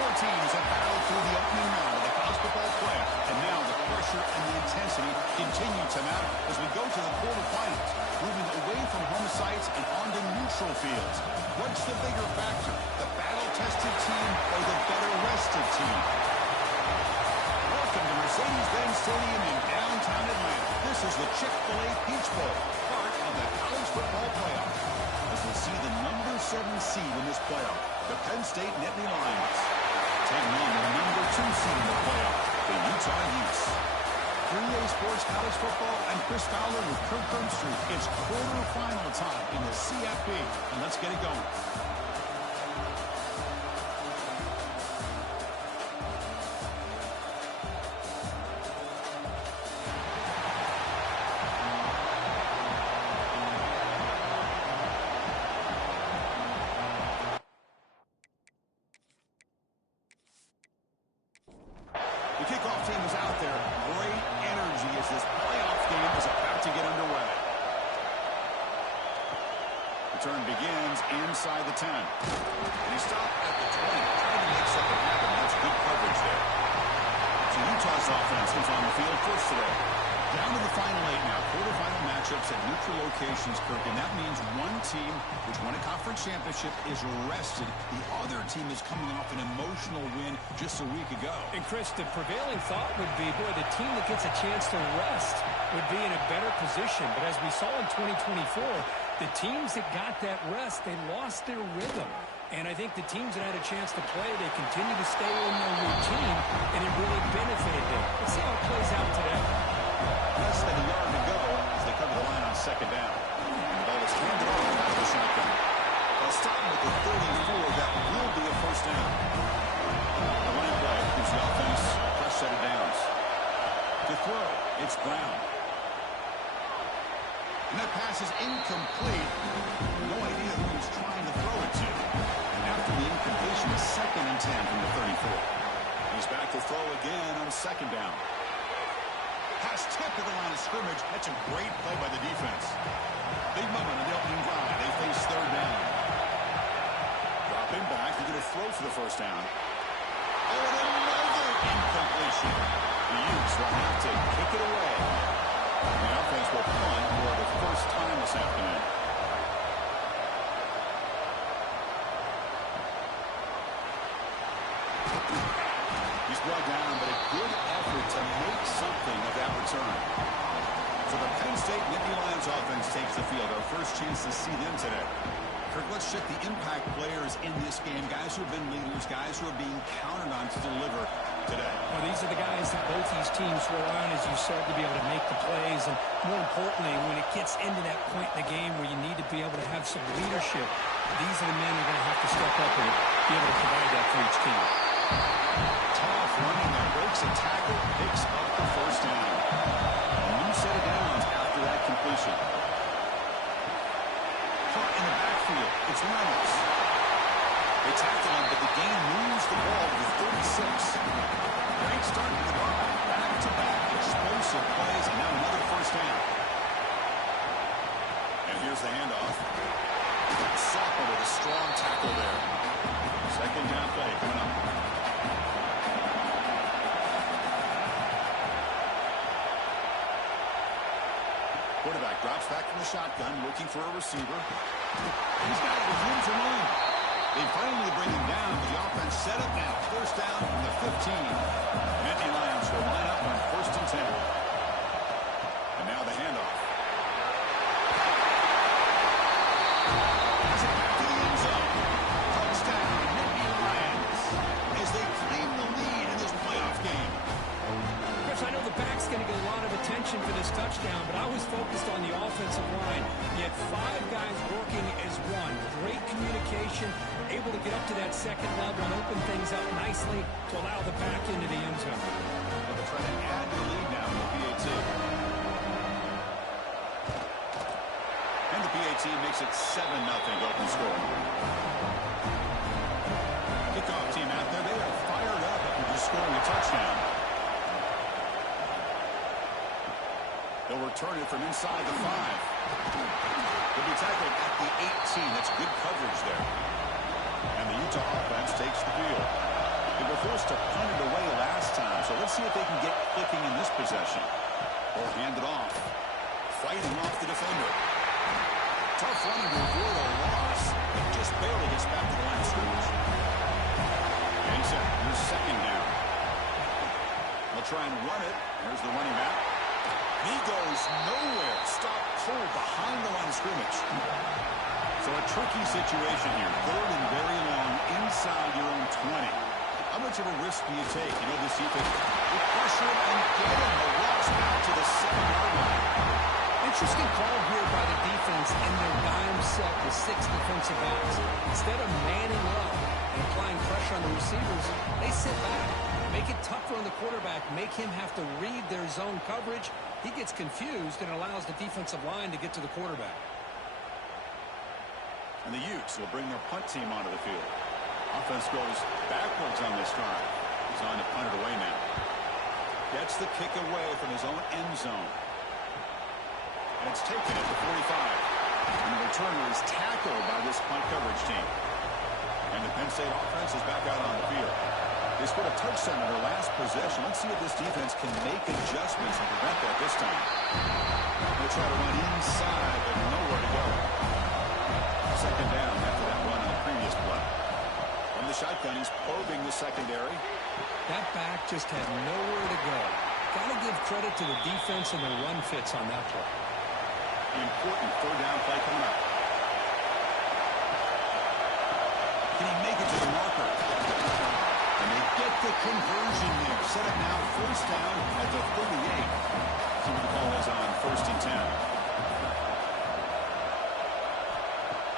Four teams have battled through the opening round of the college football playoff, and now the pressure and the intensity continue to mount as we go to the quarterfinals, moving away from home sites and onto neutral fields. What's the bigger factor, the battle-tested team or the better-rested team? Welcome to Mercedes-Benz Stadium in downtown Atlanta. This is the Chick-fil-A Peach Bowl, part of the college football playoff. As we see the number 7 seed in this playoff, the Penn State Nittany Lions, taking on the number 2 seed in the playoff, the Utah Utes. 3A Sports College Football, I'm Chris Fowler with Kirk Herbstreit. It's quarterfinal time in the CFB, and let's get it going. The kickoff team is out there. Great energy as this playoff game is about to get underway. Return begins inside the 10. And he stopped at the 20, trying to make something happen. That's good coverage there. So Utah's offense is on the field first today. Down to the final 8 now. Quarterfinal matchups at neutral locations, Kirk. And that means one team, which won a conference championship, is rested. The other team is coming off an emotional win just a week ago. And, Chris, the prevailing thought would be, boy, the team that gets a chance to rest would be in a better position. But as we saw in 2024, the teams that got that rest, they lost their rhythm. And I think the teams that had a chance to play, they continue to stay in their routine, and it really benefited them. Let's see how it plays out today. Less than a yard to go as they cover the line on second down. And the ball is handed off by the shotgun. They'll stop with the 34. That will be a first down. The line play gives the offense a fresh set of downs. To throw, it's Brown. And that pass is incomplete. No idea who he's trying to throw it to. And after the incompletion, a 2nd and 10 from the 34. He's back to throw again on second down. Pass tipped to the line of scrimmage. That's a great play by the defense. Big moment in the opening drive. They face third down. Dropping back. They're going to throw for the first down. Oh, and another incompletion. The Utes will have to kick it away. The offense will punt for the first time this afternoon. He's brought down, but a good effort to make something of that return. So the Penn State Nittany Lions offense takes the field. Our first chance to see them today. Kirk, let's check the impact players in this game. Guys who have been leaders, guys who are being counted on to deliver today. Well, these are the guys that both these teams rely on, as you said, to be able to make the plays. And more importantly, when it gets into that point in the game where you need to be able to have some leadership, these are the men who are going to have to step up and be able to provide that for each team. Tough running there, breaks a tackle, picks up the first down. A new set of downs after that completion. Caught in the backfield, it's Reynolds. They tackle him, but the game moves the ball to 36. Great start to the drive, back-to-back explosive plays, and now another first down. And here's the handoff. Soccer with a strong tackle there. Second down play coming up. Quarterback drops back from the shotgun, looking for a receiver. He's got it with room to run. They finally bring him down, but the offense set up now. First down from the 15. Nittany Lions will line up on 1st and 10. And now the handoff. Pass it back to the end zone. Touchdown, Nittany Lions, as they claim the lead in this playoff game. Chris, I know the back's going to get a lot of attention for this touchdown, but I was focused on the offensive line. You had 5 guys working as one. Great communication, able to get up to that second level and open things up nicely to allow the back into the end zone. Well, they're trying to add the lead now in the PAT. And the PAT makes it 7-0 open score. Kickoff team out there, they are fired up after just scoring a touchdown. They'll return it from inside the 5. They'll be tackled at the 18. That's good coverage there. And the Utah offense takes the field. forced to punt it away last time, so let's see if they can get clicking in this possession. They'll hand it off. Fighting off the defender. Tough running to avoid a loss. It just barely gets back to the line of scrimmage. And he's set. Here's second down. They'll try and run it. There's the running back. He goes nowhere. Stop cold behind the line of scrimmage. So a tricky situation here. Third and very long inside your own 20. How much of a risk do you take? You know, this defense will pressure him and get him a loss back to the 7-yard line. Interesting call here by the defense in their dime set with 6 defensive backs. Instead of manning up and applying pressure on the receivers, they sit back, make it tougher on the quarterback, make him have to read their zone coverage. He gets confused and allows the defensive line to get to the quarterback. And the Utes will bring their punt team onto the field. Offense goes backwards on this drive. He's on to punt it away now. Gets the kick away from his own end zone. And it's taken at the 45. And the returner is tackled by this punt coverage team. And the Penn State offense is back out on the field. They scored a touchdown in their last possession. Let's see if this defense can make adjustments and prevent that this time. They try to run inside, but nowhere to go. Second down after that run on the previous play. From the shotgun, he's probing the secondary. That back just had nowhere to go. Got to give credit to the defense and the run fits on that play. Important third down play coming up. Can he make it to the marker? And they get the conversion there. Set it now first down at the 38. See what the call is on 1st and 10.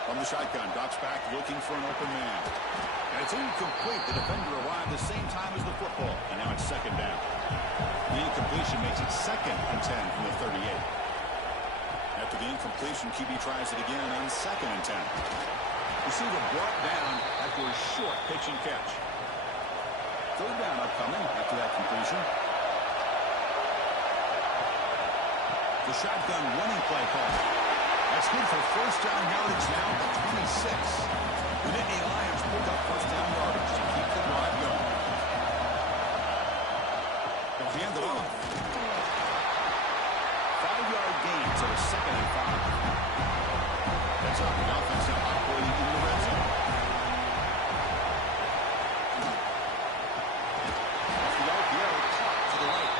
From the shotgun, drops back looking for an open man. And it's incomplete. The defender arrived the same time as the football. And now it's second down. The incompletion makes it 2nd and 10 from the 38. After the incompletion, QB tries it again on 2nd and 10. Receiver brought down after a short pitch and catch. Third down upcoming after that completion. The shotgun running play call. That's good for first down yardage now at 26. The Nittany Lions pick up first down yardage to keep the drive going. They'll hand it off. 5-yard gain to the 2nd and 5. That's up. The offense now operating in the red zone. Off the RPO, caught to the right.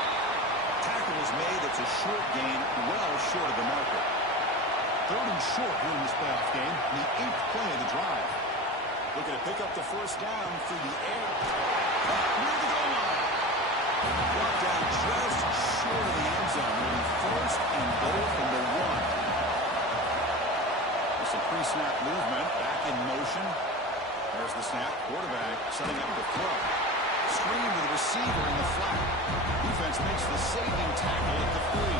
Tackle is made. It's a short gain, well short of the marker. 3rd and short here in this playoff game. The 8th play of the drive. Looking to pick up the first down through the air. Near the goal line. Brought down just short of the end zone. Moving 1st and goal from the 1. It's a pre-snap movement. Back in motion. There's the snap. Quarterback setting up the throw. Screen to the receiver in the flat. Defense makes the saving tackle at the 3.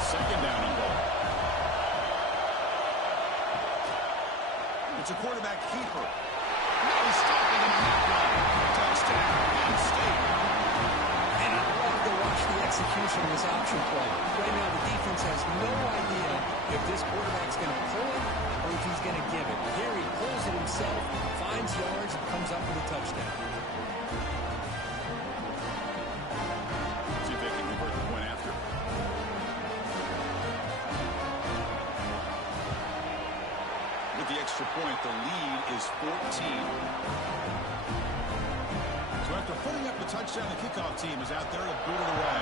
Second down and goal. It's a quarterback keeper. Now he's stopping him in that run. Touchdown, Penn State. And I love to watch the execution of this option play. Right now, the defense has no idea if this quarterback's going to pull it or if he's going to give it. Here he pulls it himself, finds yards, and comes up with a touchdown. See if they can convert the point after. With the extra point, the lead is 14. So after putting up the touchdown, the kickoff team is out there to boot it away.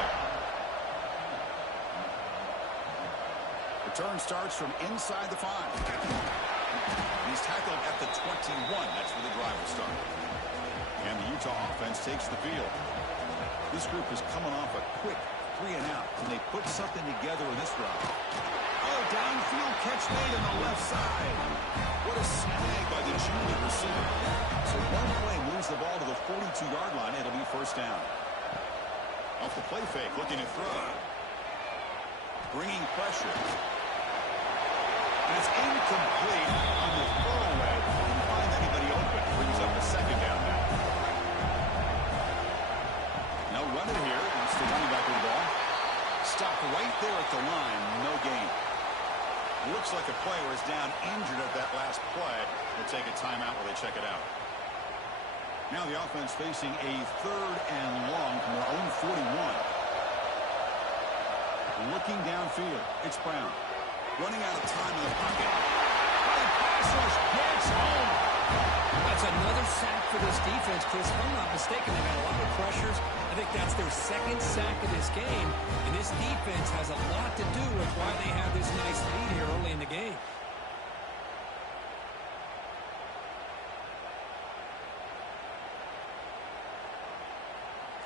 Return starts from inside the 5. He's tackled at the 21. That's where the drive will start. And the Utah offense takes the field. This group is coming off a quick 3 and out. Can they put something together in this drive? Oh, downfield catch made on the left side. What a snag by the junior receiver. So one play moves the ball to the 42-yard line. It'll be first down. Off the play fake, looking to throw. Bringing pressure. And it's incomplete on the throwaway. Didn't find anybody open. Brings up the second down now. No running here. It's the running back with the ball. Stop right there at the line. No gain. Looks like a player is down injured at that last play. They'll take a timeout while they check it out. Now the offense facing a 3rd and long from their own 41. Looking downfield, it's Brown. Running out of time in the pocket. The pass rush gets home. That's another sack for this defense, Chris. If I'm not mistaken, they've had a lot of pressures. I think that's their 2nd sack of this game. And this defense has a lot to do with why they have this nice lead here early in the game.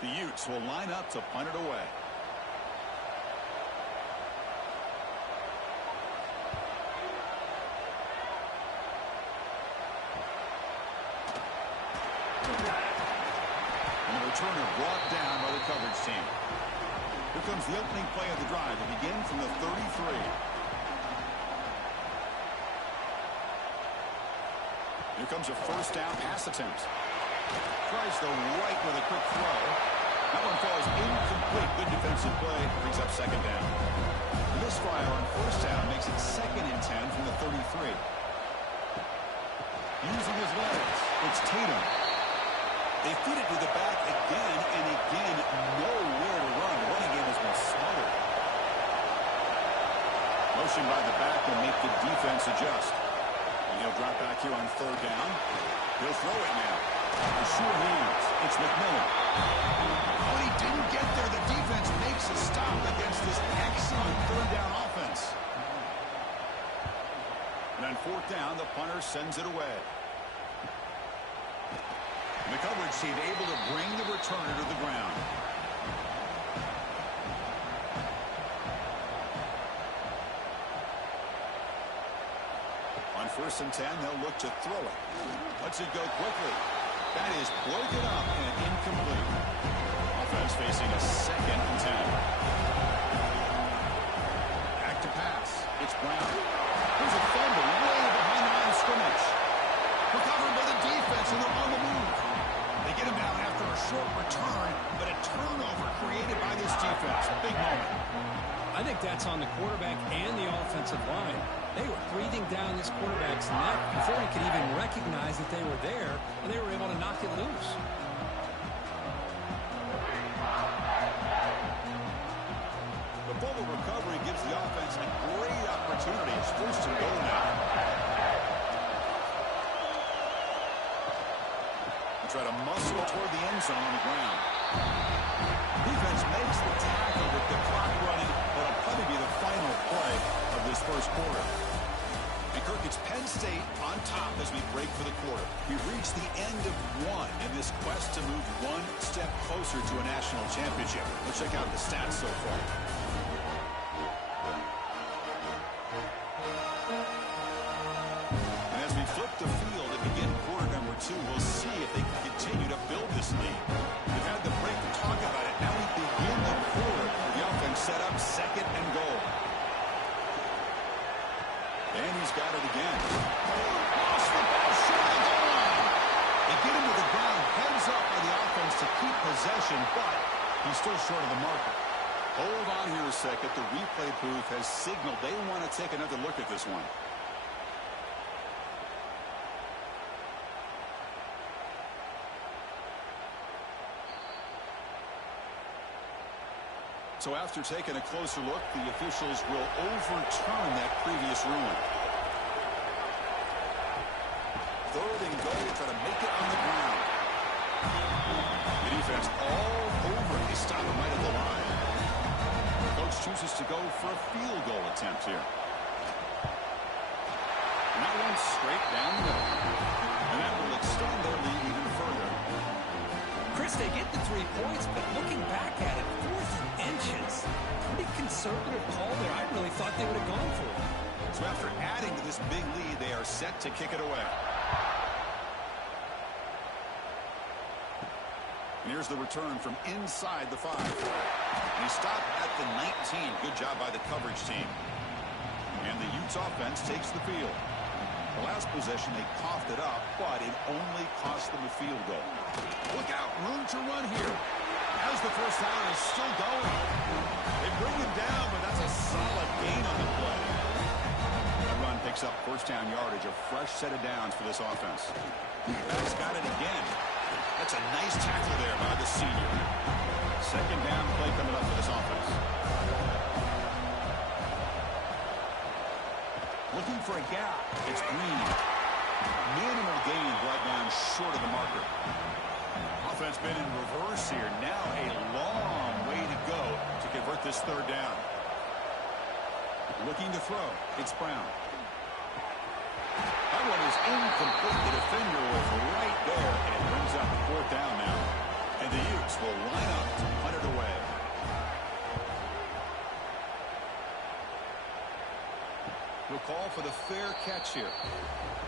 The Utes will line up to punt it away. And the returner brought down by the coverage team. Here comes the opening play of the drive. It begins from the 33. Here comes a 1st down pass attempt. Tries the right with a quick throw. That one falls incomplete. Good defensive play. Brings up 2nd down. The misfire on 1st down makes it 2nd and 10 from the 33. Using his legs, it's Tatum. They feed it to the back again and again. Nowhere to run. The running game has been smothered. Motion by the back will make the defense adjust. And he'll drop back here on 3rd down. He'll throw it now. The sure hands. It's McMillan. Oh, he didn't get there. The defense makes a stop against this excellent 3rd down offense. And on 4th down, the punter sends it away. And the coverage team able to bring the returner to the ground. On 1st and 10, they'll look to throw it. Lets it go quickly. That is broken up and incomplete. Offense facing a 2nd and 10. Back to pass. It's Brown. There's a fumble way behind the line of scrimmage. Recovered by the defense, and they're on the move. They get him down after a short return, but a turnover created by this defense. Big moment. I think that's on the quarterback and the offensive line. They were breathing down this quarterback's neck before he could even recognize that they were there, and they were able to knock it loose. The fumble recovery gives the offense a great opportunity. It's 1st and goal now. They try to muscle toward the end zone on the ground. Defense makes the tackle with the clock running, but it'll probably be the final play of this 1st quarter. And Kirk, it's Penn State on top as we break for the quarter. We've reached the end of one in this quest to move one step closer to a national championship. Let's check out the stats so far. And as we flip the field and begin quarter number 2, we'll see if they can continue to build this lead. We've had the break to talk about it. Now we begin the quarter. The offense set up 2nd and goal. And he's got it again. Lost the ball short of the goal line. They get him to the ground, heads up by the offense to keep possession, but he's still short of the marker. Hold on here a second. The replay booth has signaled they want to take another look at this one. So after taking a closer look, the officials will overturn that previous ruling. 3rd and goal, try to make it on the ground. The defense all over. They stop him right at the line. The coach chooses to go for a field goal attempt here. And that one straight down the middle. And that will extend their lead even further. Chris, they get the 3 points, but looking back at it, 4th and inches. Pretty conservative call there. I really thought they would have gone for it. So after adding to this big lead, they are set to kick it away. And here's the return from inside the 5. And he stopped at the 19. Good job by the coverage team. And the Utes offense takes the field. The last possession, they coughed it up, but it only cost them a field goal. Look out, room to run here. As the 1st down is still going. They bring him down, but that's a solid gain on the play. That run picks up 1st down yardage, a fresh set of downs for this offense. That's got it again. That's a nice tackle there by the senior. Second down play coming up for this offense. Looking for a gap. It's Green. Minimal gain right down short of the marker. Offense been in reverse here. Now a long way to go to convert this third down. Looking to throw. It's Brown. That one is incomplete. The defender was right there, and it brings up the fourth down now. And the Utes will line up to punt it away. We'll call for the fair catch here.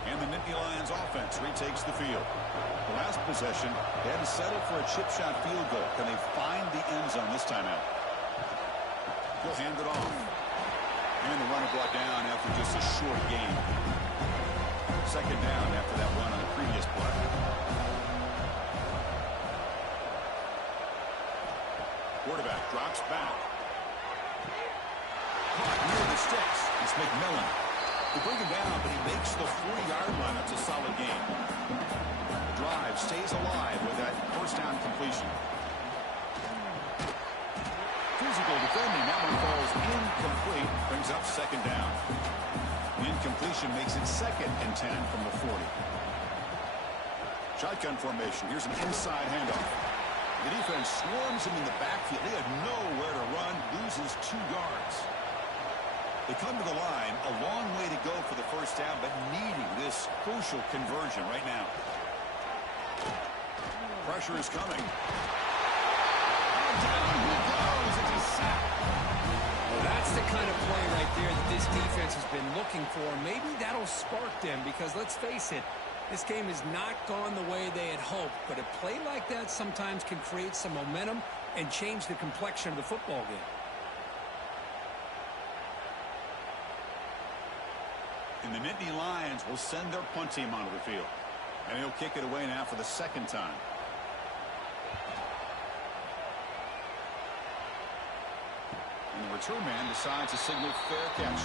And the Nittany Lions offense retakes the field. The last possession, they had to settle for a chip shot field goal. Can they find the end zone this time out? He'll hand it off. And the runner brought down after just a short gain. Second down after that run on the previous play. Quarterback drops back. Caught near the sticks. It's McMillan. They bring him down, but he makes the 40-yard line. That's a solid game. The drive stays alive with that first down completion. Physical defending. That one falls incomplete. Brings up second down. The incompletion makes it 2nd and 10 from the 40. Shotgun formation. Here's an inside handoff. The defense swarms him in the backfield. They had nowhere to run. Loses 2 yards. They come to the line. A long way to go for the first down, but needing this crucial conversion right now. Pressure is coming. Down he goes. It's a sack. Well, that's the kind of play right there that this defense has been looking for. Maybe that'll spark them because, let's face it, this game has not gone the way they had hoped. But a play like that sometimes can create some momentum and change the complexion of the football game. And the Nittany Lions will send their punt team onto the field. And he'll kick it away now for the second time. And the return man decides to signal fair catch.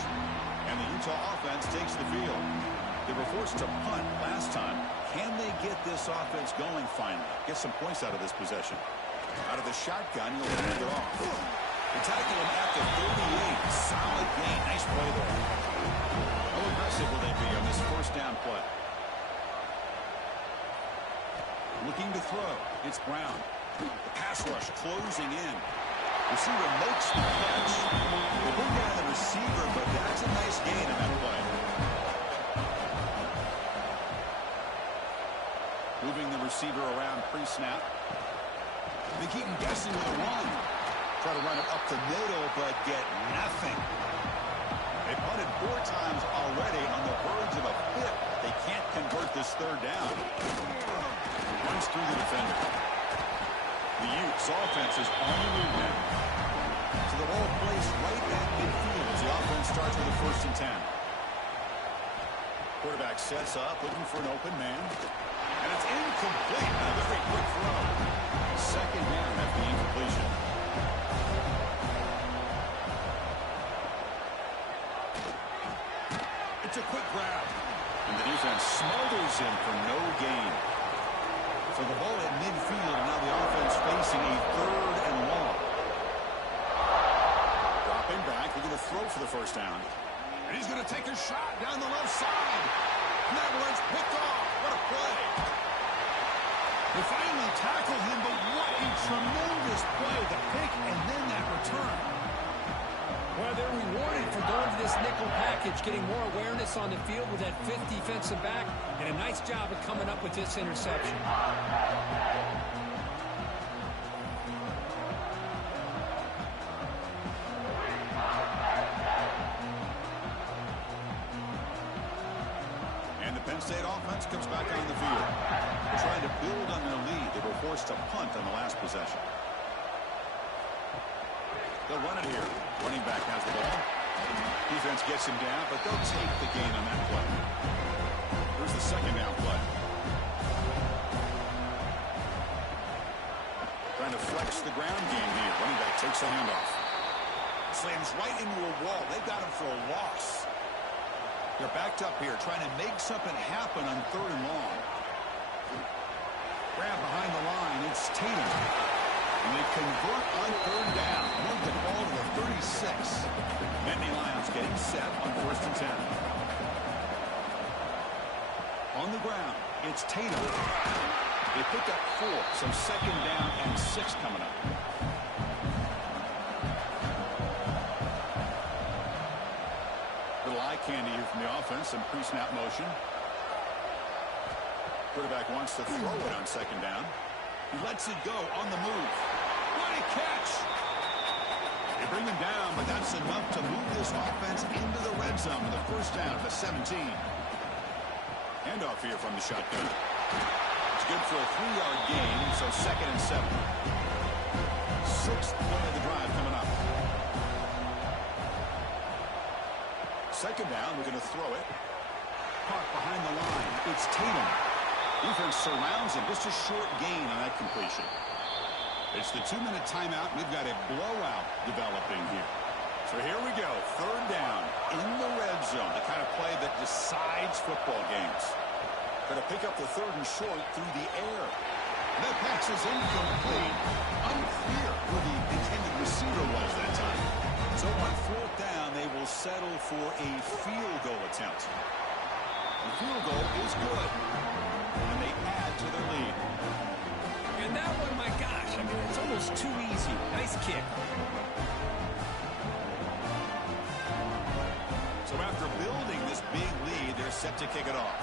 And the Utah offense takes the field. They were forced to punt last time. Can they get this offense going finally? Get some points out of this possession. Out of the shotgun, he'll hand it off. They tackle him at the 38. Solid gain. Nice play there. How aggressive will they be on this first down play? Looking to throw. It's Brown. The pass rush closing in. Receiver makes the catch. They bring down the receiver, but that's a nice gain in that play. Moving the receiver around pre-snap. They keep him guessing with a run. Try to run it up the middle, but get nothing. They punted 4 times already on the verge of a 5th. They can't convert this third down. Runs through the defender. The Utes offense is on the move now. So the ball placed right at midfield as the offense starts with a 1st and 10. Quarterback sets up, looking for an open man. And it's incomplete. A very quick throw. Second down after the incompletion. It's a quick grab. And the defense smothers him for no gain. So the ball at midfield. Now the offense facing a 3rd and long. Dropping back. They're going to throw for the first down. And he's going to take a shot down the left side. And that one's picked off. What a play. They finally tackled him, but what a tremendous play. The pick and then that return. Well, they're rewarded for going to this nickel package, getting more awareness on the field with that 5th defensive back, and a nice job of coming up with this interception. And the Penn State offense comes back on the field. They're trying to build on their lead. They were forced to punt on the last possession. They'll run it here. Running back has the ball. Defense gets him down, but they'll take the gain on that play. Here's the second down play. Trying to flex the ground game here. Running back takes a handoff. Slams right into a wall. They've got him for a loss. They're backed up here, trying to make something happen on 3rd and long. Grab behind the line. It's Tatum. And they convert on third down. Move the ball to the 36. Nittany Lions getting set on 1st and 10. On the ground, it's Tatum. They pick up 4, so 2nd down and 6 coming up. Little eye candy here from the offense, some pre-snap motion. Quarterback wants to throw it on 2nd down. He lets it go on the move. What a catch! They bring him down, but that's enough to move this offense into the red zone with a 1st down at the 17. Handoff here from the shotgun. It's good for a 3-yard gain, so 2nd and 7. 6th play of the drive coming up. 2nd down, we're going to throw it. Caught behind the line. It's Tatum. Defense surrounds him. Just a short gain on that completion. It's the 2-minute timeout. We've got a blowout developing here. So here we go. 3rd down in the red zone. The kind of play that decides football games. Going to pick up the 3rd and short through the air. That pass is incomplete. Unclear who the intended receiver was that time. So on 4th down, they will settle for a field goal attempt. The field goal is good. And they add to their lead. And that one, my gosh, I mean, it's almost too easy. Nice kick. So after building this big lead, they're set to kick it off.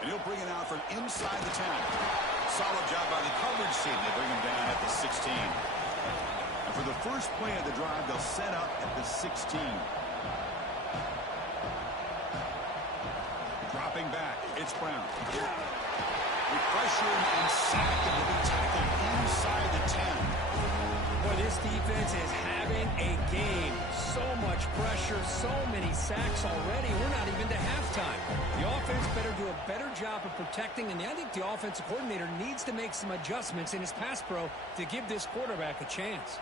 And he'll bring it out from inside the 10. Solid job by the coverage team. They bring him down at the 16. And for the first play of the drive, they'll set up at the 16. Dropping back, it's Brown. We pressure and sack him to be tackled inside the 10. Boy, this defense is having a game. So much pressure, so many sacks already. We're not even to halftime. The offense better do a better job of protecting, and I think the offensive coordinator needs to make some adjustments in his pass pro to give this quarterback a chance.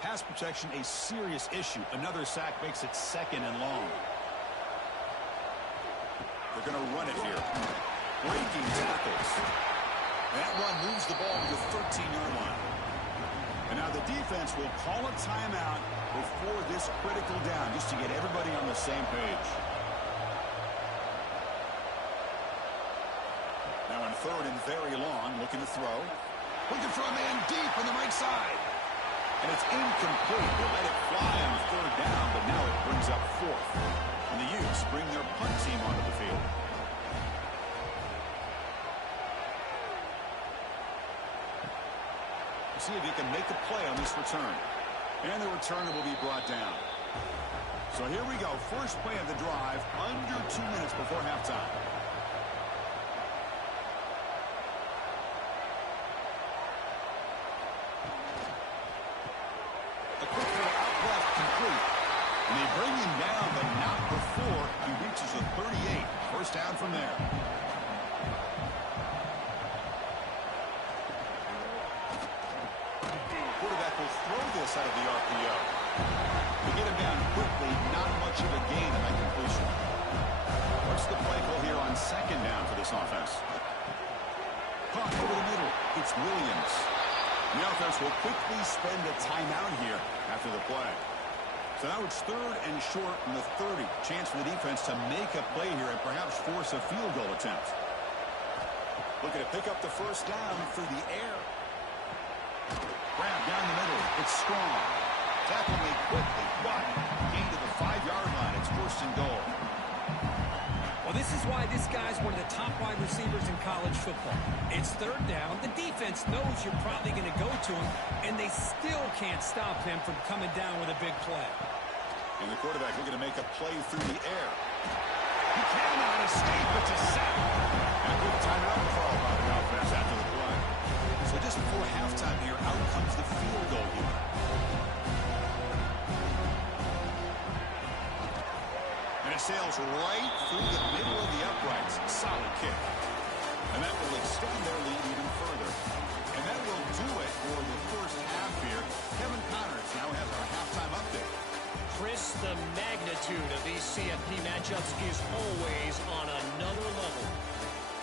Pass protection, a serious issue. Another sack makes it 2nd and long. They're going to run it here. Breaking tackles. That run moves the ball to the 13-yard line. And now the defense will call a timeout before this critical down, just to get everybody on the same page. Now on 3rd and very long, looking to throw. Looking for a man deep on the right side. And it's incomplete. They let it fly on 3rd down, but now it brings up 4th. And the Utes bring their punt team onto the field. See if he can make a play on this return. And the returner will be brought down. So here we go. First play of the drive, under 2 minutes before halftime. A quick throw out left, complete. And they bring him down, but not before he reaches the 38. First down from there. Quarterback will throw this out of the RPO. To get him down quickly, not much of a gain in that completion. What's the play call here on 2nd down for this offense? Caught over the middle. It's Williams. The offense will quickly spend a timeout here after the play. So now it's 3rd and short from the 30. Chance for the defense to make a play here and perhaps force a field goal attempt. Looking to pick up the 1st down through the air. Grab down the middle. It's strong. Tackle made quickly, but gain to the 5-yard line. It's 1st and goal. Well, this is why this guy's one of the top wide receivers in college football. It's 3rd down. The defense knows you're probably going to go to him, and they still can't stop him from coming down with a big play. And the quarterback looking to make a play through the air. He cannot escape. It's a sack. And a good timeout call by the offense after the play. So just before halftime here, out comes the field goal unit. And it sails right through the middle of the uprights. Solid kick. And that will extend their lead even further. And that will do it for the first half here. Kevin Connors now has our halftime update. Chris, the magnitude of these CFP matchups matchups is always on another level.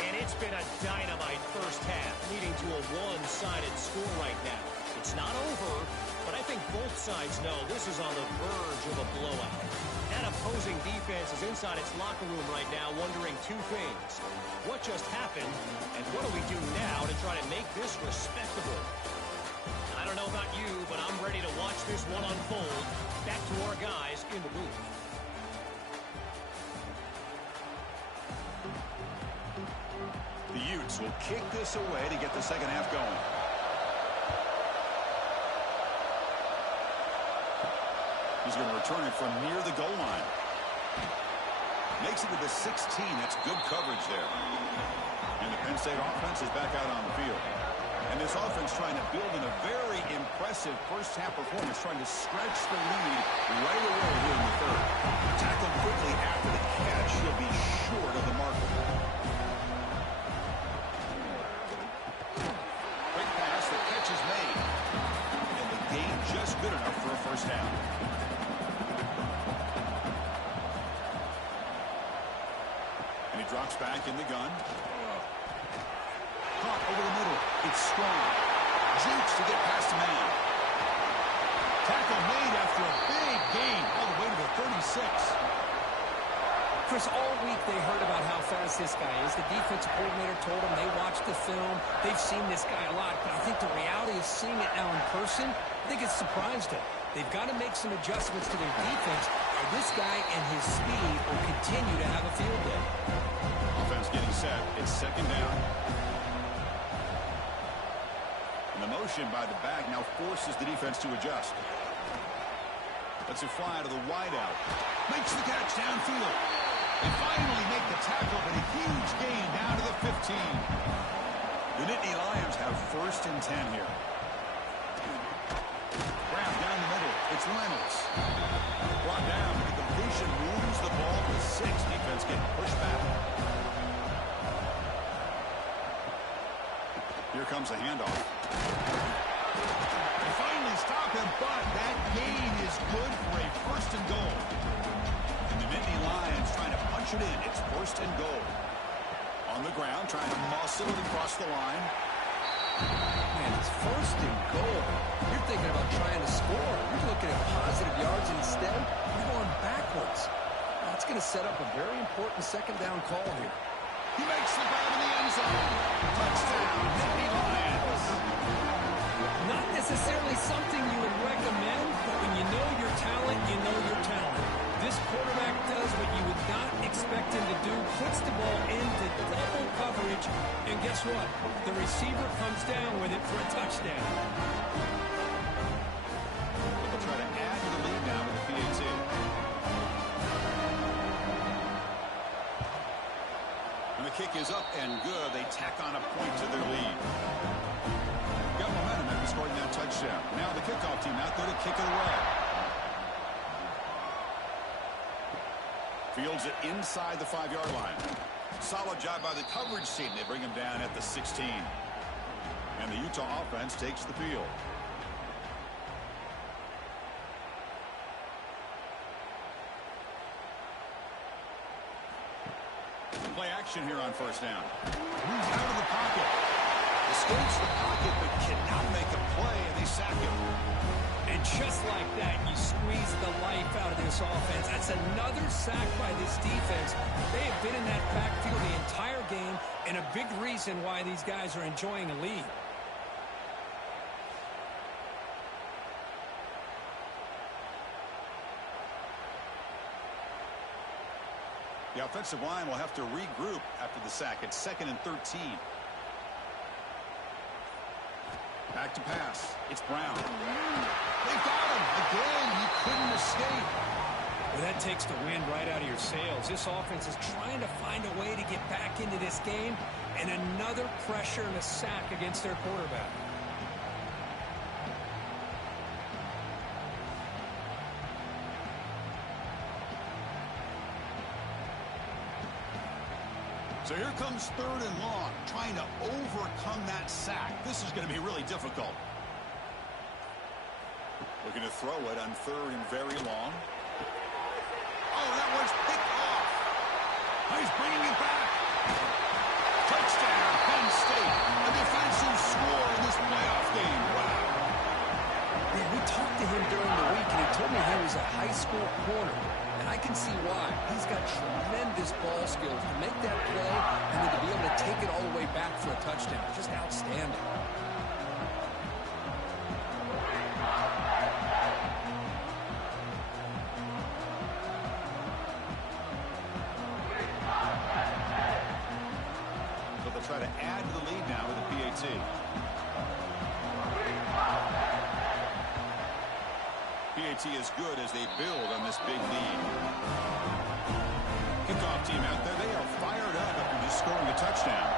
And it's been a dynamite first half, leading to a one-sided score right now. It's not over, but I think both sides know this is on the verge of a blowout. That opposing defense is inside its locker room right now wondering two things. What just happened, and what do we do now to try to make this respectable? I don't know about you, but I'm ready to watch this one unfold. Back to our guys in the booth. The Utes will kick this away to get the second half going. He's going to return it from near the goal line. Makes it to the 16. That's good coverage there. And the Penn State offense is back out on the field. And this offense trying to build in a very impressive first half performance, trying to stretch the lead right away here in the third. Tackled quickly after the catch. He'll be short of the marker. Quick pass, the catch is made. And the gain just good enough for a first down. And he drops back in the gun. Caught over the middle. It's strong. Jukes to get past the man. Tackle made after a big gain all the way to the 36. Chris, all week they heard about how fast this guy is. The defensive coordinator told them they watched the film. They've seen this guy a lot, but I think the reality of seeing it now in person, I think it's surprised them. They've got to make some adjustments to their defense, or this guy and his speed will continue to have a field day. Offense getting set. It's second down. And the motion by the back now forces the defense to adjust. Lets it fly to the wideout. Makes the catch downfield. They finally make the tackle, but a huge gain down to the 15. The Nittany Lions have first and 10 here. Grab down the middle. It's Reynolds. Brought down. The completion moves the ball to 6. Defense getting pushed back. Here comes a handoff. They finally stop him, but that gain is good for a first and goal. And the Nittany Lions trying to punch it in. It's first and goal. On the ground, trying to muscle it across the line. Man, it's first and goal. You're thinking about trying to score. You're looking at positive yards instead. You're going backwards. That's going to set up a very important second down call here. He makes the grab in the end zone. Touchdown, Nittany Lions. Not necessarily something you would recommend, but when you know your talent, you know your talent. This quarterback does what you would not expect him to do, puts the ball into double coverage, and guess what? The receiver comes down with it for a touchdown. They'll try to add to the lead now with the PAT. And the kick is up and good. They tack on a point to their lead. Got momentum after scoring that touchdown. Now the kickoff team out there to kick it away. Fields it inside the 5-yard line. Solid job by the coverage team. They bring him down at the 16. And the Utah offense takes the field. Play action here on first down. Moves out of the pocket. Escapes the pocket but cannot make a play, and they sack him. And just like that, you squeeze the life out of this offense. That's another sack by this defense. They have been in that backfield the entire game, and a big reason why these guys are enjoying a lead. The offensive line will have to regroup after the sack. It's 2nd and 13. Back to pass. It's Brown. They got him. Again, he couldn't escape. Well, that takes the wind right out of your sails. This offense is trying to find a way to get back into this game, and another pressure and a sack against their quarterback. So here comes 3rd and long, trying to overcome that sack. This is going to be really difficult. Looking to throw it on 3rd and very long. Oh, that one's picked off. He's bringing it back. Touchdown, Penn State. A defensive score in this playoff game. Wow. Man, we talked to him during the week, and he told me he was a high school corner. And I can see why. He's got tremendous ball skills to make that play and then to be able to take it all the way back for a touchdown. Just outstanding. So they'll try to add to the lead now with a PAT. PAT is good as they build on this big lead. Kickoff team out there, they are fired up after just scoring a touchdown.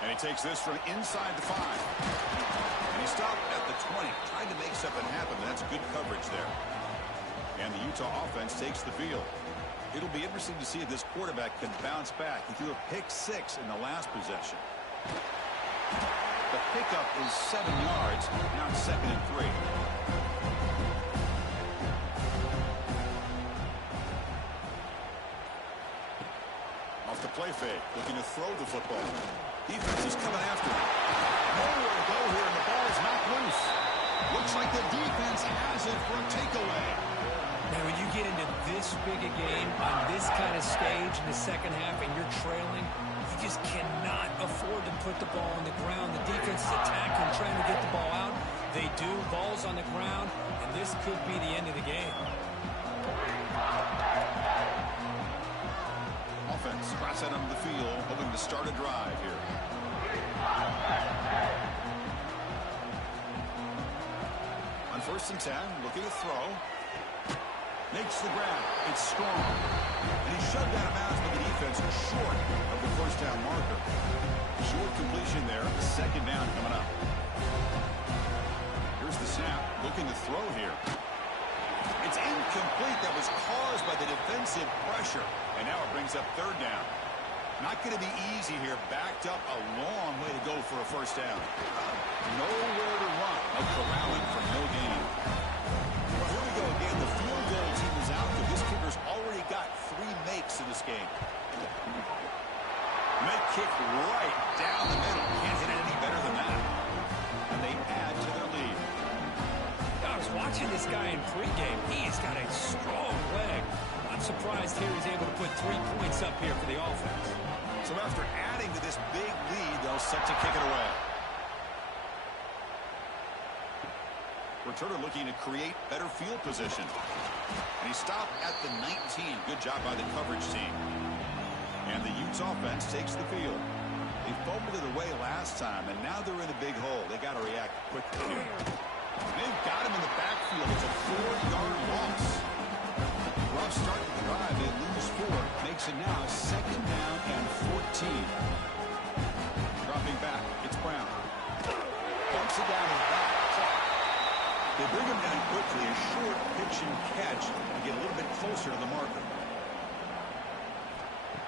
And he takes this from inside the 5. And he stopped at the 20, trying to make something happen. That's good coverage there. And the Utah offense takes the field. It'll be interesting to see if this quarterback can bounce back. He threw a pick 6 in the last possession. The pickup is 7 yards. Now it's 2nd and 3. Off the play fake, looking to throw the football. Defense is coming after him. Nowhere to go here, and the ball is knocked loose. Looks like the defense has it for a takeaway. Now, when you get into this big a game on this kind of stage in the second half and you're trailing, you just cannot afford to put the ball on the ground. The defense is attacking, trying to get the ball out. They do. Ball's on the ground, and this could be the end of the game. Offense cross out onto the field, hoping to start a drive here. On 1st and 10, looking to throw. Makes the grab. It's strong. And he shoved out of bounds, but the defense is short of the 1st down marker. Short completion there. 2nd down coming up. Here's the snap. Looking to throw here. It's incomplete. That was caused by the defensive pressure. And now it brings up 3rd down. Not going to be easy here. Backed up a long way to go for a 1st down. Nowhere to run. No corralling for no gain. Well, here we go again. The field goal team is out there. This kicker's already got 3 makes in this game. Make kick right down the middle. Can't hit it any better than that. And they add to their lead. I was watching this guy in pregame. He's got a strong leg. I'm surprised here he's able to put 3 points up here for the offense. So after adding to this big lead, they'll set to kick it away. Returner looking to create better field position. And he stopped at the 19. Good job by the coverage team. And the Utes offense takes the field. They fumbled it away last time, and now they're in a big hole. They got to react quickly here. They've got him in the backfield. It's a 4-yard loss. Rough start to the drive. They lose 4. Makes it now 2nd down and 14. Dropping back. It's Brown. Bumps it down his back. They bring him down quickly. A short pitch and catch to get a little bit closer to the marker.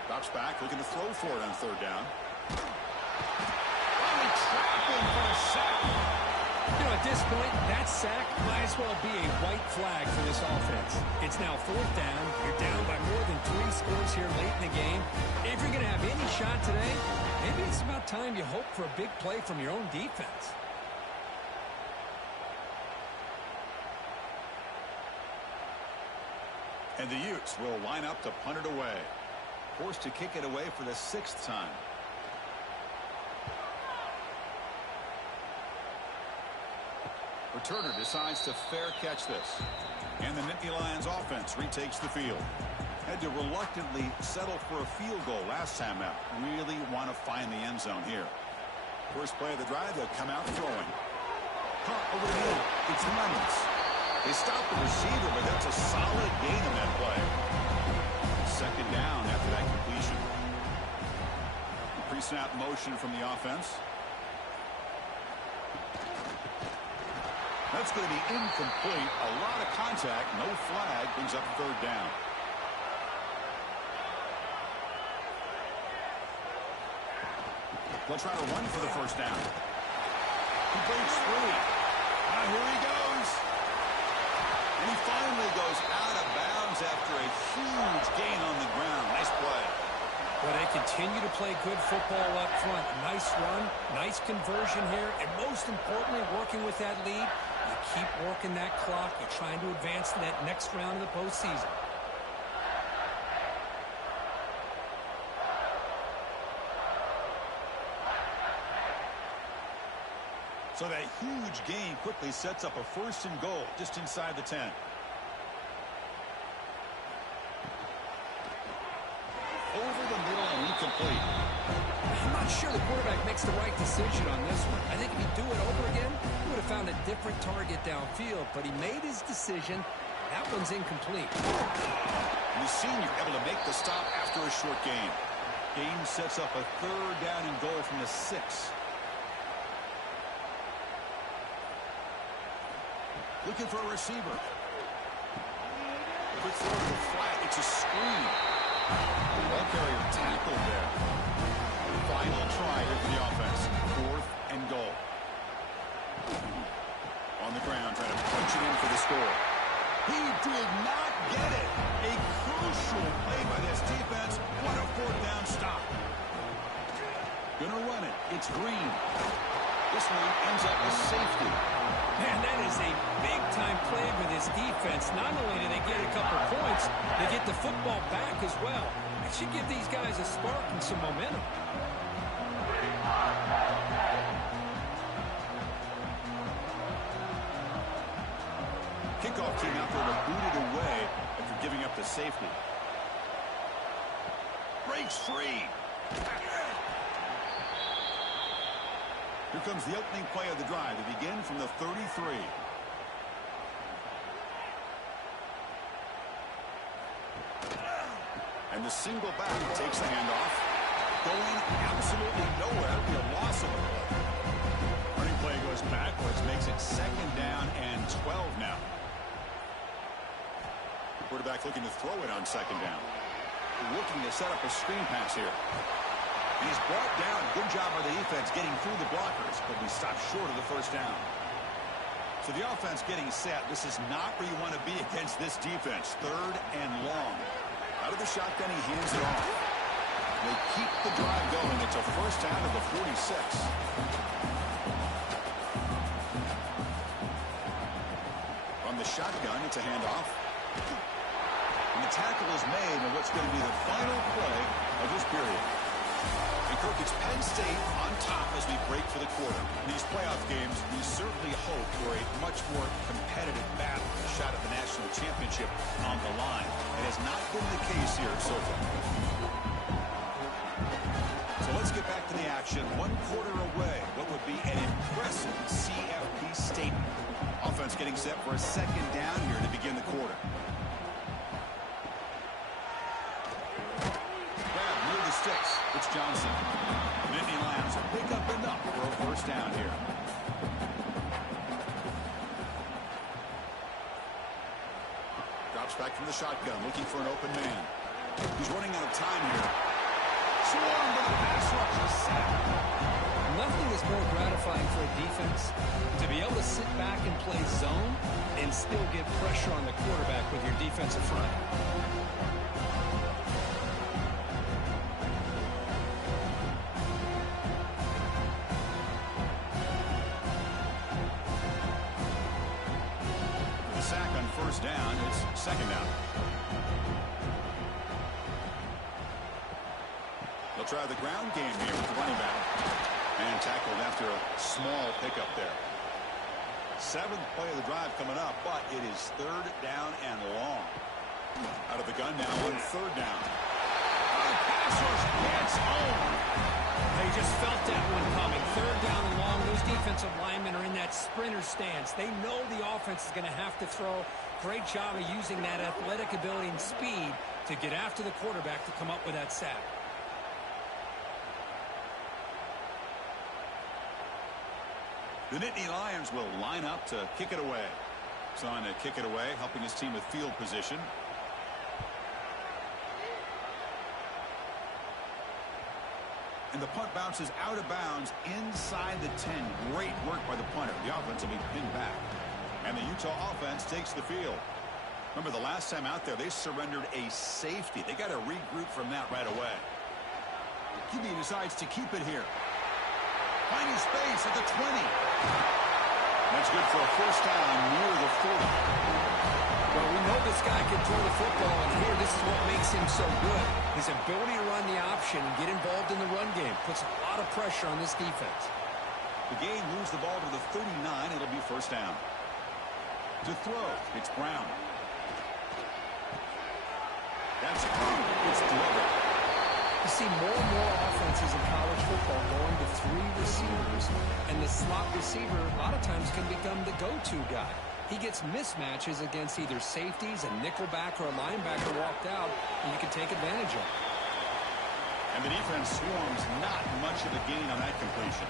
Drops back, looking to throw for it on 3rd down. Oh, they trap him for a sack. You know, at this point, that sack might as well be a white flag for this offense. It's now 4th down. You're down by more than 3 scores here late in the game. If you're going to have any shot today, maybe it's about time you hope for a big play from your own defense. And the Utes will line up to punt it away. Forced to kick it away for the 6th time. Returner decides to fair catch this. And the Nittany Lions offense retakes the field. Had to reluctantly settle for a field goal last time out. Really want to find the end zone here. First play of the drive, they'll come out throwing. Over the middle. It's Lemons. They stopped the receiver, but that's a solid gain on that play. 2nd down after that completion. Pre-snap motion from the offense. That's going to be incomplete. A lot of contact. No flag. Brings up 3rd down. They'll try to run for the 1st down. He breaks free. Here he goes. And he finally goes out of bounds comes after a huge gain on the ground. Nice play. Well, they continue to play good football up front. Nice run, nice conversion here, and most importantly, working with that lead, you keep working that clock. You're trying to advance to that next round of the postseason. So that huge gain quickly sets up a 1st and goal just inside the 10. Over the middle and incomplete. I'm not sure the quarterback makes the right decision on this one. I think if he'd do it over again, he would have found a different target downfield, but he made his decision. That one's incomplete. The senior able to make the stop after a short gain. Game sets up a 3rd down and goal from the 6. Looking for a receiver. Quick throw to the flat. It's a screen. The ball carrier tackled there. Final try here for the offense. 4th and goal. On the ground, trying to punch it in for the score. He did not get it. A crucial play by this defense. What a 4th down stop. Gonna run it. It's Green. This one ends up with safety. Man, that is a big-time play for this defense. Not only do they get a couple points, they get the football back as well. It should give these guys a spark and some momentum. Kickoff team out there to boot it away after giving up the safety. Breaks free. Here comes the opening play of the drive. They begin from the 33. And the single back takes the handoff. Going absolutely nowhere. It'll be a loss of a play. Running play goes backwards. Makes it 2nd down and 12 now. Quarterback looking to throw it on 2nd down. Looking to set up a screen pass here. He's brought down. Good job by the defense getting through the blockers, but we stopped short of the 1st down. So the offense getting set. This is not where you want to be against this defense. 3rd and long. Out of the shotgun, he hands it off. They keep the drive going. It's a 1st down to the 46. From the shotgun, it's a handoff. And the tackle is made on what's going to be the final play of this period. And Kirk, it's Penn State on top as we break for the quarter. In these playoff games, we certainly hope for a much more competitive battle, a shot at the national championship on the line. It has not been the case here so far. So let's get back to the action. 1 quarter away. What would be an impressive CFB statement. Offense getting set for a 2nd down here to begin the quarter. Sticks. It's Johnson. Nittany Lions pick up enough for a 1st down here. Drops back from the shotgun, looking for an open man. He's running out of time here. Swarmed by the pass rusher. Nothing is more gratifying for a defense to be able to sit back and play zone and still get pressure on the quarterback with your defensive front. Sack on 1st down. It's 2nd down. They'll try the ground game here with the running back. And tackled after a small pickup there. 7th play of the drive coming up, but it is 3rd down and long. Out of the gun now on 3rd down. Pass rush gets home. They just felt that one coming. 3rd down and long. Those defensive linemen are in that sprinter stance. They know the offense is going to have to throw. Great job of using that athletic ability and speed to get after the quarterback to come up with that sack. The Nittany Lions will line up to kick it away. It's on to kick it away, helping his team with field position. And the punt bounces out of bounds inside the 10. Great work by the punter. The offense will be pinned back. And the Utah offense takes the field. Remember, the last time out there, they surrendered a safety. They got to regroup from that right away. QB decides to keep it here. Finding space at the 20. That's good for a first down near the 40. Well, we know this guy can throw the football, and here, this is what makes him so good. His ability to run the option and get involved in the run game puts a lot of pressure on this defense. The game moves the ball to the 39. It'll be first down. To throw, it's Brown. That's it's Glover. You see more and more offenses in college football going to 3 receivers, and the slot receiver a lot of times can become the go-to guy. He gets mismatches against either safeties, a nickelback, or a linebacker walked out, and you can take advantage of it. And the defense swarms not much of a gain on that completion.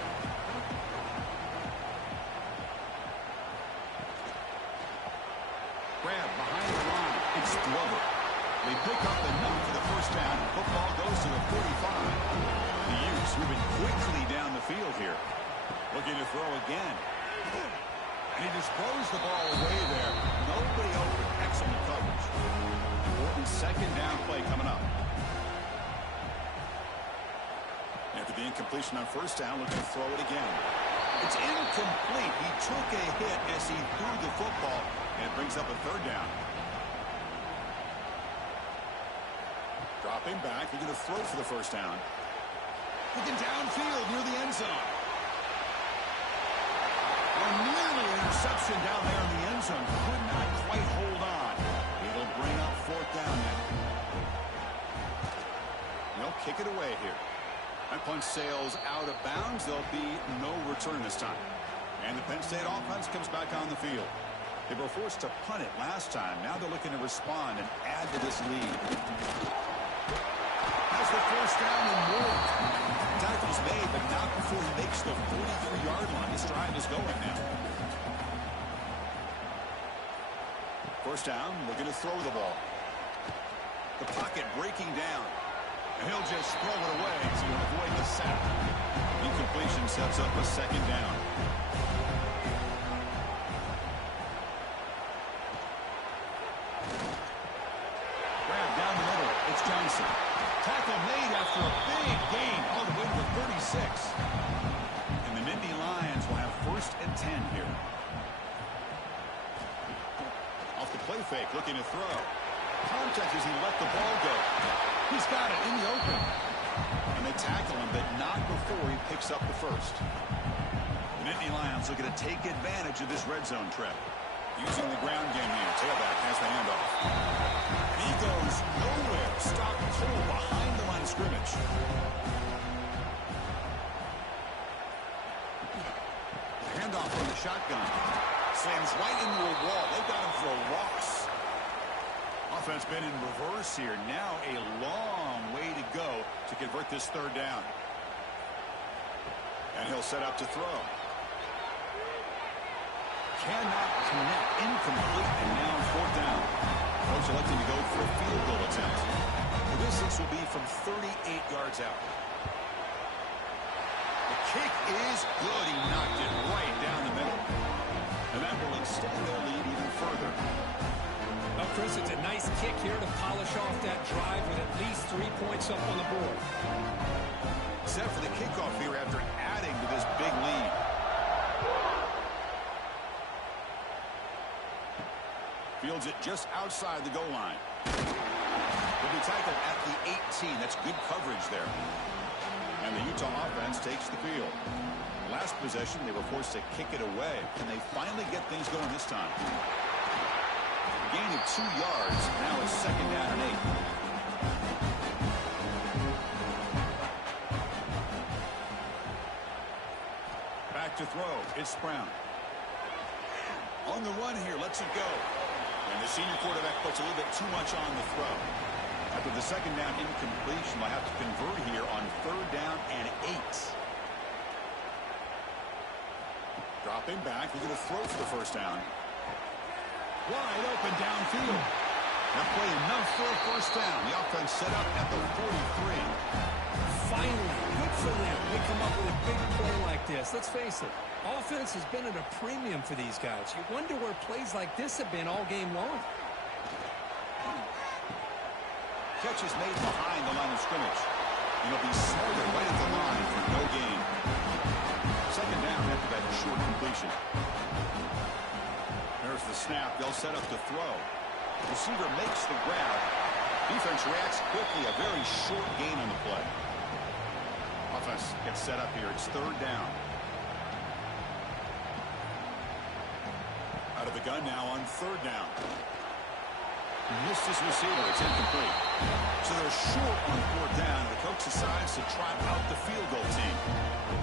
Grab behind the line. It's Glover. They pick up enough for the first down. Football goes to the 45. The Utes moving quickly down the field here. Looking to throw again. And he just throws the ball away there. Nobody open. Excellent coverage. Important second down play coming up. After the incompletion on first down, looking to throw it again. It's incomplete. He took a hit as he threw the football, and it brings up a third down. Dropping back, looking to throw for the first down. Looking downfield near the end zone. Well, nearly an interception down there in the end zone. Could not quite hold on. It'll bring up fourth down now. They'll kick it away here. That punch sails out of bounds. There'll be no return this time. And the Penn State offense comes back on the field. They were forced to punt it last time. Now they're looking to respond and add to this lead. Has the first down and more. Tackle's made, but not before he makes the 43-yard line. This drive is going now. First down, looking to throw the ball. The pocket breaking down. And he'll just throw it away to avoid the sack. Incompletion sets up a second down. Grab down the middle. It's Johnson. Tackle made after a big gain all the way to the 36. And the Nittany Lions will have first and 10 here. Off the play fake, looking to throw. Contact as he let the ball go. He's got it in the open. And they tackle him, but not before he picks up the first. The Nittany Lions looking to take advantage of this red zone trap. Using the ground game here. Tailback has the handoff. He goes nowhere. Stopped cold behind the line of scrimmage. Handoff from the shotgun. Slams right into a wall. They've got him for a loss. Offense been in reverse here. Now a long way to go to convert this third down. And he'll set up to throw. Cannot connect. Incomplete. And now fourth down. Coach electing to go for a field goal attempt. The distance will be from 38 yards out. The kick is good. He knocked it right down the middle. And that will extend their lead even further. Well, Chris, it's a nice kick here to polish off that drive with at least 3 points up on the board. Set for the kickoff here after adding to this big lead. Fields it just outside the goal line. Will be tackled at the 18. That's good coverage there. And the Utah offense takes the field. Last possession, they were forced to kick it away. Can they finally get things going this time? A gain of 2 yards. Now it's second down and 8. Back to throw. It's Brown. On the run here. Lets it go. And the senior quarterback puts a little bit too much on the throw. After the second down incompletion, they'll have to convert here on third down and 8. Dropping back. We're going to throw for the first down. Wide open downfield. That play enough for a first down. The offense set up at the 43. Finally, good for them. They come up with a big play like this. Let's face it, offense has been at a premium for these guys. You wonder where plays like this have been all game long. catch is made behind the line of scrimmage. He'll be smothered right at the line for no gain. Second down after that short completion. There's the snap. They'll set up to throw. Receiver makes the grab. Defense reacts quickly. A very short gain on the play. Offense gets set up here. It's third down. Out of the gun now on third down. Missed his receiver. It's incomplete. So they're short on fourth down. The coach decides to trot out the field goal team.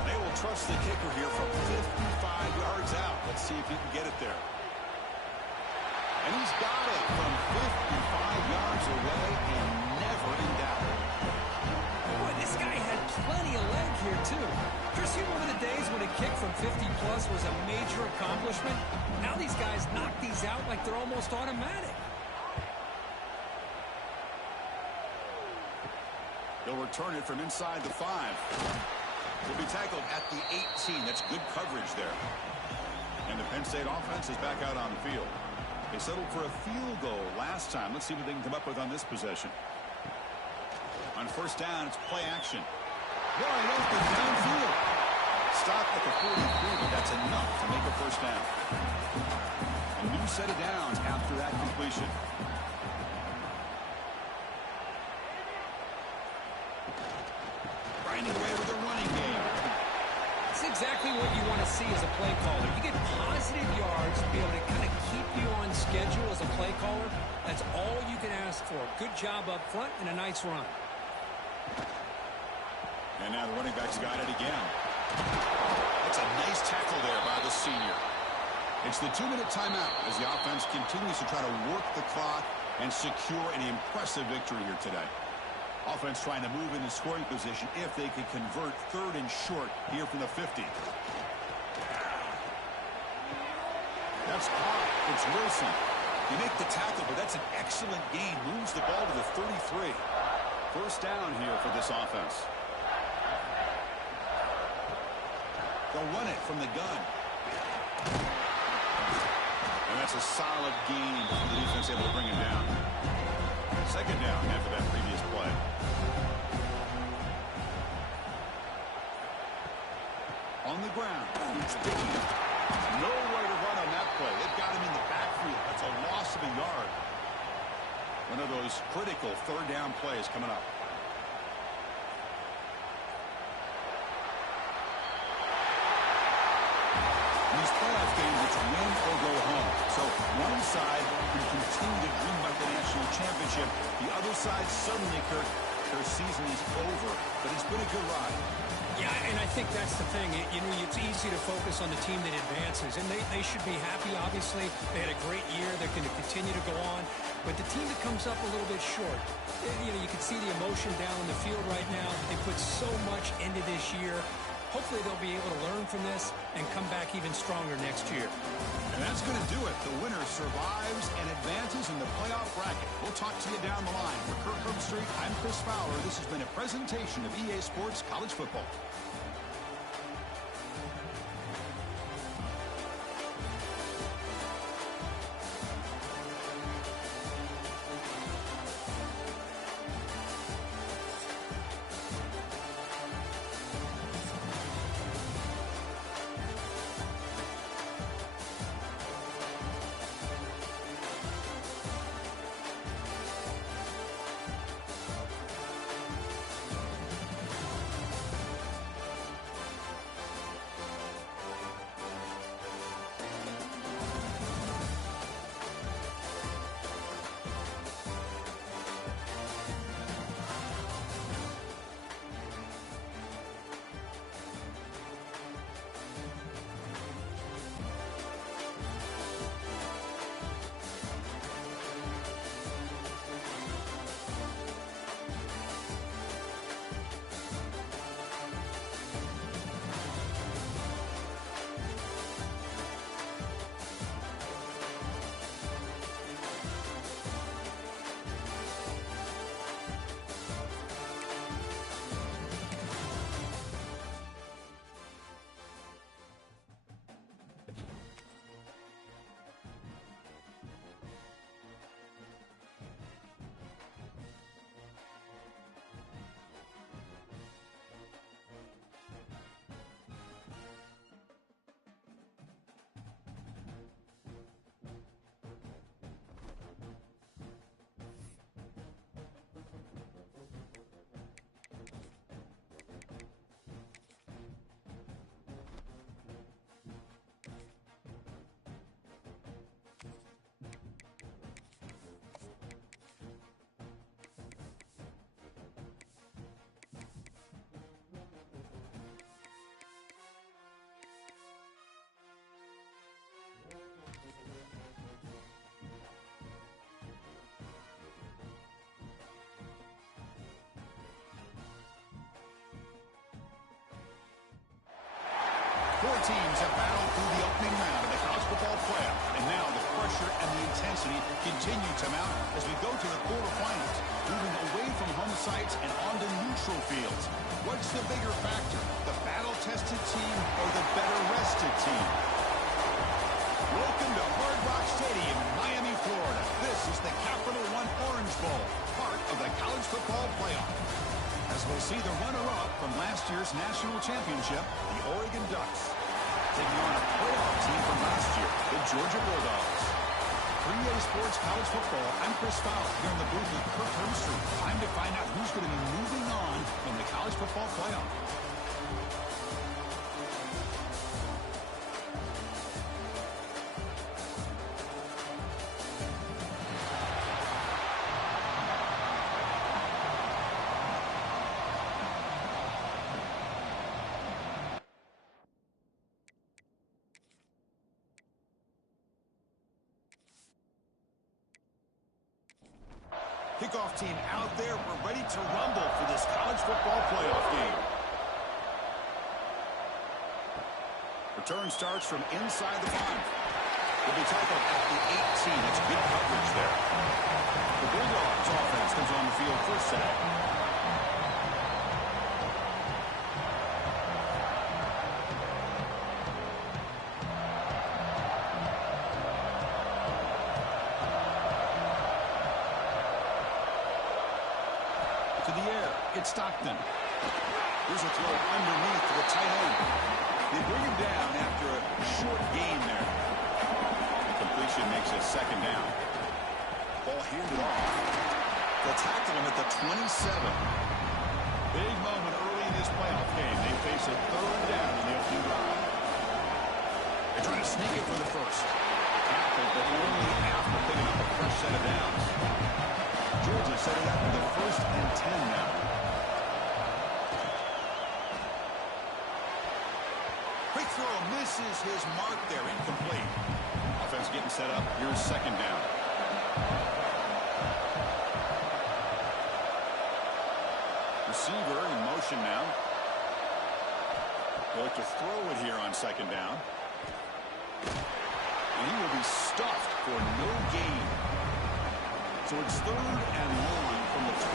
They will trust the kicker here from 55 yards out. Let's see if he can get it there. And he's got it from 55 yards away and never in doubt. Boy, this guy had plenty of leg here, too. Chris, you remember the days when a kick from 50-plus was a major accomplishment? Now these guys knock these out like they're almost automatic. He'll return it from inside the 5. He'll be tackled at the 18. That's good coverage there. And the Penn State offense is back out on the field. They settled for a field goal last time. Let's see what they can come up with on this possession. On first down, it's play action. Wide open downfield. Stop at the 43, but that's enough to make a first down. A new set of downs after that completion. Grinding away with a running game. It's exactly what you want to see as a play caller. You get positive yards to be able to kind of keep you on schedule as a play caller. That's all you can ask for. Good job up front and a nice run. And now the running back's got it again. That's a nice tackle there by the senior. It's the 2-minute timeout as the offense continues to try to work the clock and secure an impressive victory here today. Offense trying to move into scoring position if they can convert third and short here from the 50. That's caught. It's Wilson. You make the tackle, but that's an excellent gain. Moves the ball to the 33. First down here for this offense. They'll run it from the gun. And that's a solid gain. The defense able to bring him down. Second down after that previous play. On the ground. It's Dickey. Nowhere to run on that play. They've got him in the backfield. That's a loss of a yard. One of those critical third down plays coming up. In these playoff games, it's win or go home. So one side can continue to dream about the national championship. The other side suddenly, Kirk, their season is over. But it's been a good ride. Yeah, and I think that's the thing. It's easy to focus on the team that advances, and they should be happy, obviously. They had a great year. They're going to continue to go on. But the team that comes up a little bit short, you can see the emotion down on the field right now. They put so much into this year. Hopefully they'll be able to learn from this and come back even stronger next year. And that's going to do it. The winner survives and advances in the playoff bracket. We'll talk to you down the line. For Kirk Herbstreit, I'm Chris Fowler. This has been a presentation of EA Sports College Football. teams have battled through the opening round of the college football playoff, and now the pressure and the intensity continue to mount as we go to the quarterfinals, moving away from home sites and onto neutral fields. What's the bigger factor, the battle-tested team or the better-rested team? Welcome to Hard Rock Stadium in Miami, Florida. This is the Capital One Orange Bowl, part of the college football playoff. As we'll see the runner-up from last year's national championship, the Oregon Ducks, taking on a playoff team from last year, the Georgia Bulldogs. 3A Sports College Football, I'm Chris Fowler here in the booth with Kirk Herbstreit. Time to find out who's going to be moving on from the college football playoff. Kickoff team out there. We're ready to rumble for this college football playoff game. Return starts from inside the 5. Will be tackled at the 18. It's good coverage there. The Bulldogs offense comes on the field first set. To the air, it's Stockton. Here's a throw underneath to the tight end. They bring him down after a short gain there. The completion makes it second down. Ball handed off. They'll tackle him at the 27. Big moment early in this playoff game. They face a third down in the opening drive. They're trying to sneak it for the first. Tackle, but only after picking up a fresh set of downs. Georgia set it up for the 1st and 10 now. Quick throw misses his mark there, incomplete. Offense getting set up. Here's second down. Receiver in motion now. They'll look to throw it here on second down. And he will be stuffed for no gain. So it's 3rd and 1 from the 29.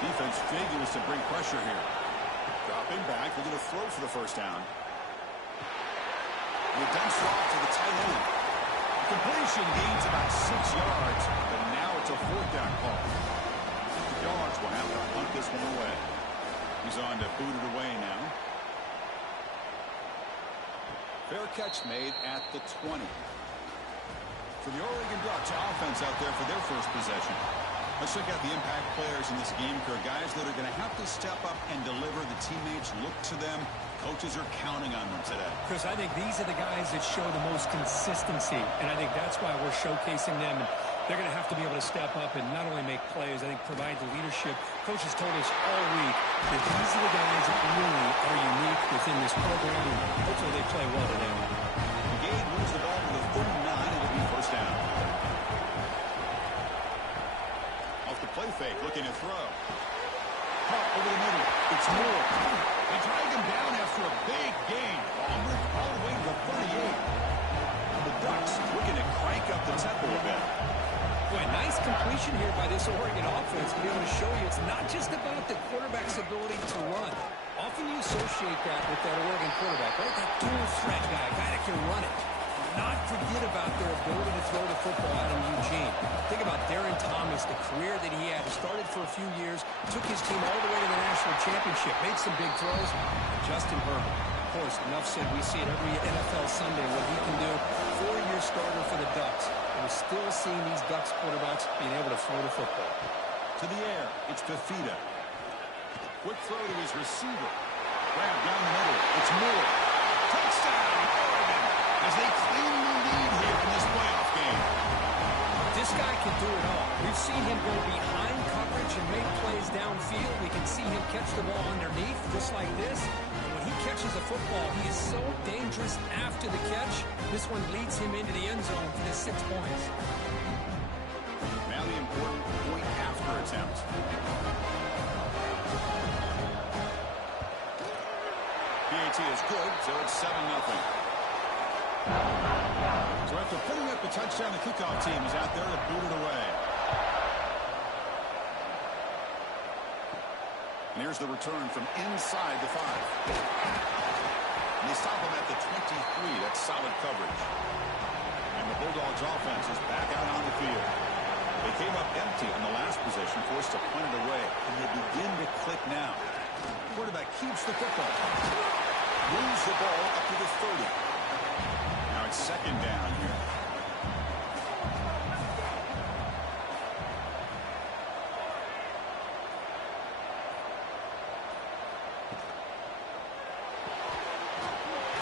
Defense figures to bring pressure here. Dropping back, looking to throw for the first down. The dumps off to the tight end. Completion gains about 6 yards, but now it's a 4th down call. Yards will have to punt this one away. He's on to boot it away now. Fair catch made at the 20. For the Oregon Ducks, offense out there for their first possession. Let's check out the impact players in this game. For guys that are going to have to step up and deliver. The teammates look to them. Coaches are counting on them today. Chris, I think these are the guys that show the most consistency, and I think that's why we're showcasing them. And they're going to have to be able to step up and not only make plays, I think provide the leadership. Coaches told us all week that these are the guys that really are unique within this program, and hopefully they play well today. Gade moves the ball to the 39. It'll be first down. Off the play fake, looking to throw. Caught over the middle. It's Moore. They drag him down after a big gain. Ball moved all the way to the 38. The Ducks looking to crank up the tempo a bit. Boy, nice completion here by this Oregon offense to be able to show you it's not just about the quarterback's ability to run. Often you associate that with that Oregon quarterback, right? That dual threat guy that can run it. Not forget about their ability to throw the football out in Eugene. Think about Darren Thomas, the career that he had. Started for a few years, took his team all the way to the national championship, made some big throws. Justin Herbert, of course, enough said, we see it every NFL Sunday what he can do. 4-year starter for the Ducks. And we're still seeing these Ducks quarterbacks being able to throw the football. To the air, it's Fafita. Quick throw to his receiver. Grab down the middle. It's Moore. Touchdown, Oregon, as they claim the lead here in this playoff game. This guy can do it all. We've seen him go behind coverage and make plays downfield. We can see him catch the ball underneath, just like this. And when he catches a football, he is so dangerous after the catch. This one leads him into the end zone for the 6 points. Now the important point after attempt. Being PAT is good, so it's 7-0. So after putting up a touchdown, the kickoff team is out there to boot it away. And here's the return from inside the 5. And they stop him at the 23. That's solid coverage. And the Bulldogs offense is back out on the field. They came up empty on the last possession, forced to punt it away. And they begin to click now. Quarterback keeps the football. Moves the ball up to the 30. Now it's second down here.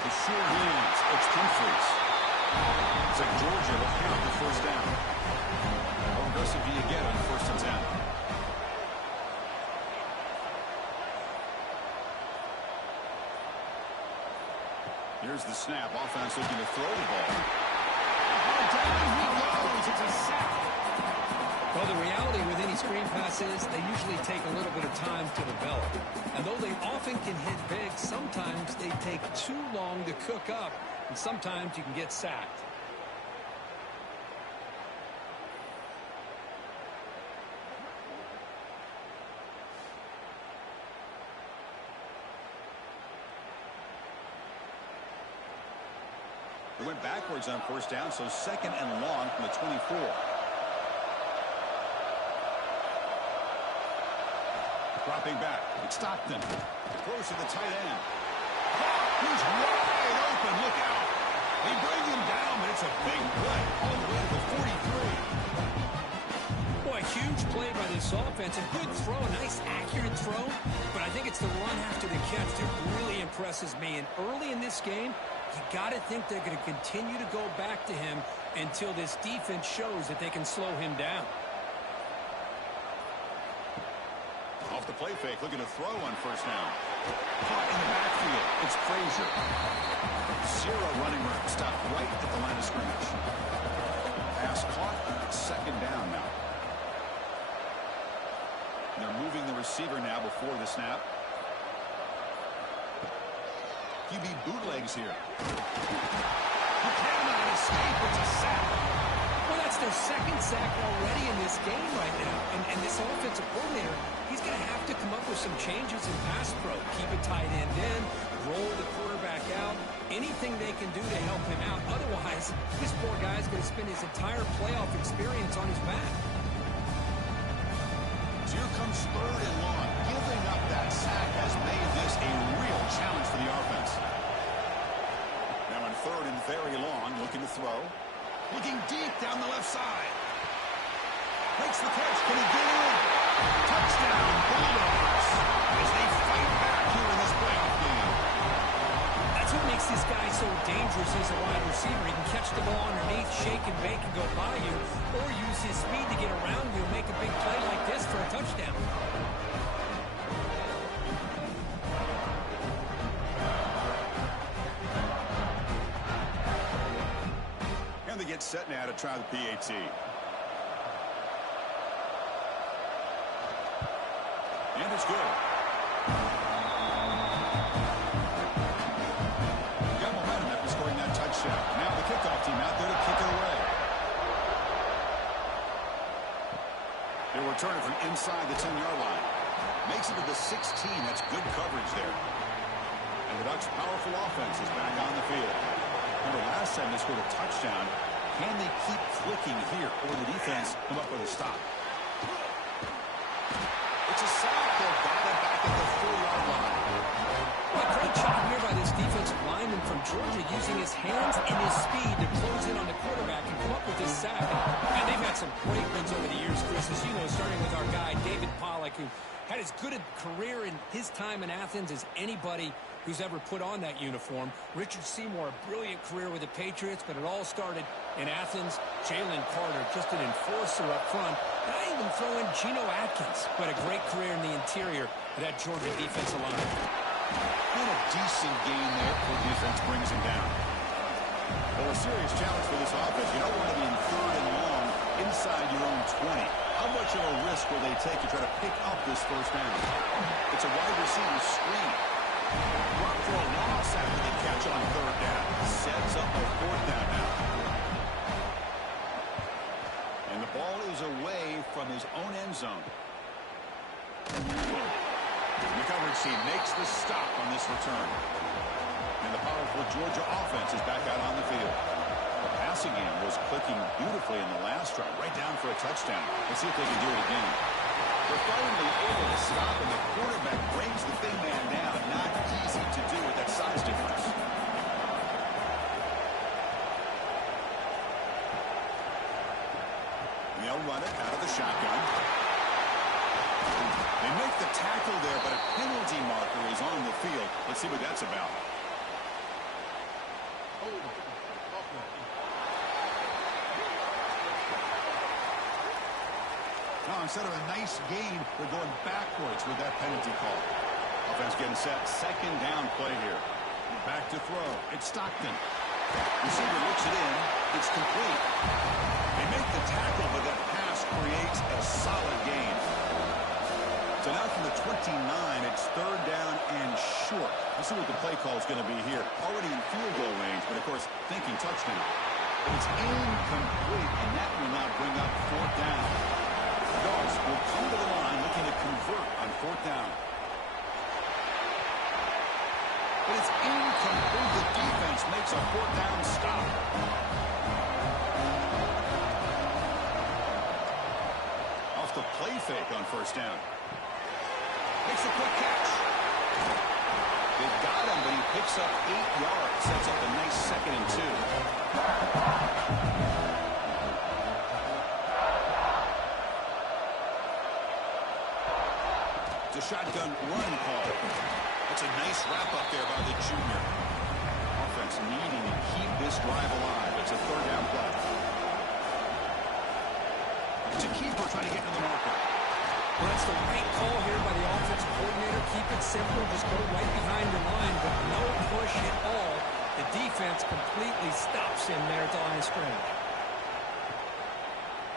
The sure hands. It's Humphries. It's like Georgia will have the first down. How aggressive do you get on 1st and 10? Here's the snap. Offense looking to throw the ball. Down he goes. It's a sack. Well, the reality with any screen pass is they usually take a little bit of time to develop. And though they often can hit big, sometimes they take too long to cook up. And sometimes you can get sacked. They went backwards on 1st down, so 2nd and long from the 24. Dropping back. It's Stockton. Throws to the tight end. He's wide open. Look out. They bring him down, but it's a big play all the way to the 43. Boy, huge play by this offense. A good throw, a nice accurate throw. But I think it's the run after the catch that really impresses me. And early in this game, you got to think they're going to continue to go back to him until this defense shows that they can slow him down. Off the play fake, looking to throw on 1st down. Caught in the backfield. It's Frazier. Zero running room. Stopped right at the line of scrimmage. Pass caught. 2nd down now. And they're moving the receiver now before the snap. QB bootlegs here. You cannot escape. It's a sack. Well, that's their 2nd sack already in this game right now. And this offensive coordinator, he's going to have to come up with some changes in pass pro. Keep a tight end in, roll the quarterback out, anything they can do to help him out. Otherwise, this poor guy's going to spend his entire playoff experience on his back. So here comes 3rd and long. Giving up that sack has made this a real challenge for the offense. Now on 3rd and very long, looking to throw. Looking deep down the left side. Makes the catch. Can he get in? Touchdown, Bulldogs. As they fight back here in this playoff game. That's what makes this guy so dangerous as a wide receiver. He can catch the ball underneath, shake and bake and go by you, or use his speed to get around you and make a big play like this for a touchdown. And they get set now to try the PAT. And it's good. Got momentum after scoring that touchdown. Now the kickoff team out there to kick it away. They're returning from inside the 10-yard line. Makes it to the 16. That's good coverage there. And the Ducks' powerful offense is back on the field. Remember, last time they scored a touchdown. Can they keep clicking here, or the defense come up with a stop? It's a sack. They'll got it back at the 4-yard line. Well, a great job here by this defensive lineman from Georgia, using his hands and his speed to close in on the quarterback and come up with this sack. And they've had some great wins over the years, Chris, as you know, starting with our guy, David Pollack, who had as good a career in his time in Athens as anybody who's ever put on that uniform. Richard Seymour, a brilliant career with the Patriots, but it all started in Athens. Jalen Carter, just an enforcer up front. And I even throw in Geno Atkins, who had a great career in the interior of that Georgia defensive line. And a decent game there before defense brings him down. Well, a serious challenge for this offense. You don't want to be in 3rd and long inside your own 20. How much of a risk will they take to try to pick up this first down? It's a wide receiver screen. Run for a loss after the catch on third down. Sets up a fourth down now. And the ball is away from his own end zone. The coverage team makes the stop on this return. And the powerful Georgia offense is back out on the field. The passing game was clicking beautifully in the last drive, right down for a touchdown. Let's see if they can do it again. They're finally able to stop, and the quarterback brings the big man down. Not easy to do with that size difference. And they'll run it out of the shotgun. They make the tackle there, but a penalty marker is on the field. Let's see what that's about. Now, instead of a nice gain, they're going backwards with that penalty call. Offense getting set. Second down play here. Back to throw. It's Stockton. Receiver looks it in. It's complete. They make the tackle, but that pass creates a solid gain. So now from the 29, it's third down and short. Let's see what the play call is going to be here. Already in field goal range, but of course, thinking touchdown. But it's incomplete, and that will not bring up fourth down. The Dogs will come to the line looking to convert on fourth down. But it's incomplete. The defense makes a fourth down stop. Off the play fake on first down. Makes a quick catch. They've got him, but he picks up 8 yards. Sets up a nice 2nd and 2. It's a shotgun run call. That's a nice wrap-up there by the junior. Offense needing to keep this drive alive. It's a third down play. It's a keeper trying to get to the marker. Well, that's the right call here by the offensive coordinator. Keep it simple. Just go right behind your line, but no push at all. The defense completely stops him there at the line of scrimmage.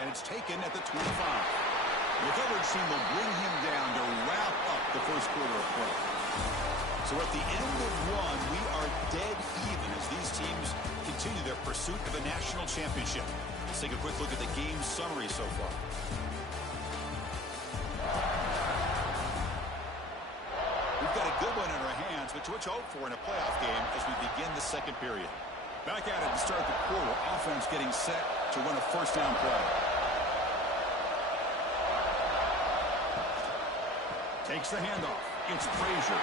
And it's taken at the 25. The coverage team will bring him down to wrap up the first quarter of play. So at the end of one, we are dead even as these teams continue their pursuit of a national championship. Let's take a quick look at the game summary so far. We've got a good one in our hands, but what you hope for in a playoff game as we begin the second period. Back at it to start the quarter. Offense getting set to run a first down play. Takes the handoff. It's Frazier.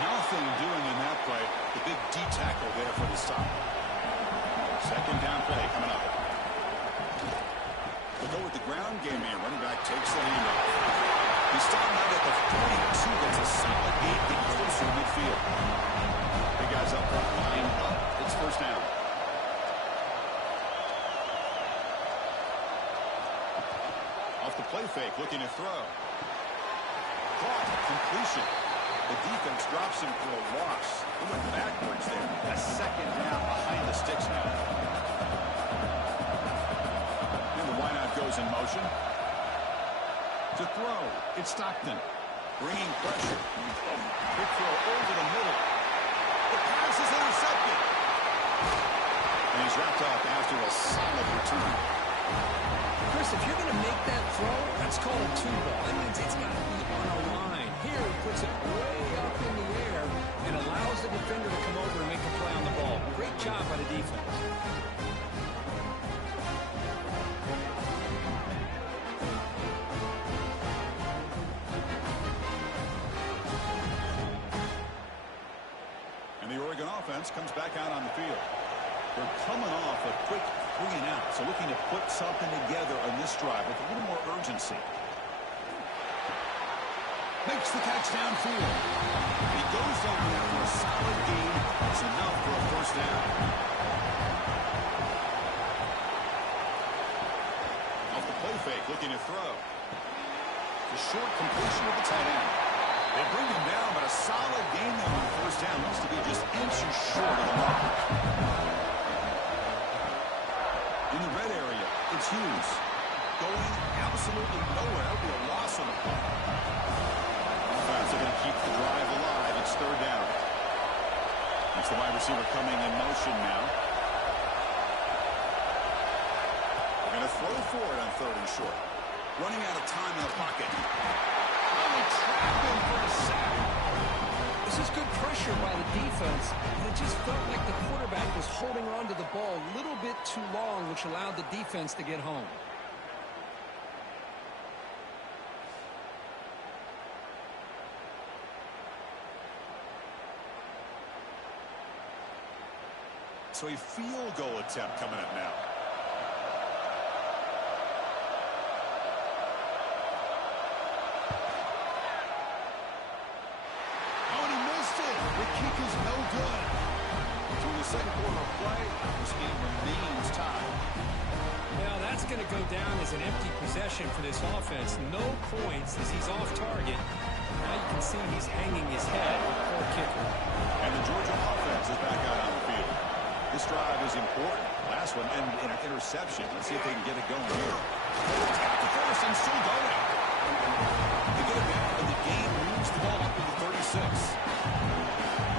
Nothing doing in that play. The big D tackle there for the stop. Second down play coming up. We'll go with the ground game here. Running back takes the handoff. He's starting out at the 42. That's a solid gain, getting closer to midfield. Big guys up front, line up. It's first down. Off the play fake, looking to throw. Caught, completion. The defense drops him for a loss. He went backwards there. A second down behind the sticks now. And the wideout goes in motion. To throw, it's Stockton. Bringing pressure. Big throw over the middle. The pass is intercepted. And he's wrapped up after a solid return. Chris, if you're going to make that throw, that's called a two-ball. That means it's got to be on a line. Here, he puts it way up in the air and allows the defender to come over and make a play on the ball. Great job by the defense. And the Oregon offense comes back out on the field. They're coming off a quick 3 and out, so looking to put something together on this drive with a little more urgency. Makes the catch downfield. He goes over there for a solid gain. It's enough for a first down. Off the play fake, looking to throw. The short completion of the tight end. They bring him down, but a solid gain there on first down. Looks to be just inches short of the mark. In the red area, it's Hughes. Going absolutely nowhere. That'll be a loss on the play. Offense are going to keep the drive alive. It's third down. receiver coming in motion now. They're going to throw for it on 3rd and short. Running out of time in the pocket. Oh, they trap him for a sack. This is good pressure by the defense, but it just felt like the quarterback was holding on to the ball a little bit too long, which allowed the defense to get home. So a field goal attempt coming up now. Oh, and he missed it. The kick is no good. Through the second quarter of play, this game remains tied. Well, that's going to go down as an empty possession for this offense. No points as he's off target. Now you can see he's hanging his head. Poor kicker. And the Georgia offense is back out on the field. This drive is important. Last one ended in an interception. Let's see if they can get it going here. Oh, it's got the first and still going. They get it back, and the game moves the ball up to the 36.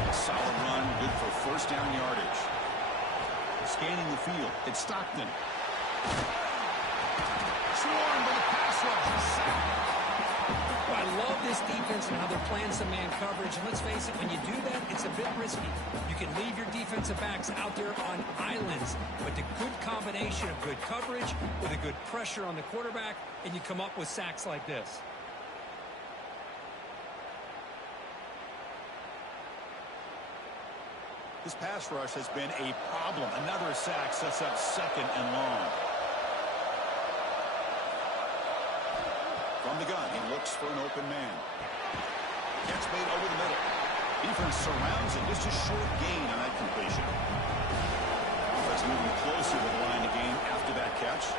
A solid run, good for first down yardage. Scanning the field, it's Stockton. Swarmed by the pass rush. A sack. I love this defense and how they're playing some man coverage. And let's face it, when you do that, it's a bit risky. You can leave your defensive backs out there on islands. But the good combination of good coverage with a good pressure on the quarterback, and you come up with sacks like this. This pass rush has been a problem. Another sack sets up 2nd and long. From the gun, he looks for an open man. Catch made over the middle. Defense surrounds him. Just a short gain on that completion. Offense moving closer to the line of game after that catch.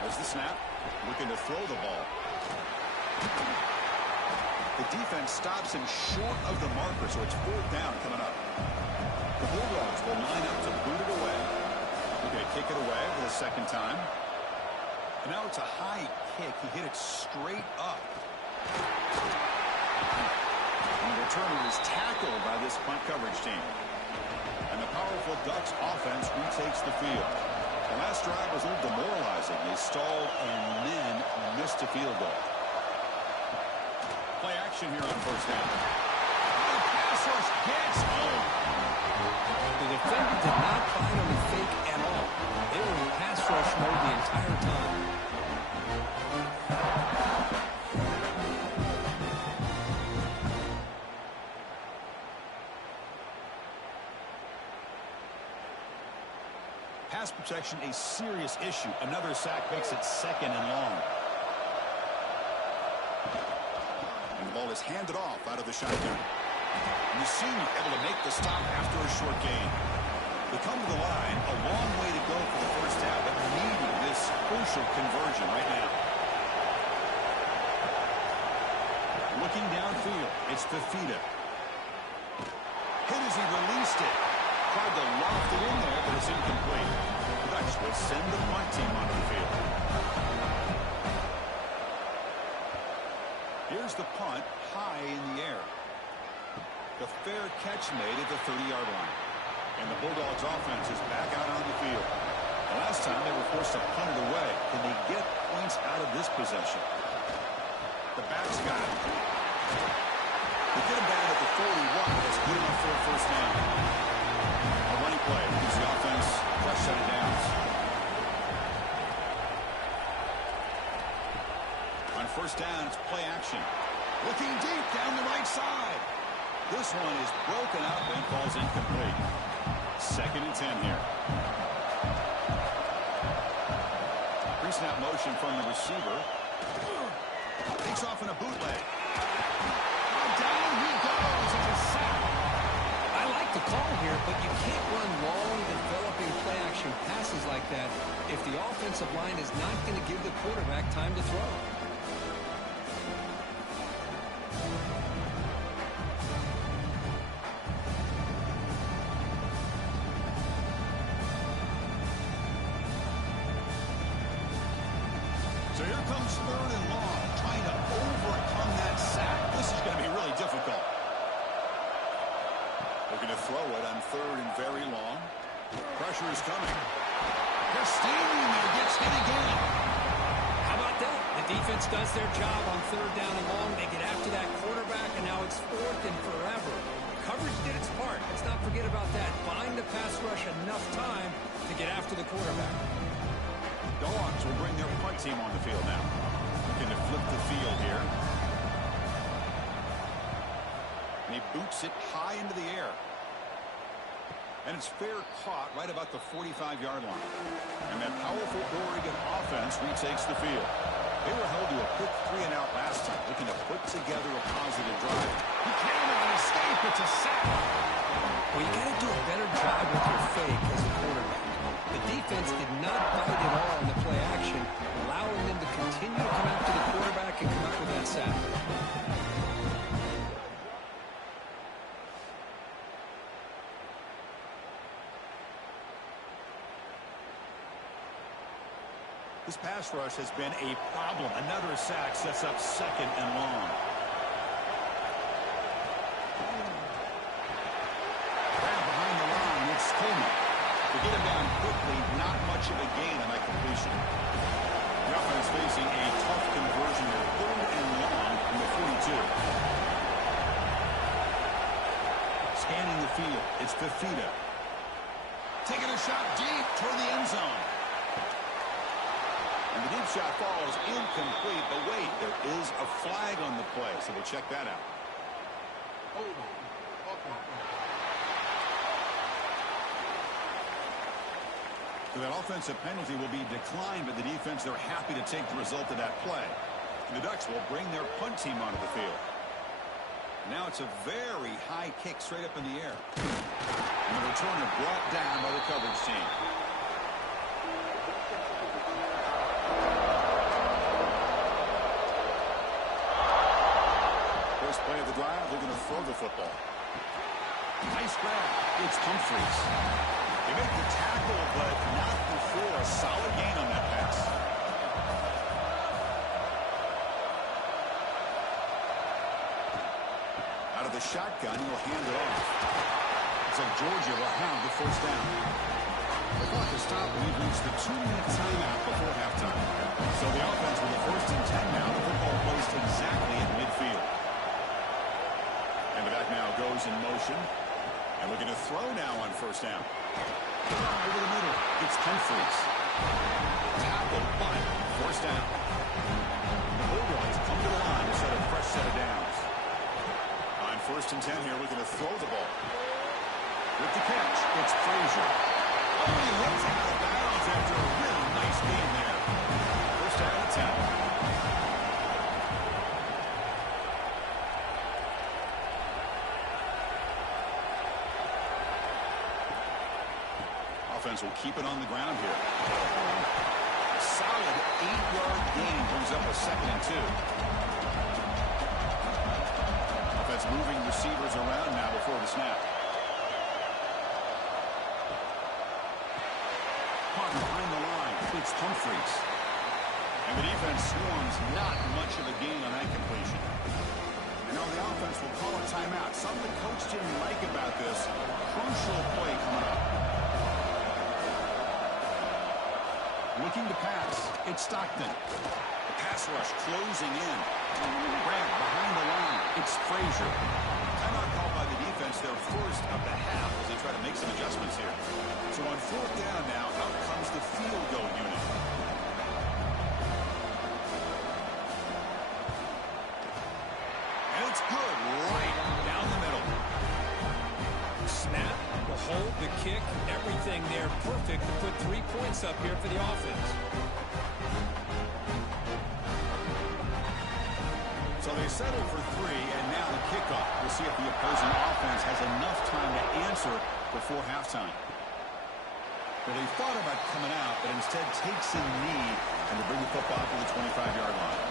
There's the snap. Looking to throw the ball. The defense stops him short of the marker, so it's 4th down coming up. The Bulldogs will line up to boot it away. They're going to kick it away for the 2nd time. And now it's a high kick. He hit it straight up. And the returner is tackled by this punt coverage team. And the powerful Ducks offense retakes the field. The last drive was a little demoralizing. They stalled and then missed a field goal. Play action here on 1st down. Oh, the pass rush gets home. The defender did not bite on the fake at all. They were in pass rush mode the entire time. Pass protection a serious issue. Another sack makes it 2nd and long. And the ball is handed off out of the shotgun. And the senior able to make the stop after a short gain. They come to the line, a long way to go for the first down, but needing this crucial conversion right now. Looking downfield, it's Fafita. Hit as he released it. Tried to loft it in there, but it's incomplete. The Ducks will send the punt team onto the field. Here's the punt, high in the air. The fair catch made at the 30-yard line. And the Bulldogs offense is back out on the field. The last time they were forced to punt it away. Can they get points out of this possession? The back's got it. They get him down at the 41, but it's good enough for a first down. A running play gives the offense a fresh set of downs. On 1st down, it's play action. Looking deep down the right side. This one is broken up and falls incomplete. 2nd and 10 here. Pre-snap motion from the receiver. Takes off in a bootleg. Down he goes. It's a sack. I like the call here, but you can't run long, developing play-action passes like that if the offensive line is not going to give the quarterback time to throw. So here comes 3rd and long, trying to overcome that sack. This is going to be really difficult. Looking to throw it defense does their job on 3rd down and long. They get after that quarterback, and now it's 4th and forever. Coverage did its part. Let's not forget about that. Buying the pass rush enough time to get after the quarterback. Dogs will bring their punt team on the field now. Looking to flip the field here. And he boots it high into the air. And it's fair caught right about the 45-yard line. And that powerful Oregon offense retakes the field. They were held to a quick 3-and-out last time, looking to put together a positive drive. He can't even escape. It's a sack. Well, you got to do a better job with your fake as a quarterback. The defense did not bite at all in the play action, allowing them to continue to come after the quarterback and come up with that sack. This pass rush has been a problem. Another sack sets up 2nd and long. Grab behind the line. It's Coleman. To get him down quickly, not much of a gain on that completion. The offense facing a tough conversion of 3rd and long from the 42. Scanning the field. It's Fafita. Taking a shot deep toward the end zone. And the deep shot falls incomplete. But wait, there is a flag on the play, so we'll check that out. So that offensive penalty will be declined by the defense. They're happy to take the result of that play. And the Ducks will bring their punt team onto the field. Now it's a very high kick straight up in the air. And the returner brought down by the coverage team. First play of the drive, they're going to throw the football. Nice grab. It's Humphries. They make the tackle, but not before a solid gain on that pass. Out of the shotgun, he'll hand it off. It's like Georgia will have the 1st down. The clock is stopped, and we've reached the 2-minute timeout before halftime. So the offense with the 1st and 10 now. The football placed exactly at midfield. And the back now goes in motion. And looking to throw now on 1st down. Over the middle, it's Humphries. Tackle, but 1st down. The Bulldogs come to the line to set a fresh set of downs. On 1st and 10 here, looking to throw the ball. With the catch, it's Frazier. Oh, he hits out of bounds after a really nice game there. 1st down and 10. Offense will keep it on the ground here. A solid 8-yard gain brings up a 2nd and 2. Offense moving receivers around now before the snap. Caught behind the line. It's Humphries. And the defense swarms, not much of a gain on that completion. And now the offense will call a timeout. Something the coach didn't like about this. Crucial play coming up. Looking to pass. It's Stockton. The pass rush closing in. Grant behind the line. It's Frazier. Timeout called by the defense, their 1st of the half as they try to make some adjustments here. So on 4th down now, out comes the field goal unit. And it's good right down the middle. Snap, the hold, the kick, everything there perfect to put 3 points up here for the offense. So they settle for 3, and now the kickoff. We'll see if the opposing offense has enough time to answer before halftime. Well, they thought about coming out, but instead takes a knee and they bring the football to the 25-yard line.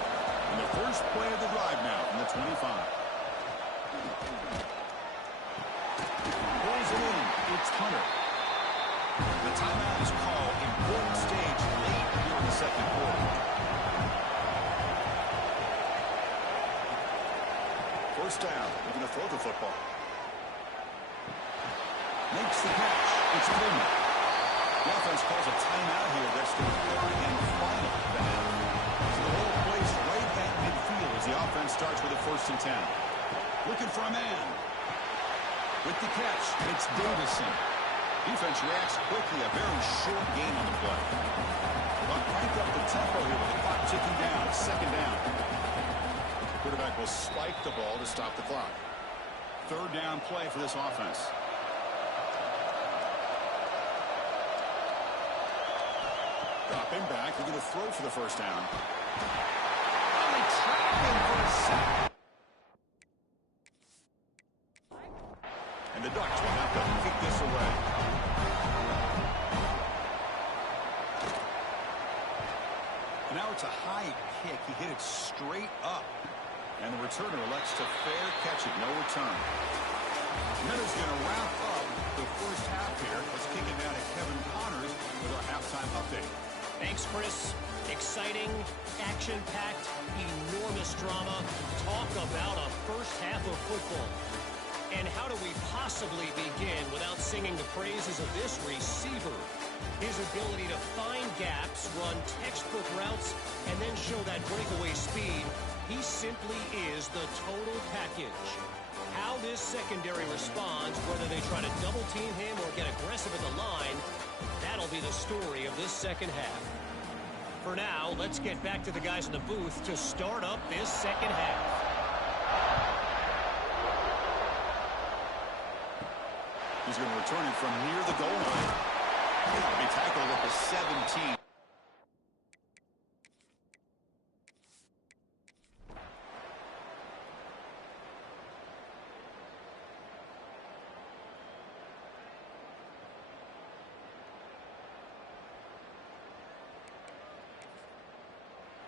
And the first play of the drive now from the 25. Pulls it in. It's Hunter. The timeout is called. Important stage late here in the 2nd quarter. First down. We're going to throw the football. Makes the catch. It's Coleman. The offense calls a timeout here. That's the 3rd and final of the half. So the whole place right the offense starts with a 1st and 10. Looking for a man. With the catch, it's Davison. Defense reacts quickly. A very short gain on the play. But crank up the tempo here with the clock ticking down. 2nd down. Quarterback will spike the ball to stop the clock. 3rd down play for this offense. Dropping back. They're going to throw for the 1st down. And they trap him for a sack. And the Ducks will have to kick this away. And now it's a high kick. He hit it straight up. And the returner elects to fair catch it. No return. Miller's going to wrap up the 1st half here. Let's kick it down to Kevin Connors with our halftime update. Thanks, Chris. Exciting, action-packed, enormous drama. Talk about a 1st half of football. And how do we possibly begin without singing the praises of this receiver? His ability to find gaps, run textbook routes, and then show that breakaway speed. He simply is the total package. How this secondary responds, whether they try to double-team him or get aggressive at the line, that'll be the story of this 2nd half. For now, let's get back to the guys in the booth to start up this 2nd half. He's going to return it from near the goal line. He tackled at the 17.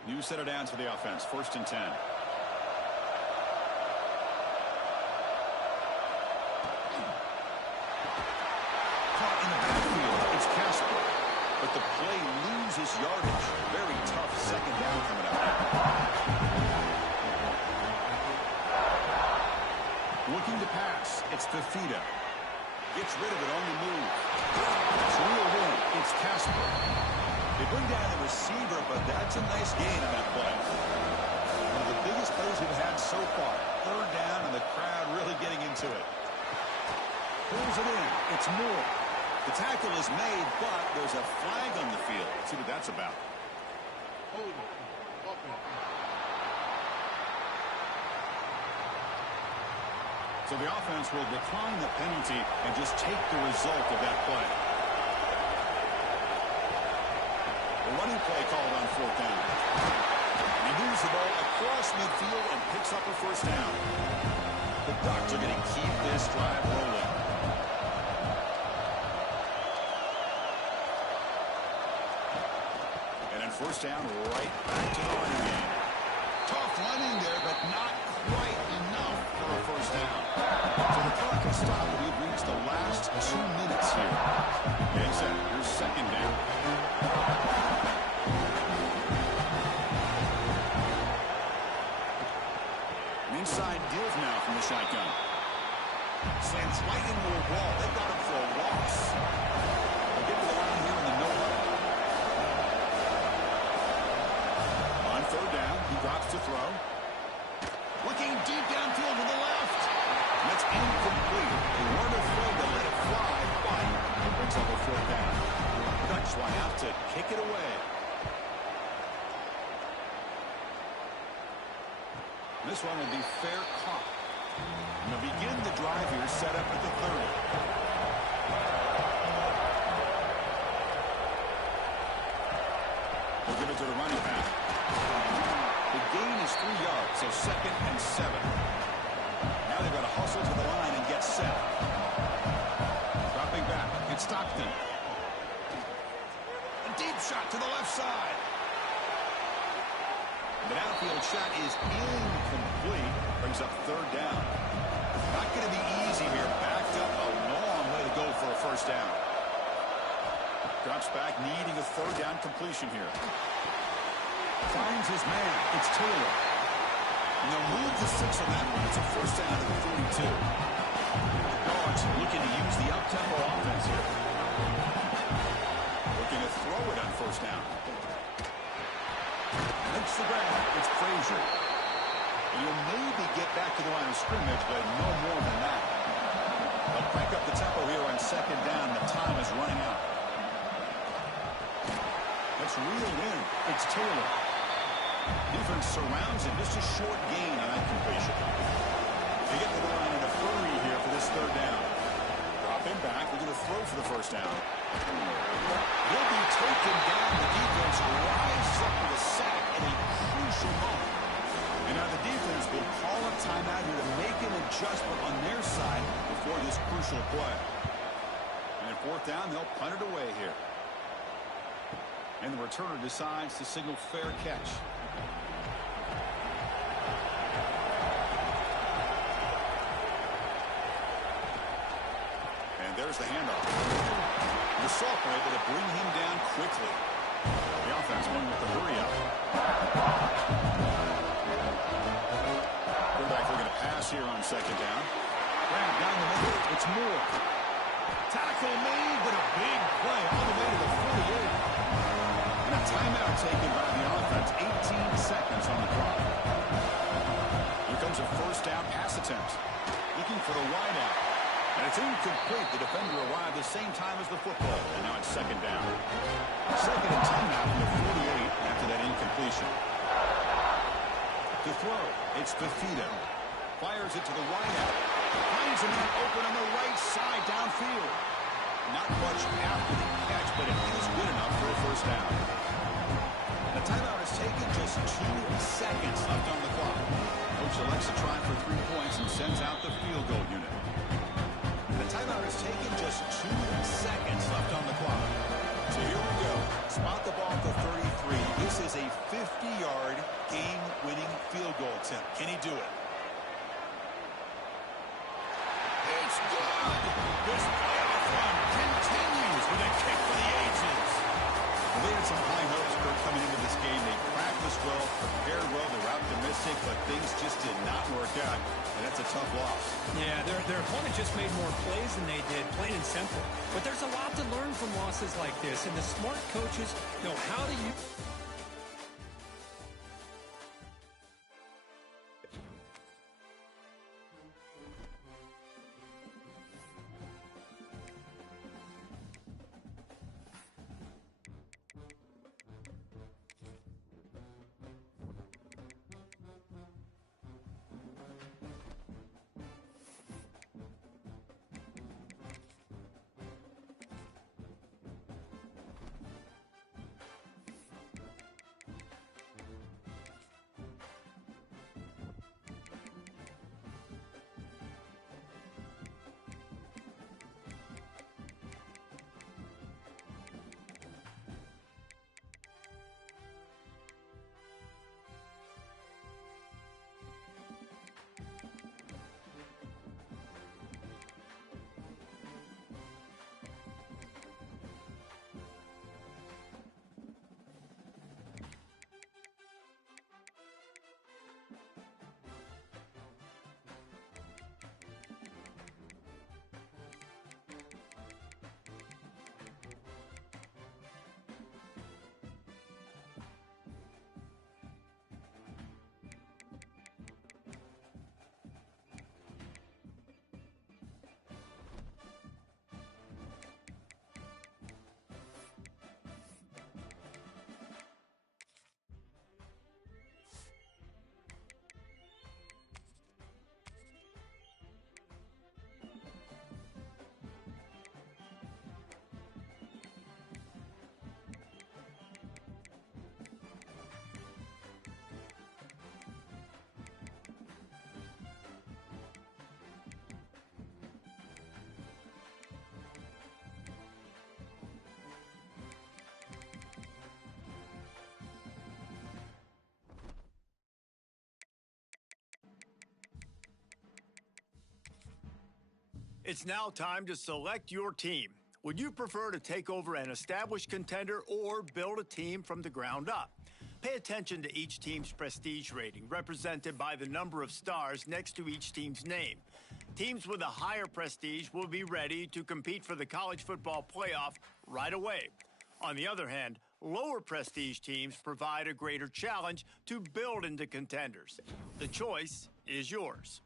You set it down to the offense. 1st and 10. But the play loses yardage. Very tough 2nd down coming up. Looking to pass. It's Fafita. Gets rid of it on the move. It's reeled in. It's Casper. They bring down the receiver, but that's a nice gain on that play. One of the biggest plays we've had so far. 3rd down, and the crowd really getting into it. Pulls it in. It's Moore. The tackle is made, but there's a flag on the field. Let's see what that's about. So the offense will decline the penalty and just take the result of that play. The running play called on 4th down. And he moves the ball across midfield and picks up a 1st down. The Ducks are going to keep this drive rolling. And 1st down, right back to the running game. Tough running there, but not quite enough for a 1st down. So the clock can stop, and we've reached the last 2 minutes here. Game set. Here's 2nd down. An inside give now from the shotgun. Slams right into a wall. They got him for a loss. They'll get to the line here in the no-huddle. 3rd down, he drops to throw. Looking deep downfield to the left. And that's incomplete. They weren't afraid to let it fly, but it brings up a 4th down. The Ducks will have to kick it away. This one will be fair caught. And they'll begin the drive here, set up at the 30. They'll give it to the running back. The gain is 3 yards, so 2nd and 7. Now they've got to hustle to the line and get set. Dropping back. It's Stockton. A deep shot to the left side. The downfield shot is incomplete. Brings up 3rd down. Not going to be easy here. Backed up a long way to go for a 1st down. Drops back, needing a 3rd down completion here. Finds his man. It's Taylor. And they'll move the 6 on that one. It's a 1st down to the 42. Dogs looking to use the up-tempo offense here. Looking to throw it on 1st down. Makes the grab. It's Frazier. back to the line of scrimmage, but no more than that. They'll crank up the tempo here on second down. The time is running out. Let's reel in. It's Taylor. Defense surrounds him. Just a short gain on that completion. They get to the line in a hurry here for this third down. Drop him back. We're going to throw for the first down. He'll be taken down. The defense rises up with a sack in a crucial moment. And now the defense will call a timeout here to make an adjustment on their side before this crucial play. And at fourth down, they'll punt it away here. And the returner decides to signal fair catch. And there's the handoff. The Saints were able to bring him down quickly. The offense won with the hurry up. Quarterback looking to pass here on second down. Grab down the middle. It's Moore. Tackle made, but a big play all the way to the 48. And a timeout taken by the offense. 18 seconds on the clock. Here comes a first down pass attempt. Looking for the wideout. And it's incomplete. The defender arrived the same time as the football. And now it's second down. Second and 10 now from the 48 after that incompletion. To throw, it's Fafita. Fires it to the wideout. Finds a man open on the right side downfield. Not much after the catch, but it is good enough for a first down. The timeout is taken, just 2 seconds left on the clock. Coach elects to try for 3 points and sends out the field goal unit. The timeout is taken, just 2 seconds left on the clock. So here we go. Spot the ball at the 33. This is a 50-yard game-winning field goal attempt. Can he do it? It's good! This playoff run continues with a kick for the ages. Well, they had some high hopes for coming into this game. They practiced well, prepared well, they were optimistic, but things just did not work out, and that's a tough loss. Yeah, their opponent just made more plays than they did, plain and simple. But there's a lot to learn from losses like this, and the smart coaches know how to use... It's now time to select your team. Would you prefer to take over an established contender or build a team from the ground up? Pay attention to each team's prestige rating, represented by the number of stars next to each team's name. Teams with a higher prestige will be ready to compete for the college football playoff right away. On the other hand, lower prestige teams provide a greater challenge to build into contenders. The choice is yours.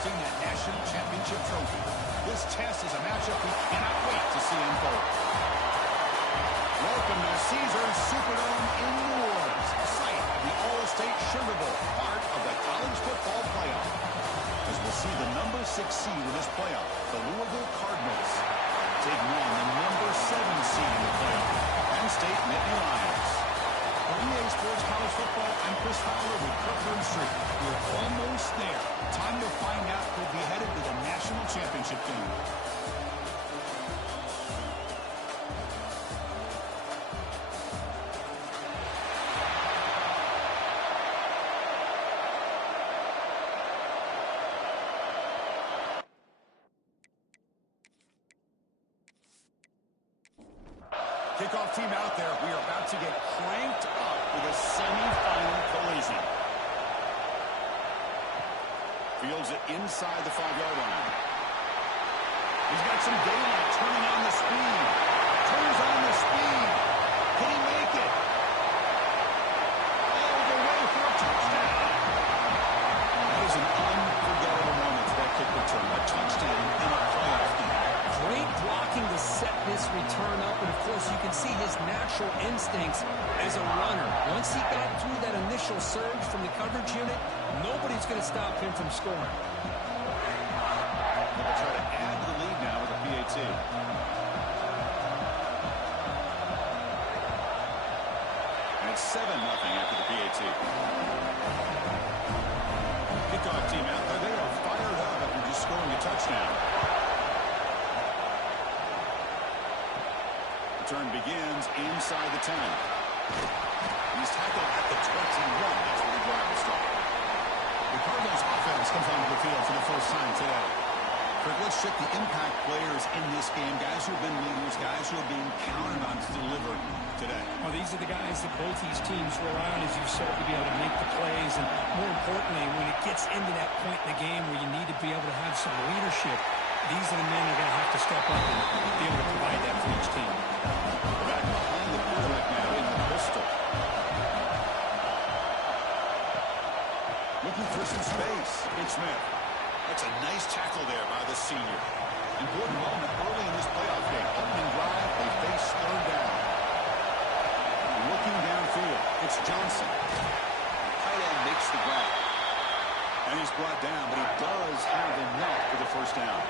hosting that national championship trophy. This test is a matchup we cannot wait to see unfold. Welcome to Caesars Superdome in New Orleans, site of the All-State Sugar Bowl, part of the college football playoff. As we'll see the number 6 seed in this playoff, the Louisville Cardinals, taking on the number 7 seed in the playoff, Penn State Nittany Lions. For EA Sports College Football, I'm Chris Fowler with Kirkland Street. We're almost there. Time to find out who'll be headed to the national championship game. Kickoff team out there. We are about to get cranked up with a semifinal collision. Fields it inside the 5-yard line. He's got some daylight, turning on the speed. Turns on the speed. Can he make it? All the way for a touchdown. That is an unforgettable moment for that kick return. A touchdown in a playoff game. Great blocking to set this return up, and of course you can see his natural instincts as a runner. Once he got through that initial surge from the coverage unit, nobody's going to stop him from scoring. They'll try to add to the lead now with a PAT. And it's 7-0 after the PAT. Kickoff team out there. They are fired up after just scoring a touchdown. Return begins inside the 10. He's tackled at the 21. That's where the drive will start. The Cardinals offense comes onto the field for the first time today. Kirk, let's check the impact players in this game. Guys who have been leaders, guys who are being counted on to deliver today. Well, these are the guys that both these teams rely on, as you said, to be able to make the plays. And more importantly, when it gets into that point in the game where you need to be able to have some leadership, these are the men who are going to have to step up and be able to provide that for each team. Back behind the quarterback now in the pistol. Looking for some space. It's Smith. That's a nice tackle there by the senior. Important moment early in this playoff game. Opening drive, they face third down. Looking downfield, it's Johnson. The tight end makes the grab. And he's brought down, but he does have enough for the first down.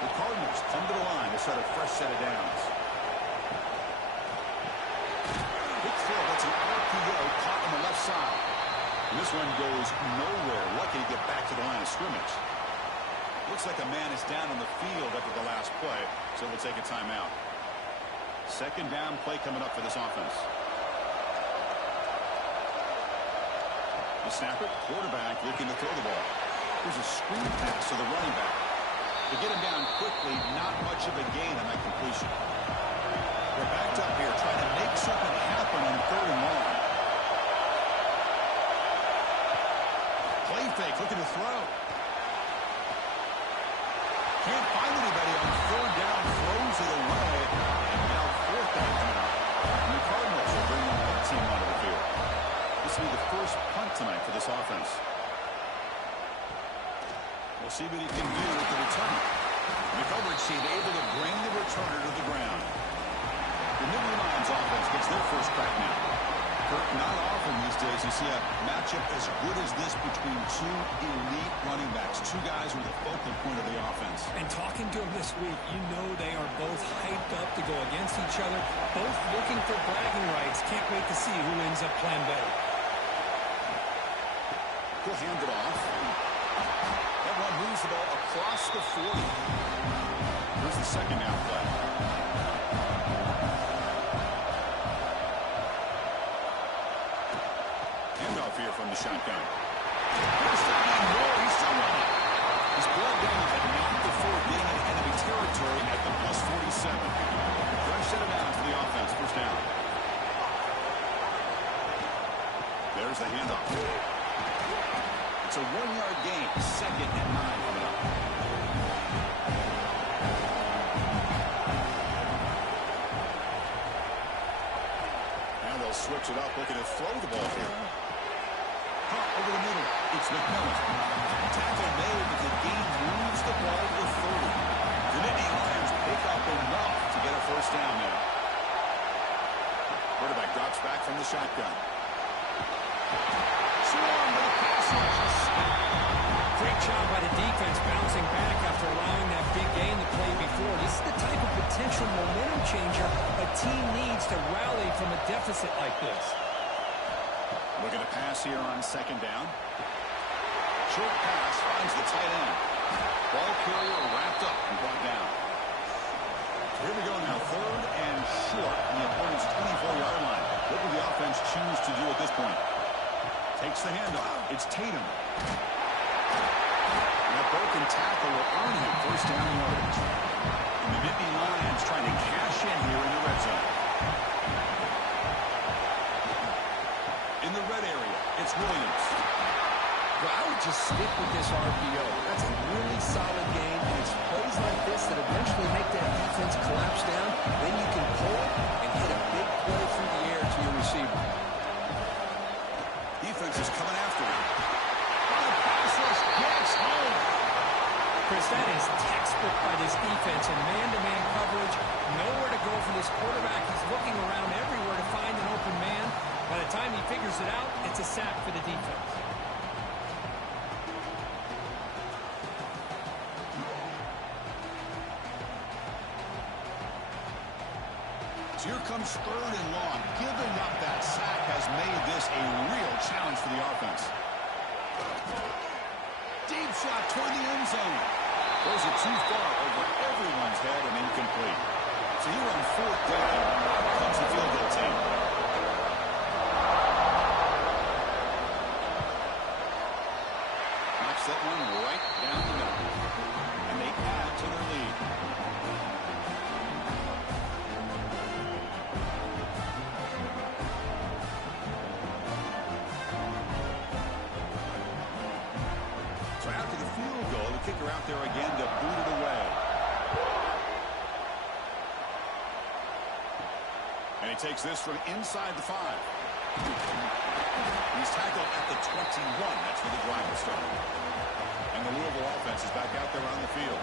The Cardinals come to the line to set a fresh set of downs. Big throw, that's an RPO caught on the left side. And this one goes nowhere. Lucky to get back to the line of scrimmage. Looks like a man is down on the field after the last play, so we'll take a timeout. Second down play coming up for this offense. The snapper, quarterback, looking to throw the ball. Here's a screen pass to the running back. To get him down quickly, not much of a gain on that completion. They're backed up here, trying to make something happen on third and long. Play fake, looking to throw. Can't find anybody on third down, throws it away, and now fourth down coming up. And the Cardinals will bring that team onto the field. This will be the first punt tonight for this offense. We'll see what he can do with the return. The coverage team able to bring the returner to the ground. The Nittany Lions offense gets their first crack now. Kirk, not often these days you see a matchup as good as this between two elite running backs, two guys who are the focal point of the offense. And talking to them this week, you know they are both hyped up to go against each other, both looking for bragging rights. Can't wait to see who ends up playing better. He'll hand it off. That one moves the ball across the 40. Here's the second down play. Handoff here from the shotgun. Here's Johnny Moore. He's still running. He's brought down at not before getting into enemy territory at the plus 47. Fresh set of downs for the offense. First down. There's the handoff. It's a 1-yard gain. Second and 9 coming up. Now they'll switch it up, looking to throw the ball here. Over the middle. It's McMillan. Tackle made, but the gain moves the ball to the 30. The Nittany Lions pick up enough to get a first down there. Quarterback drops back from the shotgun. Swarm with a pass rush. Great job by the defense bouncing back after allowing that big gain the play before. This is the type of potential momentum changer a team needs to rally from a deficit like this. Looking to pass here on second down. Short pass finds the tight end. Ball carrier wrapped up and brought down. Here we go now, third and short on the opponent's 24-yard line. What will the offense choose to do at this point? Takes the handoff. It's Tatum. And a broken tackle will earn him first down yardage. And the Nittany Lions trying to cash in here in the red zone. In the red area, it's Williams. Well, I would just stick with this RPO. That's a really solid game, and it's plays like this that eventually make that defense collapse down. Then you can pull and hit a big play through the air to your receiver. Defense is coming after him. On the pass rush, gets home. Chris, that is textbook by this defense in man-to-man coverage. Nowhere to go for this quarterback. He's looking around everywhere to find an open man. By the time he figures it out, it's a sack for the defense. So here comes third and long. Giving up that sack has made this a real challenge for the offense. Deep shot toward the end zone. Throws it too far over everyone's head and incomplete. So here on fourth down, comes the field goal team. Knocks that one right down the middle. And they add to their lead. Kicker out there again to boot it away. And he takes this from inside the 5. He's tackled at the 21. That's where the drive will start. And the Louisville offense is back out there on the field.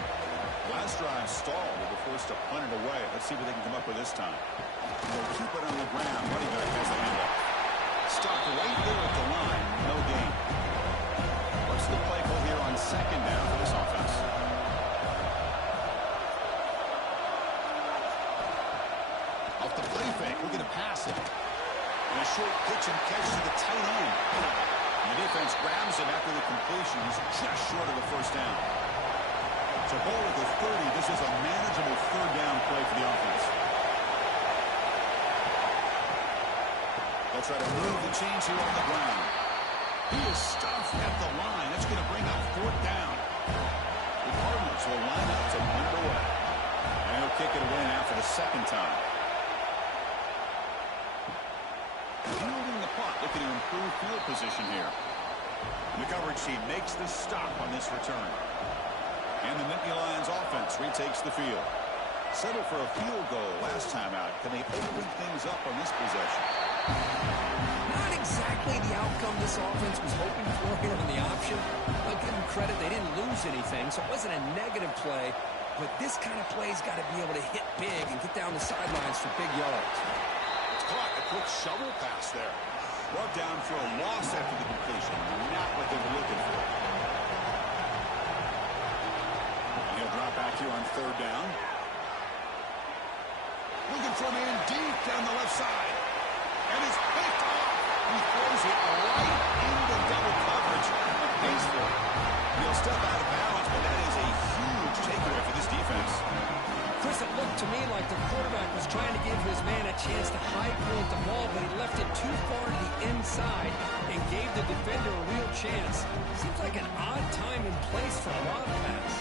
Last drive stalled. They were forced to punt it away. Let's see what they can come up with this time. They'll keep it on the ground. Running back has the handoff. Stopped right there at the line. No gain. What's the play call here on second down for this offense? Off the play fake, looking to pass it. And a short pitch and catch to the tight end. And the defense grabs him after the completion. He's just short of the first down. So ball at the 30. This is a manageable third down play for the offense. They'll try to move the chains here on the ground. He is stuffed at the line. That's going to bring up fourth down. The Cardinals will line up to punt it away. And he'll kick it away now for the second time. Fielding the punt, looking to improve field position here. And the coverage team makes the stop on this return. And the Nittany Lions offense retakes the field. Settled for a field goal last time out. Can they open things up on this possession? Not exactly the outcome this offense was hoping for here on the option. I'll give them credit. They didn't lose anything, so it wasn't a negative play. But this kind of play's got to be able to hit big and get down the sidelines for big yards. It's caught. A quick shovel pass there. Brought down for a loss after the completion. Not what they were looking for. And he'll drop back here on third down. Looking from in deep down the left side. And it's picked off. He throws it right into double coverage. A pace for it. He'll step out of bounds, but that is a huge takeaway for this defense. Chris, it looked to me like the quarterback was trying to give his man a chance to high point the ball, but he left it too far to the inside and gave the defender a real chance. Seems like an odd time and place for a lob pass.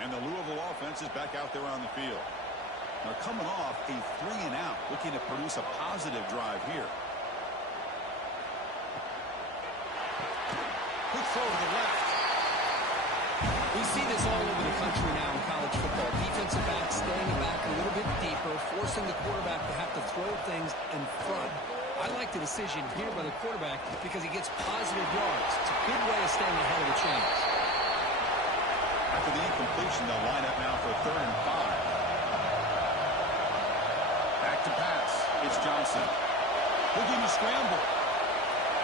And the Louisville offense is back out there on the field. Now coming off a 3-and-out, looking to produce a positive drive here. Quick throw to the left. We see this all over the country now in college football. Defensive backs staying back a little bit deeper, force forcing the quarterback to have to throw things in front. I like the decision here by the quarterback because he gets positive yards. It's a good way of staying ahead of the chains. After the incompletion, they'll line up now for 3rd and 5. Back to pass. It's Johnson. Looking to scramble.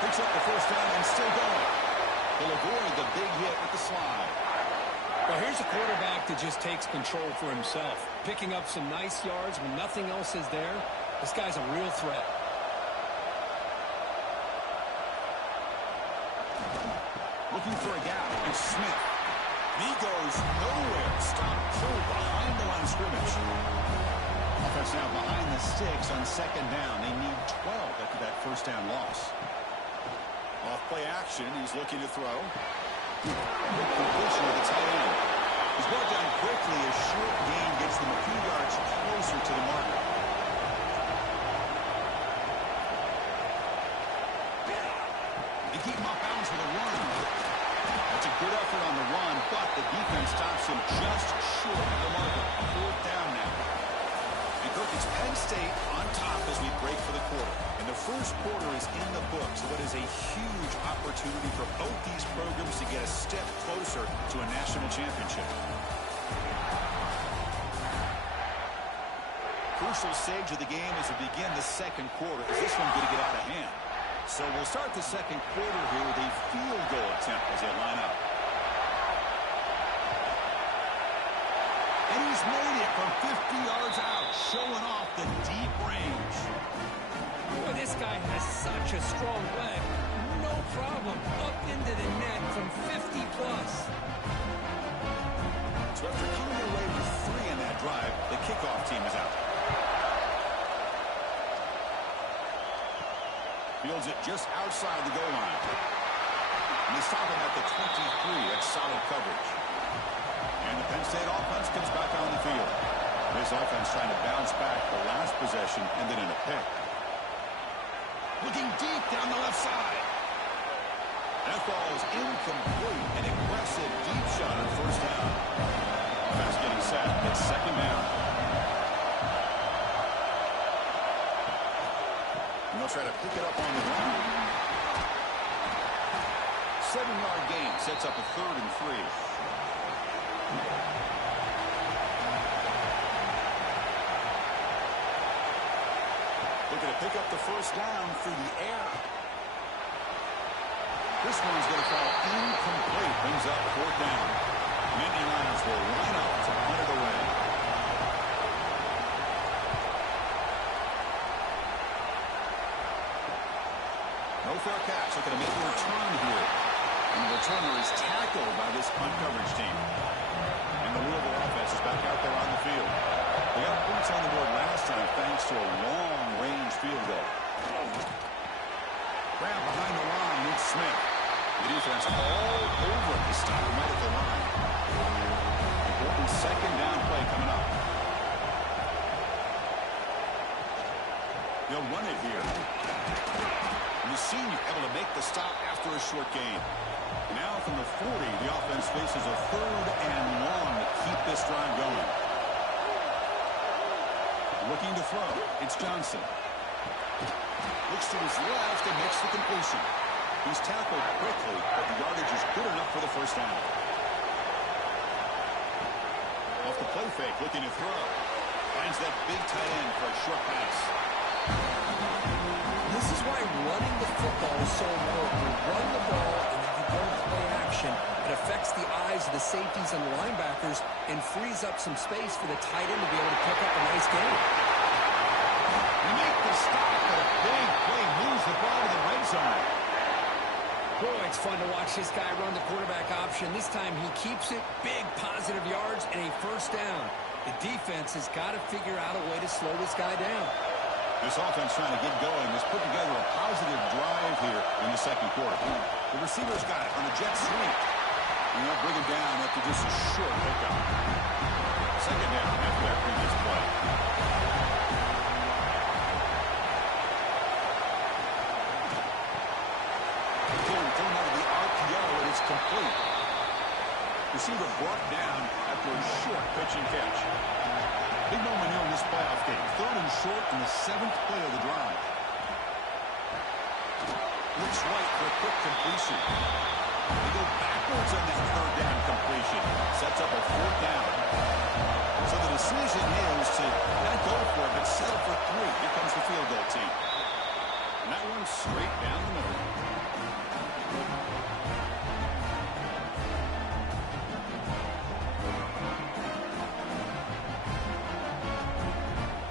Picks up the first down and still going. He'll avoid the big hit with the slide. Well, here's a quarterback that just takes control for himself. Picking up some nice yards when nothing else is there. This guy's a real threat. Looking for a gap. It's Smith. He goes nowhere. Stop pull behind the line of scrimmage. Offense now behind the sticks on 2nd down. They need 12 after that first down loss. Off play action. He's looking to throw. Completion of the tight end. He's brought down quickly. A short gain gets them a few yards closer to the marker. They keep him off bounds with a run. That's a good effort on the run, but the defense stops him just short of the marker. 4th down now. And Cook, it's Penn State on top as we break for the quarter. And the first quarter is in the books. What is a huge opportunity for both these programs to get a step closer to a national championship. Crucial stage of the game as we begin the second quarter. Is this one going to get out of hand? So we'll start the second quarter here with a field goal attempt as they line up. And he's made it from 50 yards out, showing off the deep range. Boy, this guy has such a strong leg. No problem. Up into the net from 50 plus. So after coming away with 3 in that drive, the kickoff team is out. Fields it just outside the goal line. And they stop him at the 23. That's solid coverage. And the Penn State offense comes back on the field. This offense trying to bounce back. The last possession ended in a pick. Looking deep down the left side. That ball is incomplete. An aggressive deep shot on 1st down. Pass getting set. It's 2nd down. And they'll try to pick it up on the run. 7-yard gain sets up a 3rd and 3. Looking to pick up the first down through the air. This one's going to fall incomplete. Brings up 4th down. Nittany Lions will line up to punt it away. No fair catch. Looking to make a return here. And the returner is tackled by this punt coverage team. And the Louisville offense is back out there on the field. They got points on the board last time thanks to a long-range field goal. Grab behind the line with Smith. The defense all over the stop right at the line. Important 2nd down play coming up. They'll run it here. And the senior able to make the stop after a short gain. Now from the 40, the offense faces a 3rd and long to keep this drive going. Looking to throw. It's Johnson. Looks to his left and makes the completion. He's tackled quickly, but the yardage is good enough for the first down. Off the play fake, looking to throw. Finds that big tight end for a short pass. This is why running the football is so important. You run the ball, and if you don't play action, it affects the eyes of the safeties and the linebackers and frees up some space for the tight end to be able to pick up a nice gain. They make the stop, but a big play moves the ball to the red zone. Boy, it's fun to watch this guy run the quarterback option. This time he keeps it. Big positive yards and a first down. The defense has got to figure out a way to slow this guy down. This offense trying to get going has put together a positive drive here in the second quarter. The receivers got it on the jet sweep. And they'll bring it down after just a short pickup. 2nd down after that previous play. Again, thrown out of the RPO, and it's complete. Receiver brought down after a short pitch and catch. Big moment here in this playoff game. 3rd and short in the 7th play of the drive. Looks right for a quick completion. They go backwards on that 3rd down completion. Sets up a 4th down. So the decision is to not go for it, but settle for 3. Here comes the field goal team. And that one's straight down the middle.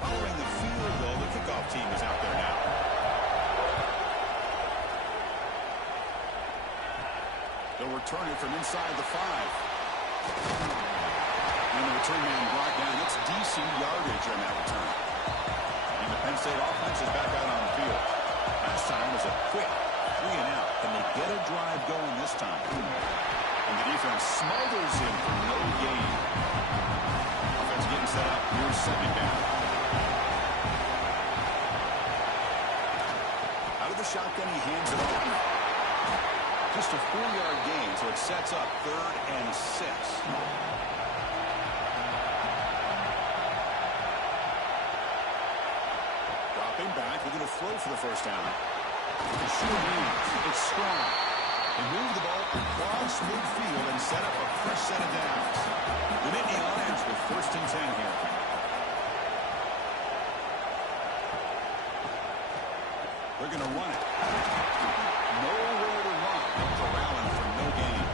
Following the field goal, the kickoff team is out there now. They'll return it from inside the 5. And the return man brought down. It's decent yardage on that return. And the Penn State offense is back out on the field. Last time was a quick 3 and out. Can they get a drive going this time? And the defense smothers him for no gain. Offense getting set up. Here's 2nd down. Out of the shotgun, he hands it off. Just a 4-yard gain, so it sets up 3rd and 6. Dropping back, looking to throw for the 1st down. Short hands, it's strong. They move the ball across midfield and set up a fresh set of downs. The Nittany Lions with 1st and 10 here. They're going to run it. Nowhere to run. Corralling for no gain.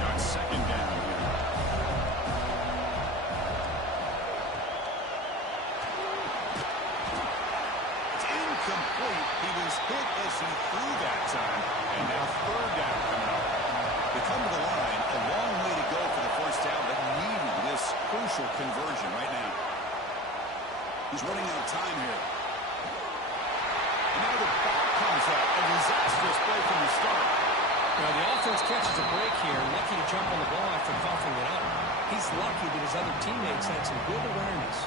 Got 2nd down here. It's incomplete. He was hit as he threw that time. And now 3rd down coming up. They come to the line. A long way to go for the 1st down, but needing this crucial conversion right now. He's running out of time here. And now the ball comes up. A disastrous play from the start. Well, the offense catches a break here. Lucky to jump on the ball after coughing it up. He's lucky that his other teammates had some good awareness.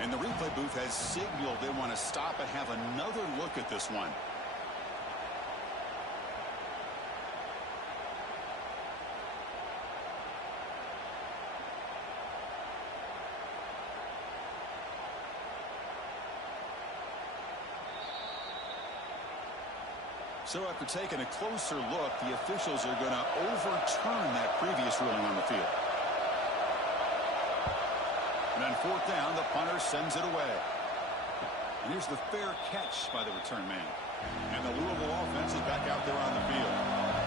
And the replay booth has signaled they want to stop and have another look at this one. So after taking a closer look, the officials are going to overturn that previous ruling on the field. And on 4th down, the punter sends it away. And here's the fair catch by the return man. And the Louisville offense is back out there on the field.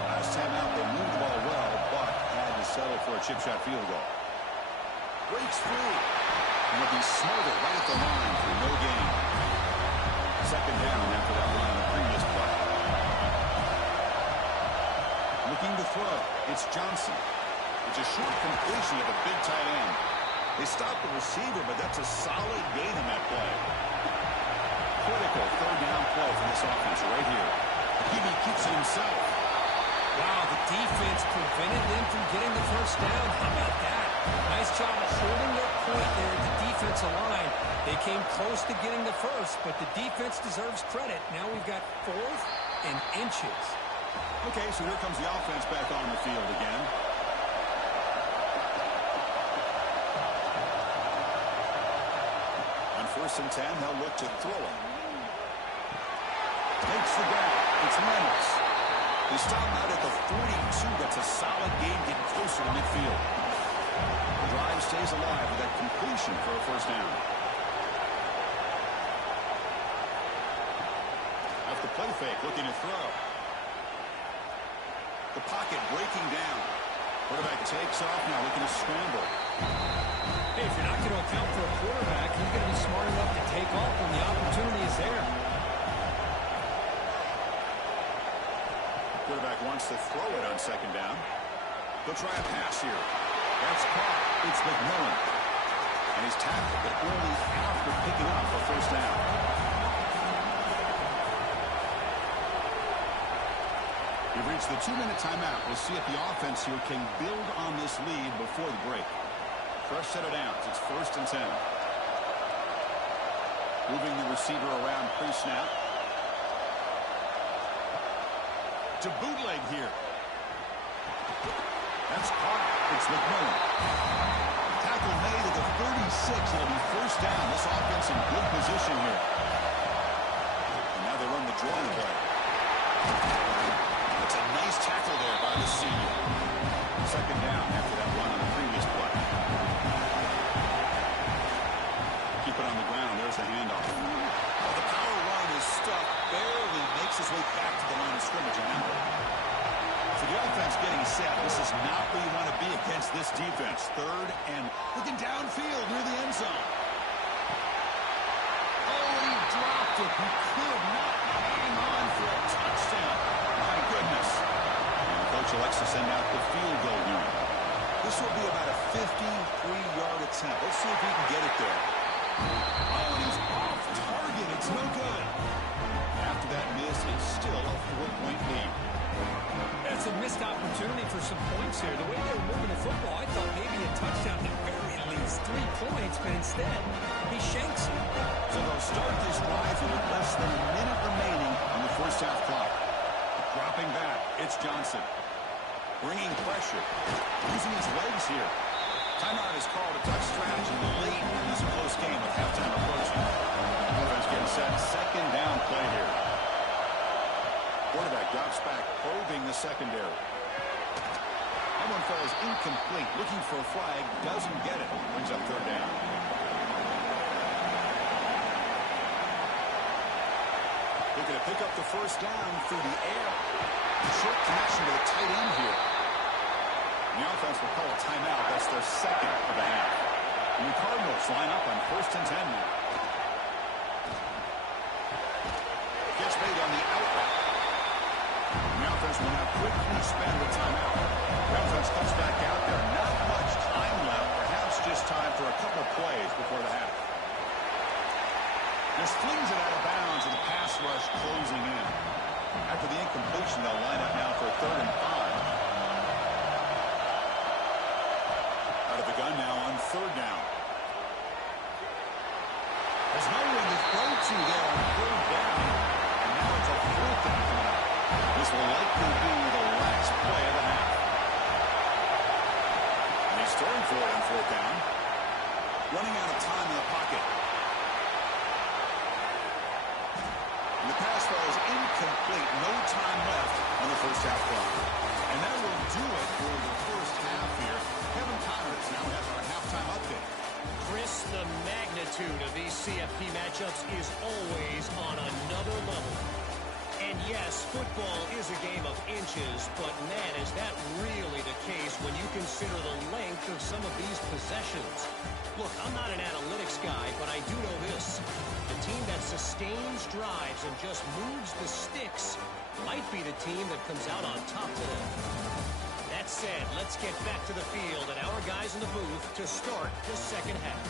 Last time out, they moved the ball well, but had to settle for a chip shot field goal. Breaks free. And will be smothered right at the line for no gain. 2nd down after that run on the previous play. Looking to throw. It's Johnson. It's a short completion of a big tight end. They stop the receiver, but that's a solid gain on that play. Critical 3rd down play for this offense right here. He keeps it himself. Wow, the defense prevented them from getting the 1st down. How about that? Nice job of holding their point there at the defensive line. They came close to getting the 1st, but the defense deserves credit. Now we've got 4th and inches. Okay, so here comes the offense back on the field again. On 1st and 10, they'll look to throw it. Takes the grab. It's Reynolds. They stop out at the 42. That's a solid gain, getting closer to midfield. The drive stays alive with that completion for a 1st down. Off the play fake, looking to throw. The pocket breaking down. Quarterback takes off now, looking to scramble. Hey, if you're not going to account for a quarterback, he's going to be smart enough to take off when the opportunity is there. Quarterback wants to throw it on 2nd down. They'll try a pass here. That's caught. It's McMillan. And he's tackled, but only after picking up a 1st down. We've reached the 2-minute timeout. We'll see if the offense here can build on this lead before the break. Fresh set of downs. It's 1st and 10. Moving the receiver around pre-snap. To bootleg here. That's caught. It's McMillan. Tackle made at the 36. It'll be first down. This offense in good position here. And now they run the draw play. It's a nice tackle there by the senior. Second down after that run on the previous play. Keep it on the ground. There's the handoff. Well, the power run is stuck. Barely makes his way back to the line of scrimmage on that one. So the offense getting set. This is not where you want to be against this defense. Third and looking downfield near the end zone. Oh, he dropped it. He could not hang on for a touchdown. My goodness. And coach elects to send out the field goal unit. This will be about a 53-yard attempt. Let's see if he can get it there. Oh, and he's off target. It's no good. After that miss, it's still a 4-point lead. It's a missed opportunity for some points here. The way they were moving the football, I thought maybe a touchdown at very least 3 points, but instead, he shanks it. So they'll start this drive with less than a minute remaining on the first half clock. Dropping back, it's Johnson. Bringing pressure. Using his legs here. Timeout is called. A tough strategy late in this close game with halftime approaching. Offense getting set. Second down play here. Quarterback drops back, probing the secondary. That one falls incomplete. Looking for a flag. Doesn't get it. Brings up third down. Looking to pick up the first down through the air. Short connection to the tight end here. The offense will call a timeout. That's their second of the half. And the Cardinals line up on 1st and 10 now. Gets made on the outlet. The offense will now quickly spend the timeout. The offense comes back out there. Not much time left. Perhaps just time for a couple plays before the half. Just flings it out of bounds and the pass rush closing in. After the incompletion, they'll line up now for 3rd and 5. Out of the gun now on 3rd down. There's no one to throw to there on 3rd down. And now it's a 4th down coming up. This will likely be the last play of the half. And he's throwing for it on 4th down. Running out of time in the pocket. And the pass falls incomplete. No time left on the first half clock. And that will do it for the first half here. Kevin Connors now has our halftime update. Chris, the magnitude of these CFP matchups is always on another level. And yes, football is a game of inches, but man, is that really the case when you consider the length of some of these possessions. Look, I'm not an analytics guy, but I do know this. The team that sustains drives and just moves the sticks might be the team that comes out on top today. That said, let's get back to the field and our guys in the booth to start the second half.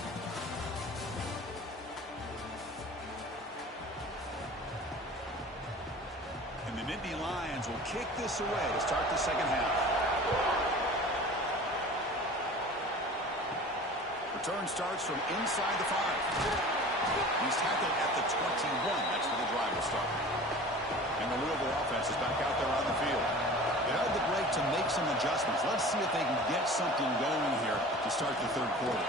And the Nittany Lions will kick this away to start the second half. Return starts from inside the 5. He's tackled at the 21. That's where the drive will start. And the Louisville offense is back out there on the field. They had the break to make some adjustments. Let's see if they can get something going here to start the 3rd quarter.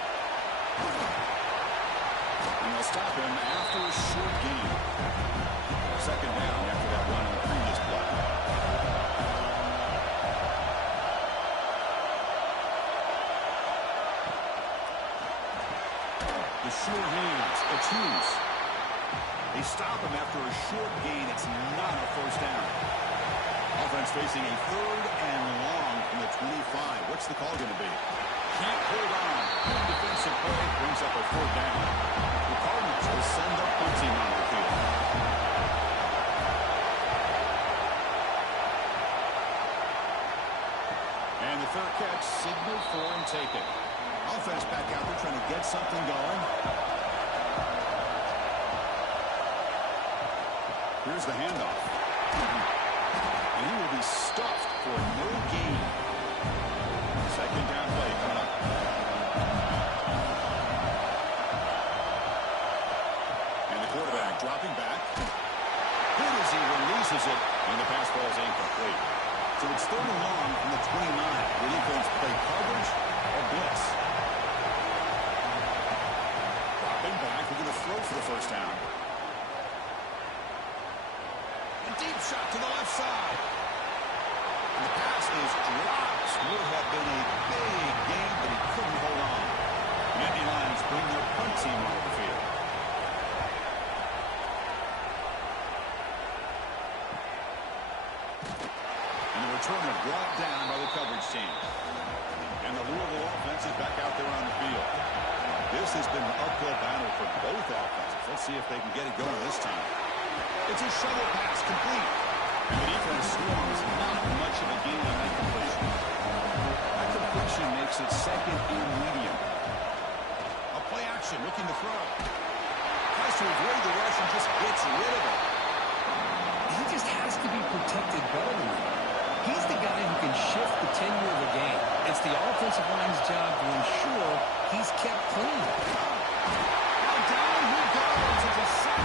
And they'll stop him after a short gain. Second down after that run on the previous play. The short hands. It's Hughes. They stop him after a short gain. It's not a first down. Offense facing a 3rd and long from the 25. What's the call going to be? Can't hold on. Good defensive play brings up a 4th down. The Cardinals will send the punting on the field. And the 3rd catch, signal for and take it. Offense back out there trying to get something going. Here's the handoff. And he will be stuffed for no gain. Second down play coming up. And the misses it, and the pass ball is incomplete. So it's 3rd and long from the 29. The defense play coverage or blitz. Dropping back, we're going to throw for the first down. A deep shot to the left side. And the pass is dropped. Would have been a big game, but he couldn't hold on. The Nittany Lions bring their punt team onto the field. And the returner brought down by the coverage team. And the Louisville offense is back out there on the field. This has been an uphill battle for both offenses. Let's see if they can get it going this time. It's a shovel pass, complete. And the defense swarms. Not much of a gain on that completion. That completion makes it 2nd and medium. A play action, looking to throw. Tries to avoid the rush and just gets rid of it. He just has to be protected better than that. He's the guy who can shift the tenure of the game. It's the offensive line's job to ensure he's kept clean. Now down he goes. It's a sack.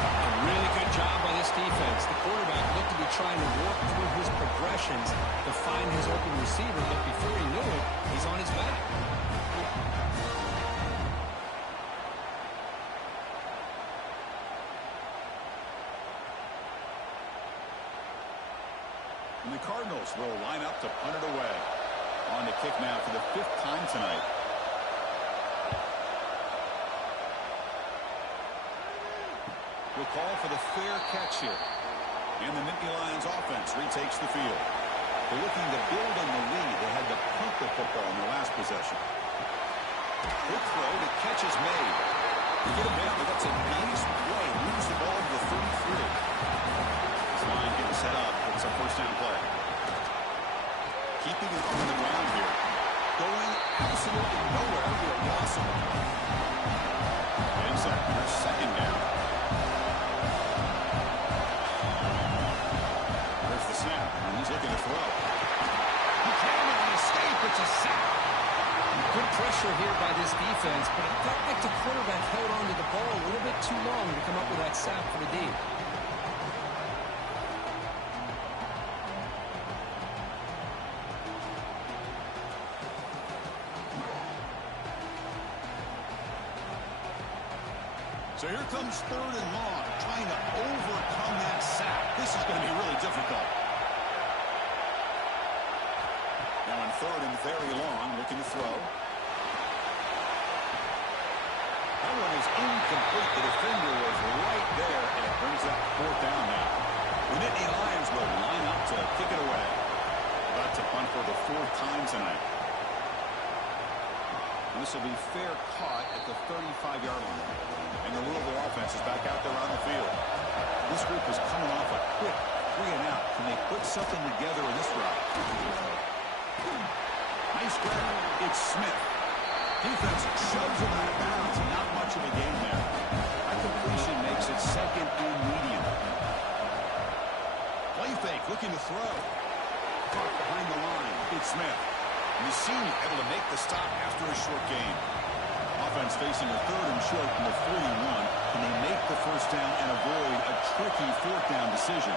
A really good job by this defense. The quarterback looked to be trying to work through his progressions to find his open receiver, but before he knew it, he's on his back. And the Cardinals will line up to punt it away. On to kick now for the 5th time tonight. We'll call for the fair catch here. And the Nittany Lions offense retakes the field. They're looking to build on the lead. They had to punt the football in their last possession. Quick throw, the catch is made. To get him down, that's a nice play. Moves the ball to the 33. This line getting set up. It's a first down play. Keeping it on the ground here. Going absolutely nowhere to a loss of it. Inside, their 2nd down. There's the snap, and he's looking to throw. He cannot escape. It's a sack. Good pressure here by this defense, but it felt like the quarterback held on to the ball a little bit too long to come up with that sack for the D. So here comes 3rd and long, trying to overcome that sack. This is going to be really difficult. Now on 3rd and very long, looking to throw. That one is incomplete. The defender was right there, and it brings up 4th down now. The Nittany Lions will line up to kick it away. About to punt for the 4th time tonight. And this will be fair caught at the 35-yard line. And the Louisville offense is back out there on the field. This group is coming off a quick 3 and out. Can they put something together in this route? Nice grab. It's Smith. Defense shoves him out of bounds. Not much of a gain there. That completion makes it 2nd and medium. Play fake, looking to throw. Caught behind the line. It's Smith. And the senior able to make the stop after a short gain. Offense facing a 3rd and short from the 41. Can they make the first down and avoid a tricky 4th down decision?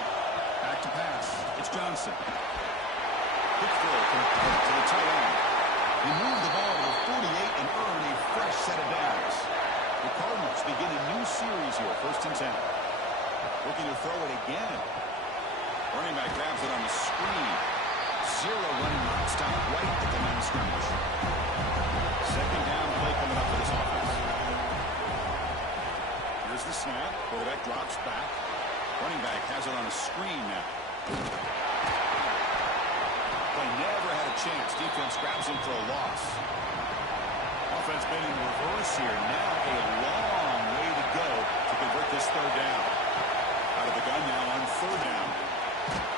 Back to pass. It's Johnson. Quick throw complete to the tight end. He moved the ball to the 48 and earned a fresh set of downs. The Cardinals begin a new series here, 1st and 10. Looking to throw it again. Running back grabs it on the screen. 0 running route stop right at the line of scrimmage. 2nd down play coming up for this offense. Here's the snap. Quarterback drops back. Running back has it on a screen now. They never had a chance. Defense grabs him for a loss. Offense been in reverse here. Now a long way to go to convert this 3rd down. Out of the gun now on 3rd down.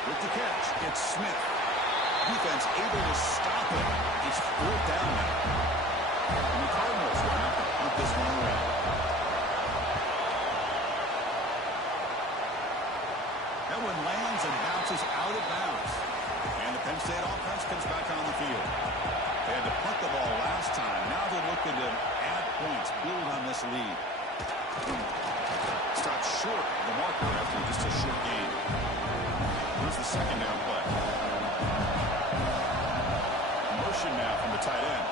With the catch, it's Smith. Defense able to stop it. It's 4th down now. And the Cardinals will have to punt this one away. That one lands and bounces out of bounds. And the Penn State offense comes back on the field. They had to punt the ball last time. Now they're looking to add points, build on this lead. Stopped short of the marker after just a short game. Here's the second down play. Motion now from the tight end.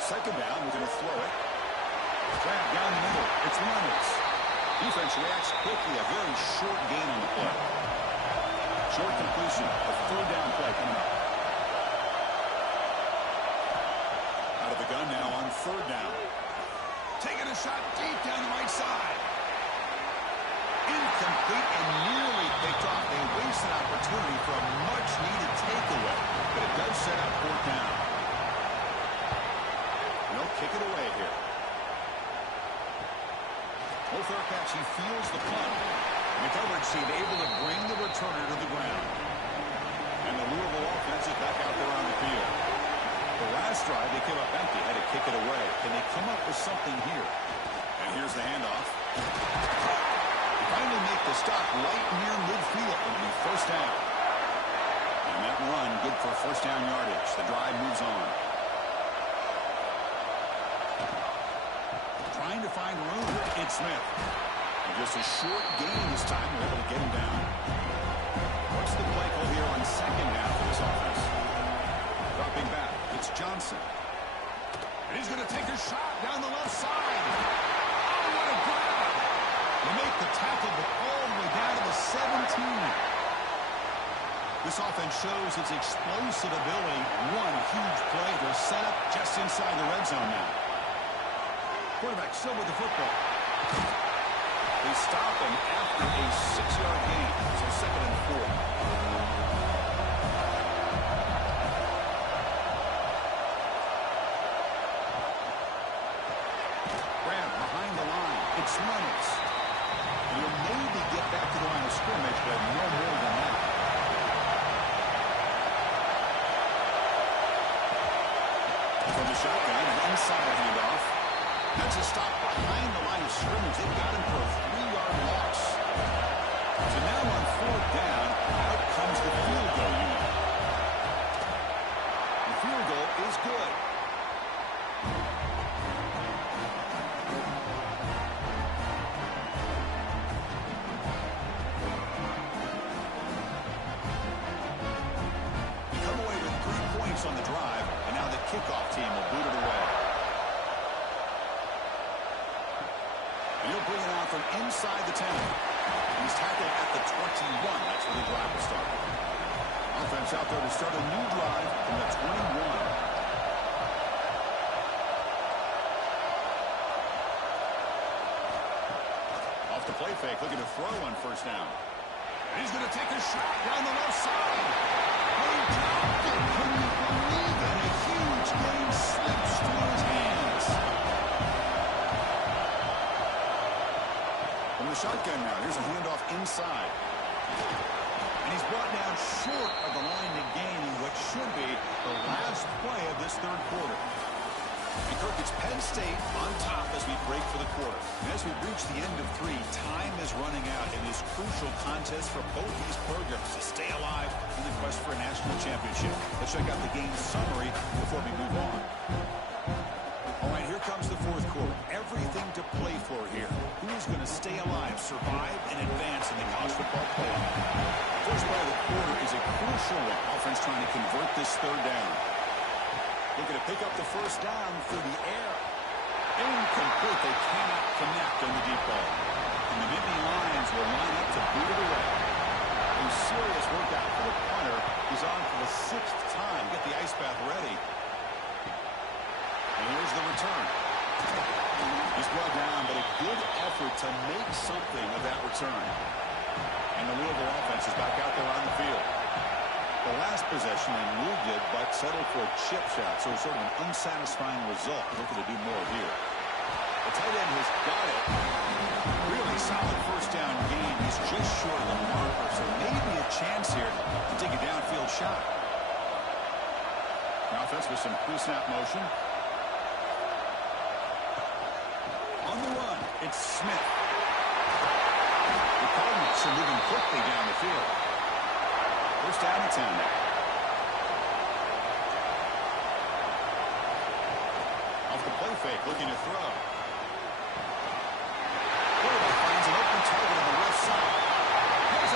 Second down, we're going to throw it. Grab down the middle. It's Reynolds. Defense reacts quickly. A very short gain on the play. Short completion. A third down play coming up. Out of the gun now on third down. Taking a shot deep down the right side. Incomplete and nearly picked off. They waste an opportunity for a much-needed takeaway, but it does set up fourth down. They'll kick it away here. No fair catch. He feels the punt. The coverage team able to bring the returner to the ground. And the Louisville offense is back out there on the field. The last drive, they came up empty, had to kick it away. Can they come up with something here? And here's the handoff. Finally make the stop right near midfield. It'll be first down. And that run, good for first down yardage. The drive moves on. Trying to find room. It's Smith. And just a short gain this time. We're able to get him down. What's the play call here on second down for this offense? Dropping back. It's Johnson. And he's going to take a shot down the left side. Oh, what a grab. They make the tackle, but all the way down to the 17. This offense shows its explosive ability. One huge play. They're set up just inside the red zone now. Quarterback still with the football. They stop him after a 6-yard gain. So second and 4. It's Reynolds. He'll maybe get back to the line of scrimmage, but no more than that. From the shotgun, an inside handoff. That's a stop behind the line of scrimmage. They've got him for a 3-yard loss. So now on fourth down, out comes the field goal unit. The field goal is good. On the drive, and now the kickoff team will boot it away. And he'll bring it out from inside the 10. He's tackled at the 21. That's where the drive will start. Offense out there to start a new drive from the 21. Off the play fake, looking to throw on first down. And he's going to take a shot down the left side. He dropped it. Can you believe it? A huge game slips through his hands. From the shotgun now, here's a handoff inside. And he's brought down short of the line to gain what should be the last play of this third quarter. And Kirk, it's Penn State on top as we break for the quarter. And as we reach the end of 3, time is running out in this crucial contest for both these programs to stay alive in the quest for a national championship. Let's check out the game summary before we move on. All right, here comes the fourth quarter. Everything to play for here. Who is going to stay alive, survive, and advance in the college football playoff? First play of the quarter is a crucial one. Offense trying to convert this third down. Looking to pick up the first down through the air. Incomplete. They cannot connect on the deep ball. And the Nittany Lions will line up to boot it away. A serious workout for the punter. He's on for the 6th time. Get the ice bath ready. And here's the return. He's brought down, but a good effort to make something of that return. And the Louisville offense is back out there on the field. The last possession, they moved it, but settled for a chip shot, so it's sort of an unsatisfying result. Looking to do more here. The tight end has got it. Really solid first down gain. He's just short of the marker, so maybe a chance here to take a downfield shot. The offense with some pre-snap motion. On the run, it's Smith. The Cardinals are moving quickly down the field. First down and 10. Off the play fake, looking to throw. Quarterback finds an open target on the left side. There's a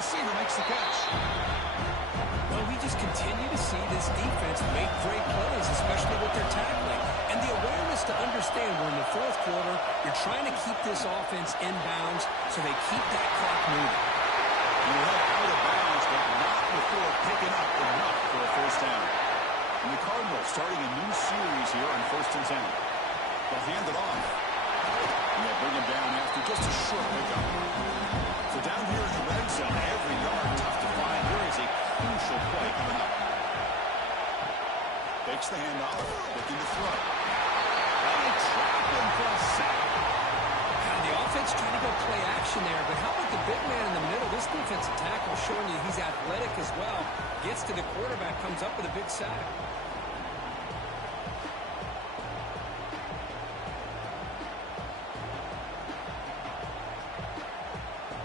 receiver makes the catch. Well, we just continue to see this defense make great plays, especially with their tackling. And the awareness to understand we're in the fourth quarter, you're trying to keep this offense in bounds so they keep that clock moving. You head out of bounds, but not before picking up enough for a first down. And the Cardinals starting a new series here on 1st and 10. They'll hand it off. And they'll bring him down after just a short pickup. So down here in the red zone, every yard tough to find. Here is a crucial play coming up. Takes the handoff, looking to throw. And they trap him for a sack. The offense trying to go play action there, but how about the big man in the middle? This defensive tackle showing you he's athletic as well. Gets to the quarterback, comes up with a big sack.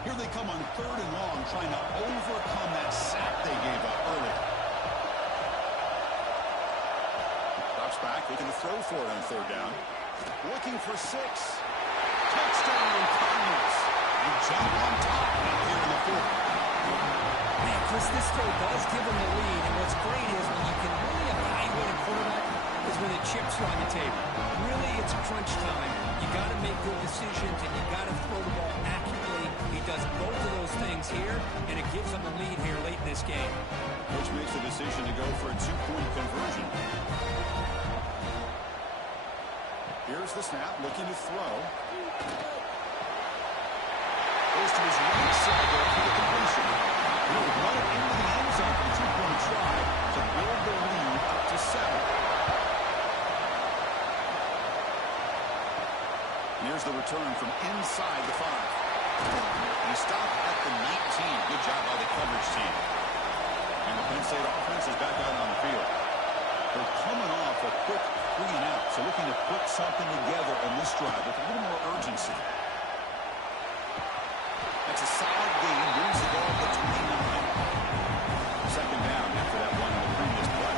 Here they come on 3rd and long, trying to overcome that sack they gave up earlier. Drops back, looking to throw for it on 3rd down. Looking for 6. Touchdown, Cardinals. And jump on top now here in the 4th. Man, Chris, this throw does give them the lead, and what's great is when you can really evaluate a quarterback is when the chips are on the table. Really, it's crunch time. You got to make good decisions, and you got to throw the ball accurately. He does both of those things here, and it gives them the lead here late in this game. Coach makes the decision to go for a 2-point conversion. Here's the snap, looking to throw. Goes to his right side there for the completion. He'll run it into the end zone for the 2-point try to build the lead up to 7. And here's the return from inside the 5. He stopped at the 19. Good job by the coverage team. And the Penn State offense is back out on the field. They're coming off a quick 3 and out, so looking to put something together on this drive with a little more urgency. That's a solid gain, moves the ball to 29. 2nd down after that one in the previous play.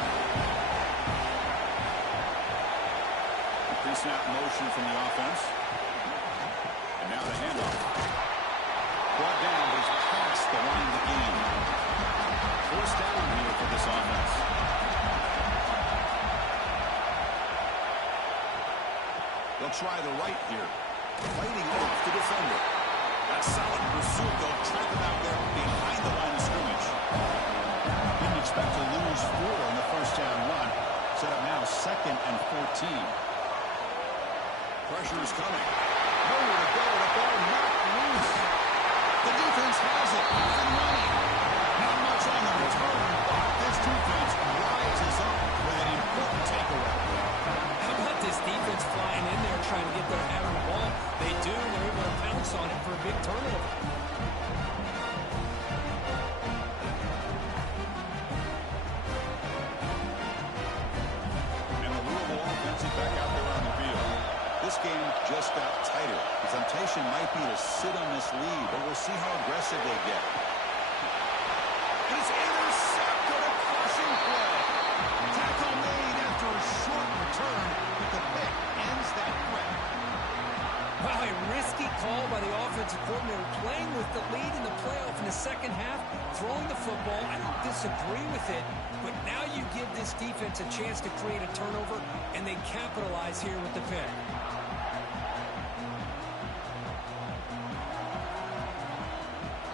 Pre-snap motion from the offense. And now the handoff. Brought down, but he's past the line of the game. 4th down here for this offense. They'll try the right here. Fighting off the defender. That's solid pursuit. They'll trap him out there behind the line of scrimmage. Didn't expect to lose 4 on the 1st down run. Set up now 2nd and 14. Pressure is coming. Nowhere to go. The ball knocked loose. The defense has it. And running. Not much on the return, but this defense rises up with an important takeaway. How about this defense flying in there trying to get their hand on the ball? They do, and they're able to pounce on it for a big turnover. And the Louisville offense is back out there on the field. This game just got tighter. The temptation might be to sit on this lead, but we'll see how aggressive they get. It's intercepted, a crushing play. Tackle made after a short return, but the pick ends that threat. Wow, a risky call by the offensive coordinator, playing with the lead in the playoff in the 2nd half, throwing the football. I don't disagree with it, but now you give this defense a chance to create a turnover, and they capitalize here with the pick.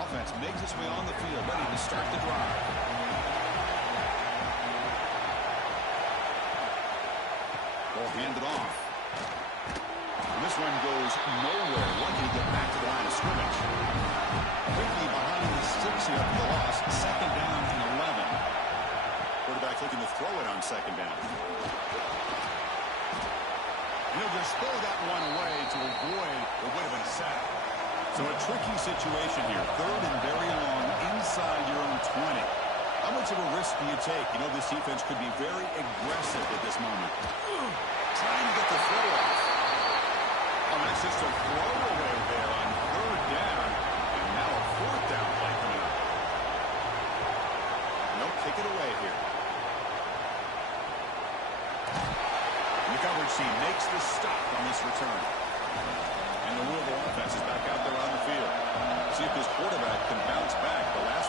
Offense makes its way on the field, ready to start the drive. Ball handed off. And this one goes nowhere. Lucky to get back to the line of scrimmage. Quickly behind the sticks here for the loss. 2nd down and 11. Quarterback looking to throw it on 2nd down. He'll just throw that one away to avoid what would have been a sack. So a tricky situation here. 3rd and very long inside your own 20. How much of a risk do you take? You know this defense could be very aggressive at this moment. Trying to get the throw off. Oh, that's just a throwaway there on 3rd down. And now a 4th down play coming up. They'll kick it away here. And the coverage team makes the stop on this return. And the Louisville offense is back out there on the field. See if this quarterback can bounce back. The last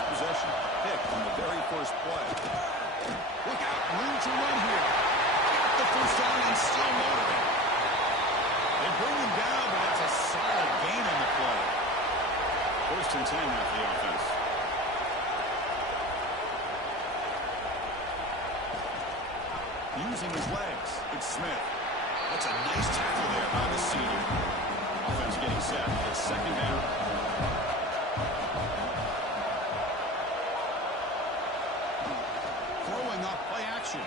10 now for the offense. Using his legs, it's Smith. That's a nice tackle there by the senior. Offense getting set. It's second down. Throwing up play action.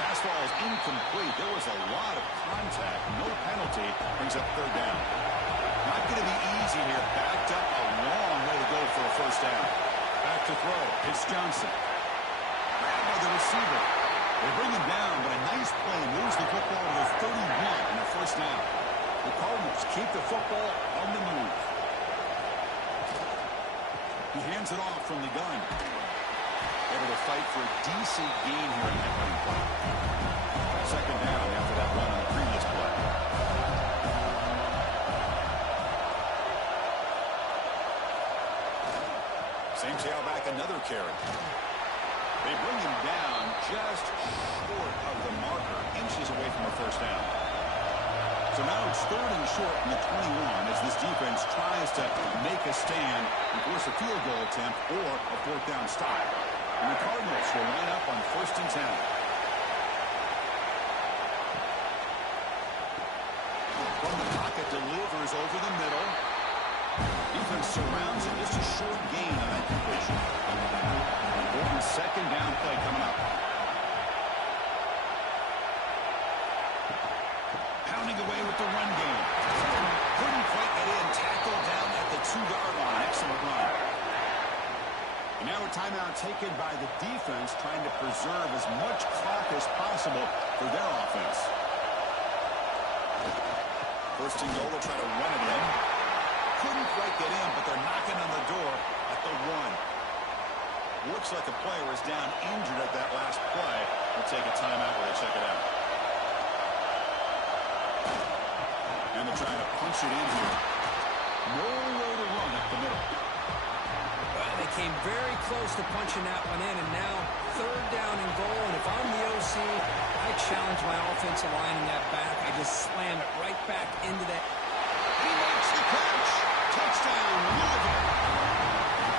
Fastball is incomplete. There was a lot of contact. No penalty. Brings up third down. Not going to be easy here. Backed up a long way to go for a first down. Back to throw. It's Johnson. Grabbed by the receiver. They bring him down, but a nice play moves the football to the 31 and a first down. The Cardinals keep the football on the move. He hands it off from the gun. Able to fight for a decent gain here in that running play. Second down after that run on the previous play. Same tailback, another carry. They bring him down just short of the marker, inches away from a first down. So now it's third and short in the 21 as this defense tries to make a stand and force a field goal attempt or a fourth down stop. And the Cardinals will line up on first and 10. From the pocket, delivers over the middle. Defense surrounds it. Just a short gain on that completion. Important second down play coming up. Pounding away with the run game. Couldn't quite get in. Tackled down at the 2-yard line. Excellent run. And now a timeout taken by the defense, trying to preserve as much clock as possible for their offense. First and goal, they'll try to run it in. Couldn't quite get in, but they're knocking on the door at the 1. Looks like a player is down injured at that last play. We'll take a timeout while they check it out. And they're trying to punch it in here. Nowhere to run up the middle. Well, they came very close to punching that one in, and now third down and goal. And if I'm the OC, I challenge my offensive line in that back. I just slam it right back into that. He makes the catch. Touchdown, Louisville.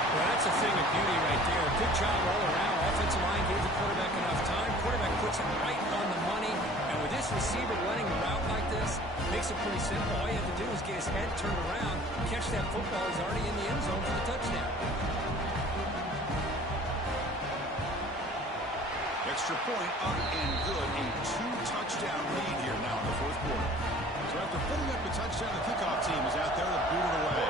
Well, that's a thing of beauty right there. Good job all around. Offensive line gave the quarterback enough time. Quarterback puts it right on the money. And with this receiver running a route like this, makes it pretty simple. All you have to do is get his head turned around, catch that football. He's already in the end zone for the touchdown. Extra point up and good. A 2-touchdown lead here now in the fourth quarter. So after putting up a touchdown, the kickoff team is out there to boot it away.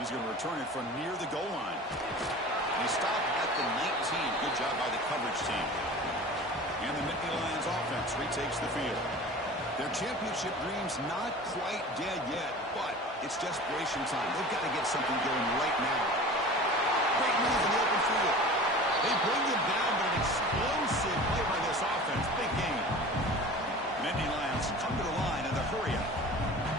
He's going to return it from near the goal line. He stopped at the 19. Good job by the coverage team. And the Nittany Lions offense retakes the field. Their championship dreams not quite dead yet, but it's desperation time. They've got to get something going right now. Great move in the open field. They bring him down, but an explosive play by this offense. Big game. Nittany Lions come to the line in the hurry up.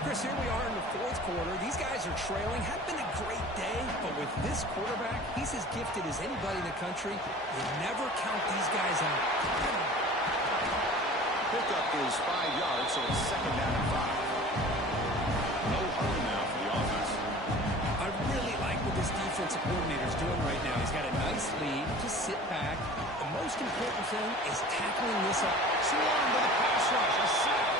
Chris, here we are in the fourth quarter. These guys are trailing. Had been a great day, but with this quarterback, he's as gifted as anybody in the country. You never count these guys out. Pickup is 5 yards, so it's second down and 5. No hurry now for the offense. I really like what this defensive coordinator is doing right now. He's got a nice lead. Just sit back. The most important thing is tackling this up. Swarmed by the pass rush. A sack.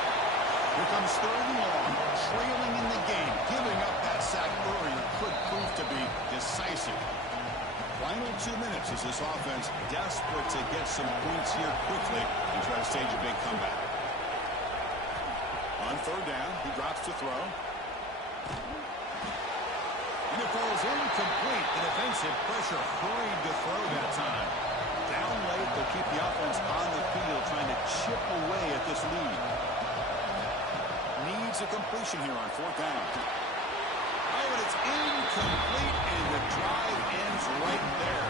Here comes third and long, trailing in the game. Giving up that sack earlier could prove to be decisive. Final 2 minutes as this offense desperate to get some points here quickly and try to stage a big comeback. On third down, he drops to throw. And it falls incomplete. The defensive pressure hurried to throw that time. Down late, they'll keep the offense on the field trying to chip away at this lead. Needs a completion here on fourth down. Oh, and it's incomplete, and the drive ends right there.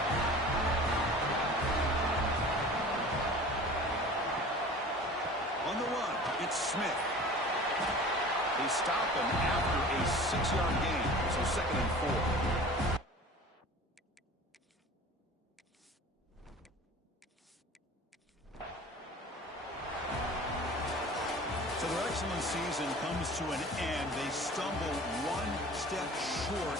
On the run, it's Smith. They stop him after a 6-yard gain, so second and 4. So their excellence season comes to an end. They stumble one step short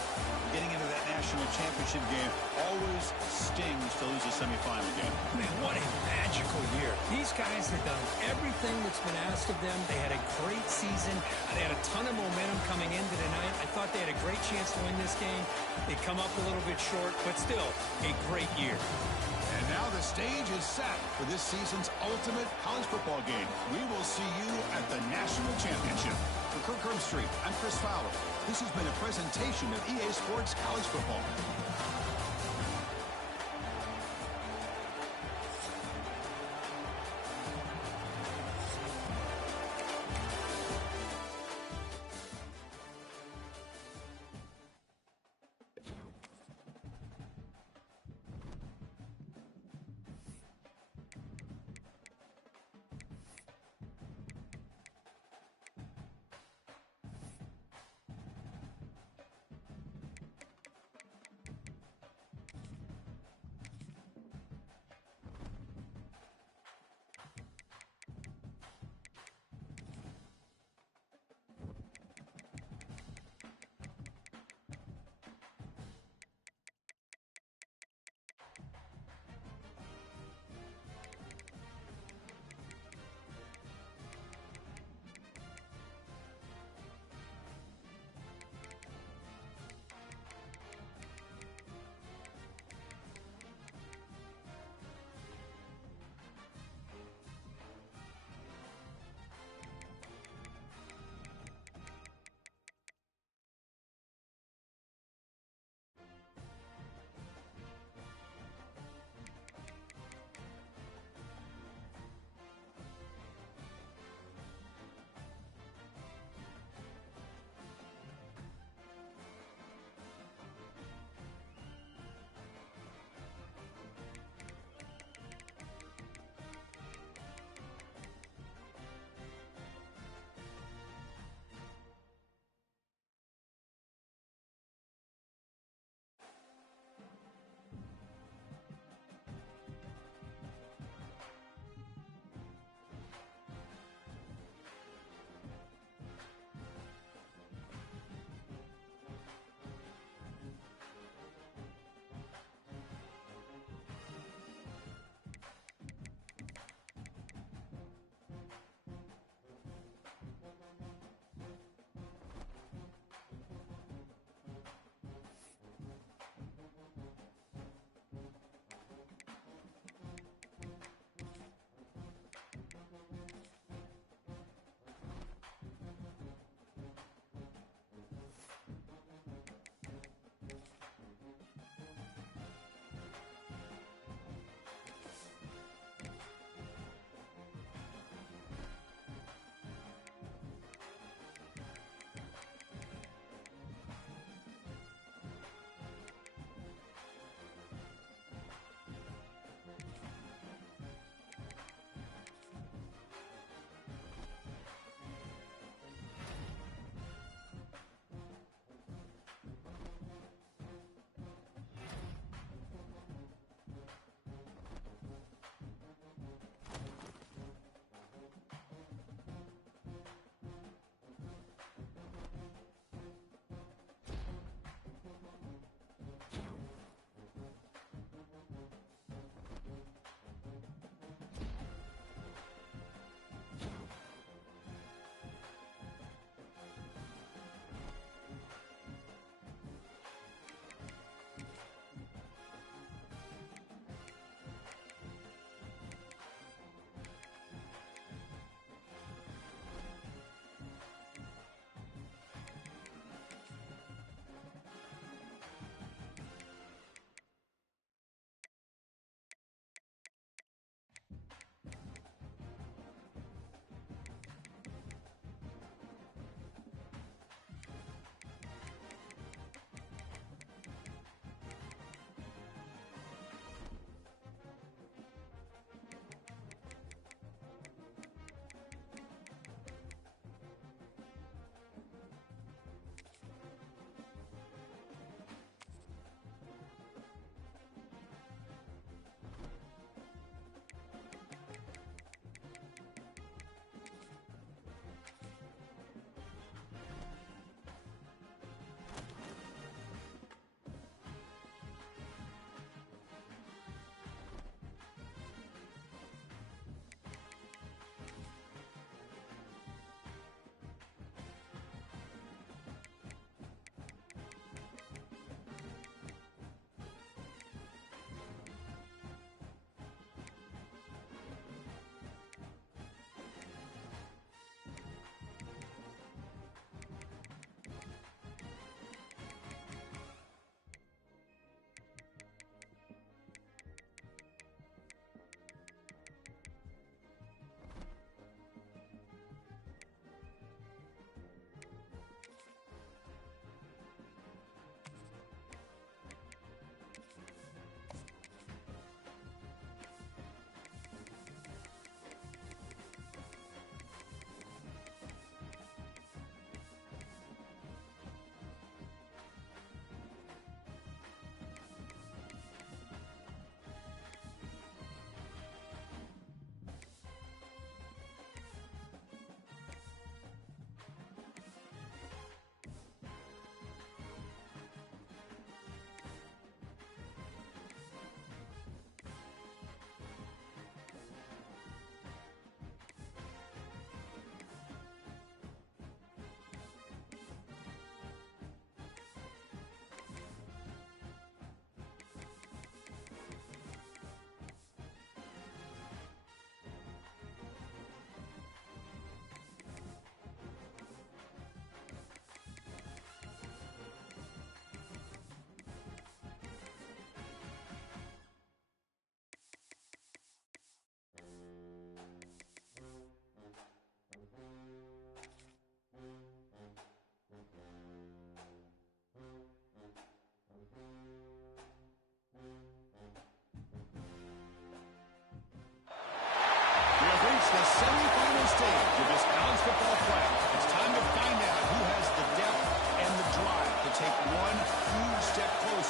getting into that national championship game. Always stings to lose a semifinal game. Man, what a magical year. These guys have done everything that's been asked of them. They had a great season. They had a ton of momentum coming into tonight. I thought they had a great chance to win this game. They come up a little bit short, but still a great year. And now the stage is set for this season's ultimate college football game. We will see you at the national championship. For Kirk Herbstreit, I'm Chris Fowler. This has been a presentation of EA Sports College Football.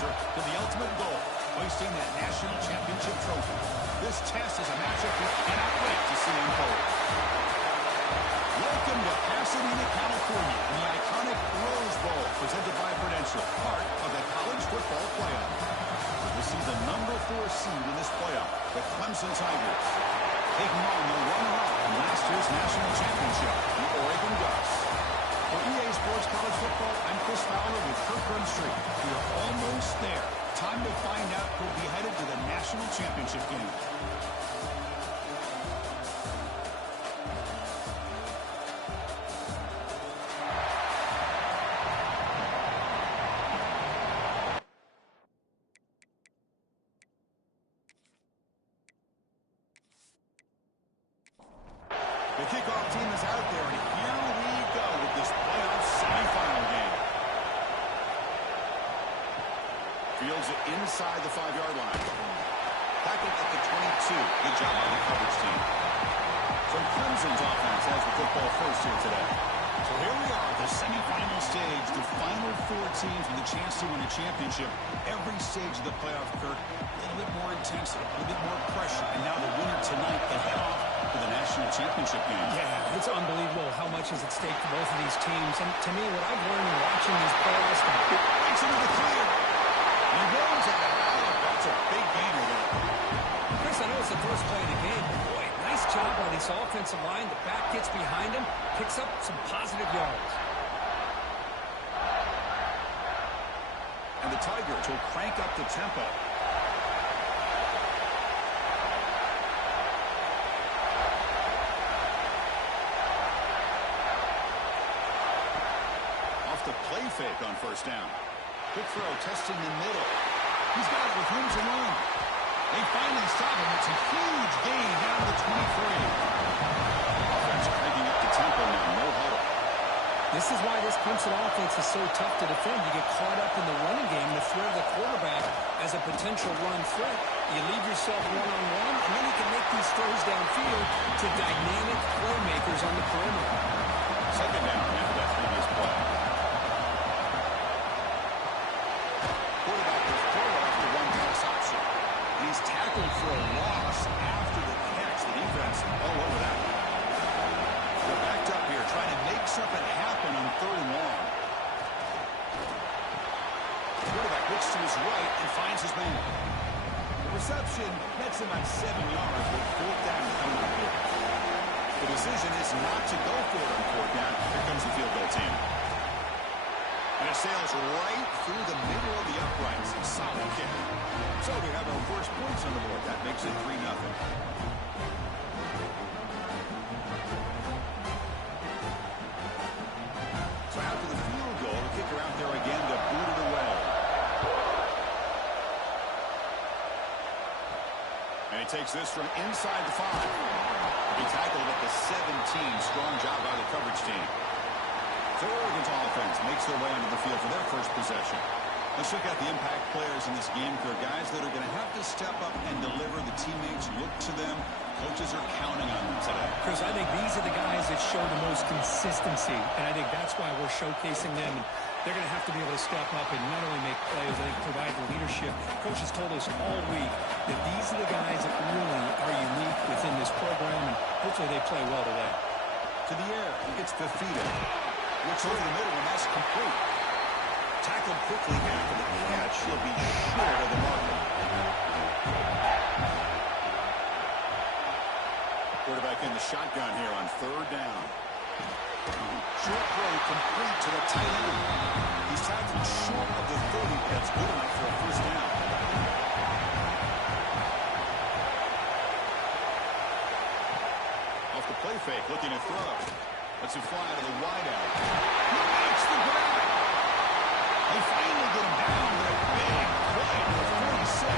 closer to the ultimate goal, hoisting that national championship trophy. This test is a matchup we cannot wait to see unfold. Welcome to Pasadena, California, in the iconic Rose Bowl, presented by Prudential, part of the college football playoff. We'll see the number 4 seed in this playoff, the Clemson Tigers, taking on the runner-up from last year's national championship, the Oregon Ducks. For EA Sports College Football, I'm Chris Fowler with Kirk Burnstreet. We are almost there. Time to find out who'll be headed to the national championship game. The kickoff team is out there, and here we go with this playoff semifinal game. Fields it inside the 5-yard line. Tackled at the 22. Good job by the coverage team. So Clemson's offense has the football first here today. So here we are, the semifinal stage, the final 4 teams with a chance to win a championship. Every stage of the playoff, Kirk, a little bit more intensity, a little bit more pressure, and now the winner tonight can head off to the national championship game. Yeah, it's unbelievable how much is at stake for both of these teams. And to me, what I've learned in watching these playoffs, Breaks into the clear. He rolls out. That's a big gainer there. Chris, I know it's the first play of the game, but boy, nice job by this offensive line. The back gets behind him, picks up some positive yards. And the Tigers will crank up the tempo. Off the play fake on first down. Quick throw, testing the middle. He's got it with room to run. They finally stop him. It's a huge gain down to the 23. Offense cranking up the tempo now. No huddle. This is why this Clemson offense is so tough to defend. You get caught up in the running game, the threat of the quarterback as a potential run threat. You leave yourself one-on-one, and then you can make these throws downfield to dynamic playmakers on the perimeter. Second down after that previous play. Quarterback will throw it off the one-pass option. And he's tackled for a loss after the catch. The defense all over that one. They're backed up here, trying to make something happen on 3rd and long. The quarterback looks to his right and finds his man. The reception nets him at 7 yards with 4th down to come up here. The decision is not to go for it on 4th down. Here comes the field goal team. And it sails right through the middle of the uprights. Solid kick. So we have our first points on the board. That makes it 3-0. So after the field goal, the kicker out there again to boot it away. And he takes this from inside the 5. He tackled at the 17. Strong job by the coverage team. So Oregon's offense makes their way onto the field for their first possession. Let's look at the impact players in this game, for guys that are going to have to step up and deliver. The teammates look to them. Coaches are counting on them today. Chris, I think these are the guys that show the most consistency, and I think that's why we're showcasing them. And they're going to have to be able to step up and not only make plays, I think provide the leadership. Coaches told us all week that these are the guys that really are unique within this program, and hopefully they play well today. To the air, it's Fafita. Looks over the middle, and that's complete. Tackled quickly after the catch. He'll be short of the marker. Quarterback in the shotgun here on 3rd down. Short throw complete to the tight end. He's tackled short of the 30. That's good enough for a first down. Off the play fake, looking to throw. Lets it fly to the wideout. He makes the grab. They finally get him down with a big play to the 46.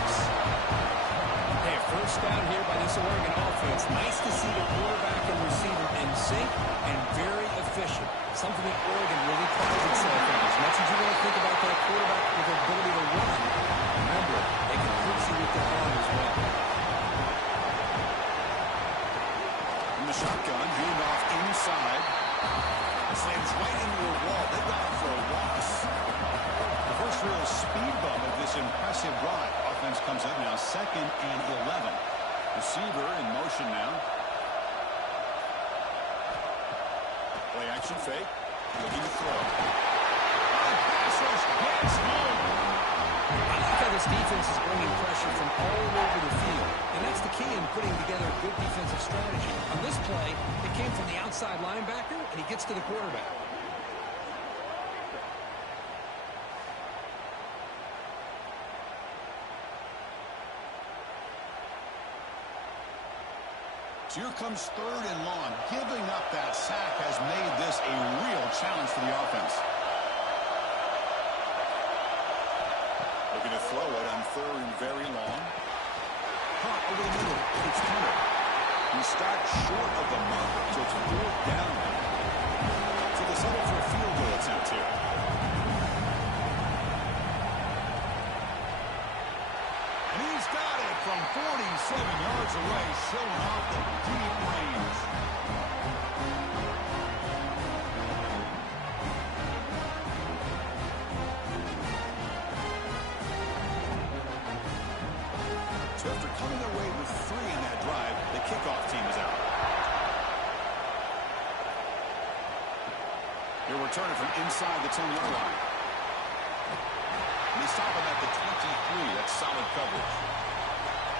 Hey, a first down here by this Oregon offense. Nice to see the quarterback and receiver in sync and very efficient. Something that Oregon really prides itself on. As much as you want to think about that quarterback with their ability to run, remember, they can hurt you with their arm as well. From the shotgun, hand off inside. Slams right into a wall. They got him for a loss. The first real speed bump of this impressive drive. Offense comes up now, 2nd and 11. Receiver in motion now. Play action fake. Looking to throw. Pass rush gets home. I like how this defense is bringing pressure from all over the field. And that's the key in putting together a good defensive strategy. On this play, it came from the outside linebacker, and he gets to the quarterback. Here comes 3rd and long. Giving up that sack has made this a real challenge for the offense. Looking to throw it on 3rd and very long. Caught over the middle. It's Hunter. He stopped short of the marker, so it's 4th down. So they settle for a field goal attempt here. And he's got it from 47 yards away, showing off the deep range. So after coming away with 3 in that drive, the kickoff team is out. He'll return it from inside the 10-yard line. And they stop him at the 23. That's solid coverage.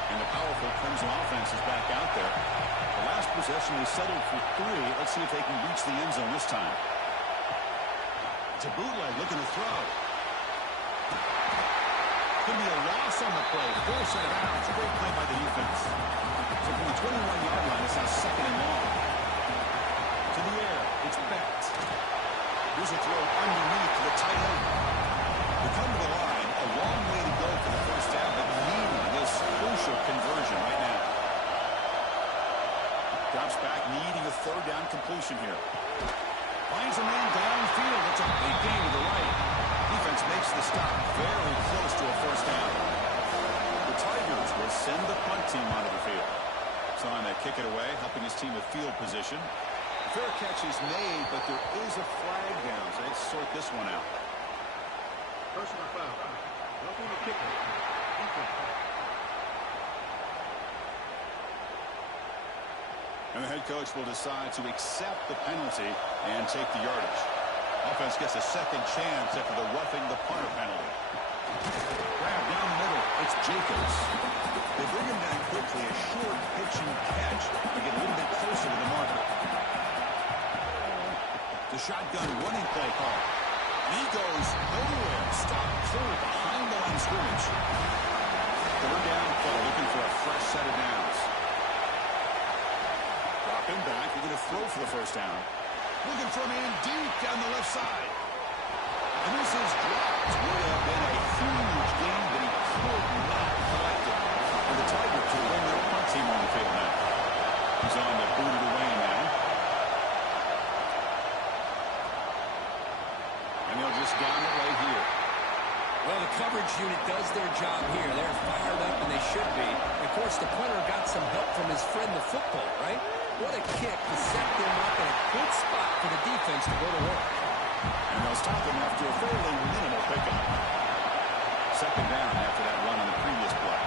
And the powerful Crimson offense is back out there. The last possession, they settled for 3. Let's see if they can reach the end zone this time. It's a bootleg looking to throw. Going to be a loss on the play. Force it out. It's a great play by the defense. So from the 21-yard line, it's now 2nd and long. To the air. It's Beck. Here's a throw underneath to the tight end. They come to the line. A long way to go for the first down, but needing this crucial conversion right now. Drops back, needing a 3rd down completion here. Finds a man downfield. It's a big gain to the right. Defense makes the stop very close to a first down. The Tigers will send the punt team onto the field. So on that, kick it away, helping his team with field position. A fair catch is made, but there is a flag down, so let's sort this one out. Personal foul. Helping the kicker. And the head coach will decide to accept the penalty and take the yardage. Offense gets a 2nd chance after the roughing the punter penalty. Grab down the middle. It's Jacobs. They bring him down quickly. A short pitching catch to get a little bit closer to the marker. The shotgun running play call. He goes nowhere. Stop cold behind the line of scrimmage. 3rd down play, looking for a fresh set of downs. Drop him back. They're going to throw for the first down. Looking for a man deep down the left side. And this is dropped. Would have been a huge gain, but he could not collect it. And the Tigers will bring their punt team on the field now. He's on to boot it away now. And they'll just down it right here. Well, the coverage unit does their job here. They're fired up, and they should be. Of course, the punter got some help from his friend, the football, right? What a kick to set them up in a good spot for the defense to go to work. And they'll stop him after a fairly minimal pickup. 2nd down after that run on the previous play.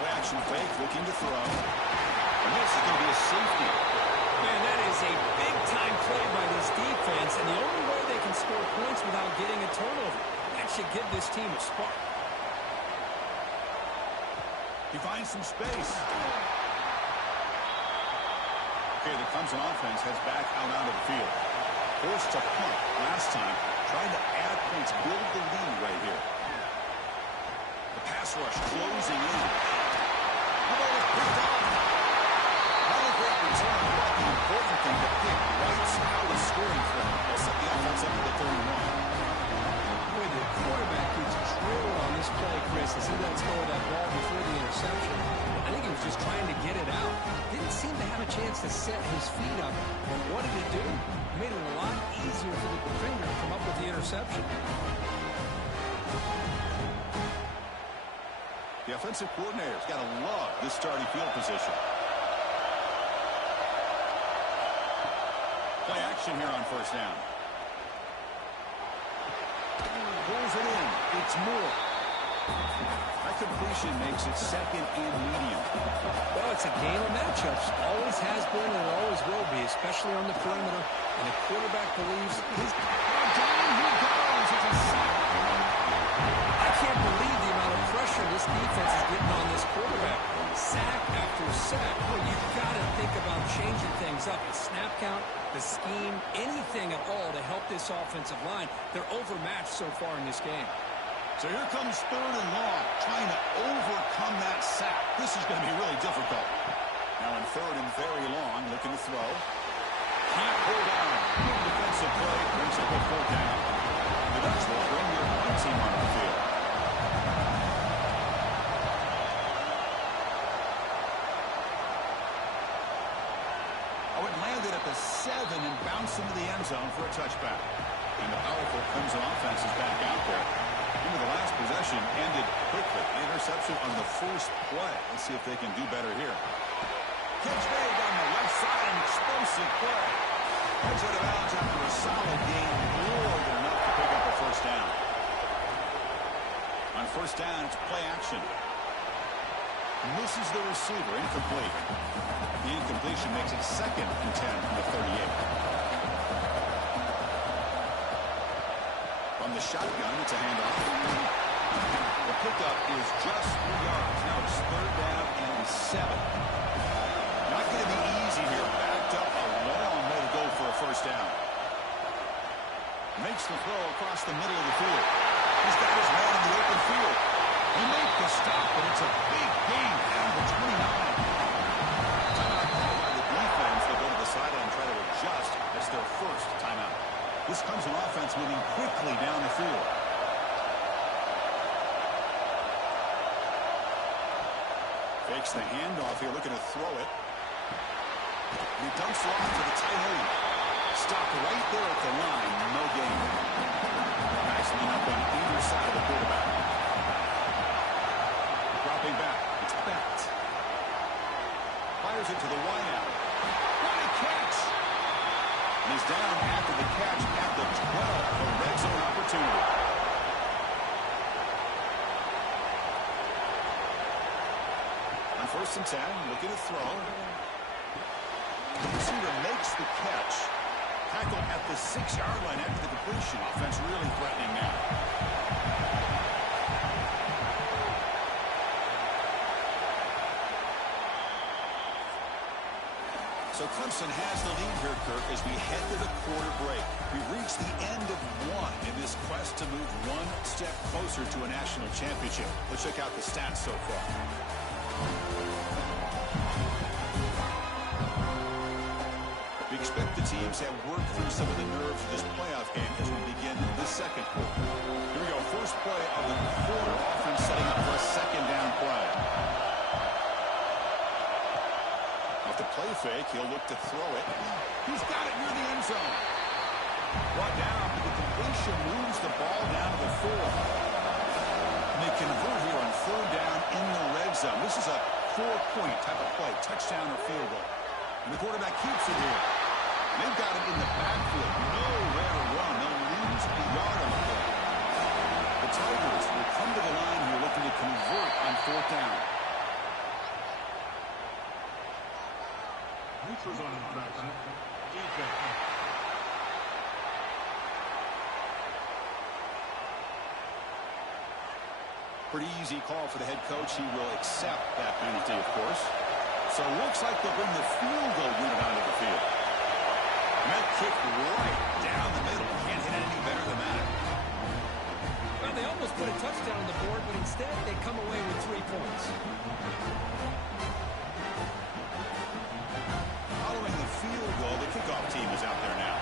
Play action fake, looking to throw. And this is going to be a safety. Man, that is a big-time play by this defense, and the only way they can score points without getting a turnover. That should give this team a spark. He finds some space. Okay, the Clemson offense heads back out onto the field. Forced to punt last time, trying to add points, build the lead right here. The pass rush closing in. The ball is picked off. Not a great return, but the important thing to pick right out of scoring threat. They'll set the offense up to the 31. Boy, the quarterback gets drilled on this play, Chris. To see that throw that ball before the interception. I think he was just trying to get it out. Didn't seem to have a chance to set his feet up. But what did it do? Made it a lot easier for the defender to come up with the interception. The offensive coordinator's got to love this starting field position. Play action here on first down. Pulls it in. It's Moore. That completion makes it second and medium. Well, it's a game of matchups. Always has been and it always will be, especially on the perimeter. And the quarterback believes his... Down he goes. It's a sack. I can't believe the amount of pressure this defense is getting on this quarterback. Sack after sack. Well, you've got to think about changing things up. The snap count, the scheme, anything at all to help this offensive line. They're overmatched so far in this game. So here comes third and long, trying to overcome that sack. This is going to be really difficult. Now in third and very long, looking to throw. Can't hold on. Good defensive play, brings up a fourth down. The Ducks will bring their punt team onto the field. Oh, it landed at the 7 and bounced into the end zone for a touchback. And the powerful Clemson offense is back out there. Into the last possession, ended quickly. Interception on the first play. Let's see if they can do better here. Catch made on the left side, an explosive play. Heads out of bounds after a solid game, more than enough to pick up a first down. On first down, it's play action. Misses the receiver, incomplete. The incompletion makes it second and 10 from the 38. From the shotgun, it's a handoff. The pickup is just 3 yards. Now it's third down and 7. Not going to be easy here. Backed up a long way to go for a first down. Makes the throw across the middle of the field. He's got his man in the open field. He made the stop, but it's a big gain down to 29. Timeout called by the defense. They'll go to the sideline and try to adjust. That's their first timeout. This comes an offense moving quickly down the field. Fakes the handoff here, looking to throw it. He dumps it off to the tight end. Stopped right there at the line. No gain. Nice line up on either side of the quarterback. Dropping back. It's Bennett. Fires it to the wideout. What a catch! And he's down after the catch at the 12 for a red zone opportunity. On first and 10, looking to throw. The receiver makes the catch. Tackle at the 6-yard line after the completion. Offense really threatening now. So Clemson has the lead here, Kirk, as we head to the quarter break. We've reached the end of one in this quest to move one step closer to a national championship. Let's check out the stats so far. We expect the teams have worked through some of the nerves of this playoff game as we begin the second quarter. Here we go, first play of the quarter. Offense setting up for a second down play. Off the play fake, he'll look to throw it. He's got it near the end zone. Brought down, but the completion moves the ball down to the 4. And they convert here on third down in the red zone. This is a 4-point type of play, touchdown or field goal. And the quarterback keeps it here. They've got him in the backfield. Nowhere to run. They'll lose a yard on the play. The Tigers will come to the line here looking to convert on fourth down. Neutral zone infraction. Defense. Pretty easy call for the head coach. He will accept that penalty, of course. So it looks like they'll bring the field goal unit onto the field. And that kick right down the middle. Can't hit any better than that. Well, they almost put a touchdown on the board, but instead they come away with 3 points. Following the field goal, the kickoff team is out there now.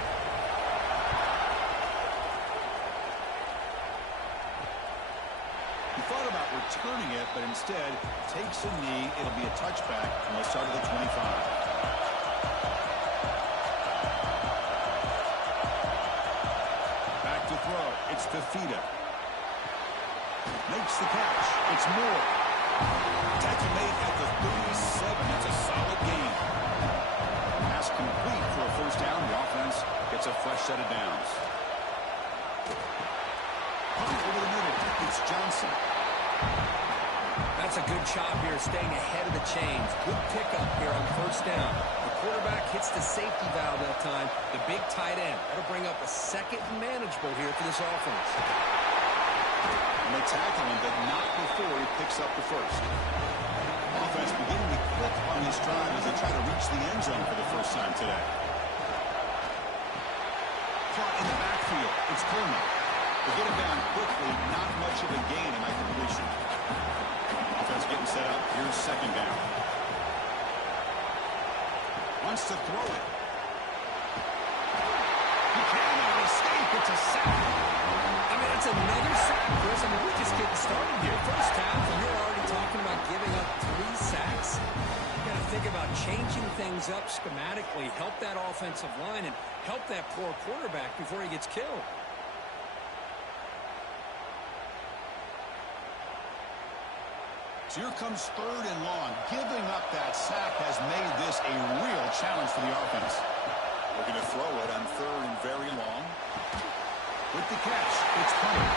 He thought about returning it, but instead takes a knee. It'll be a touchback from the start of the 25. Back to throw. It's Fafita. Makes the catch. It's Moore. Tackle made at the 37. That's a solid gain. Pass complete for a first down. The offense gets a fresh set of downs. Punt over the middle. It's Johnson. That's a good job here, staying ahead of the chains. Good pickup here on first down. The quarterback hits the safety valve that time. The big tight end. That'll bring up a second and manageable here for this offense. And they tackle him, but not before he picks up the first. Offense beginning to click on this drive as they try to reach the end zone for the first time today. Caught in the backfield. It's Coleman. They get him down quickly. Not much of a gain in that completion. Offense getting set up. Here's second down. Wants to throw it. He cannot escape. It's a sack. I mean, it's another sack, Chris. I mean, we're just getting started here. First half, and you're already talking about giving up 3 sacks. You got to think about changing things up schematically, help that offensive line, and help that poor quarterback before he gets killed. So here comes third and long. Giving up that sack has made this a real challenge for the offense. Looking to throw it on third and very long. With the catch, it's punted.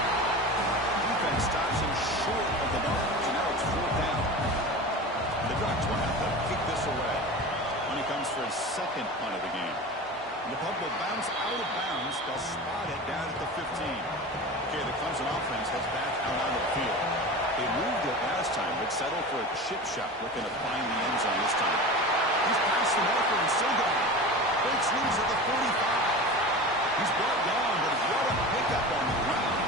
Defense stops him short of the mark, so now it's fourth down. The Ducks will have to kick this away when he comes for his second punt of the game. And the punt will bounce out of bounds. They'll spot it down at the 15. Okay, the Clemson offense heads back out on the field. They moved it last time, but settled for a chip shot, looking to find the end zone this time. He's past the marker and still got it. Breaks loose at the 45. He's brought down, but what a pickup on the ground.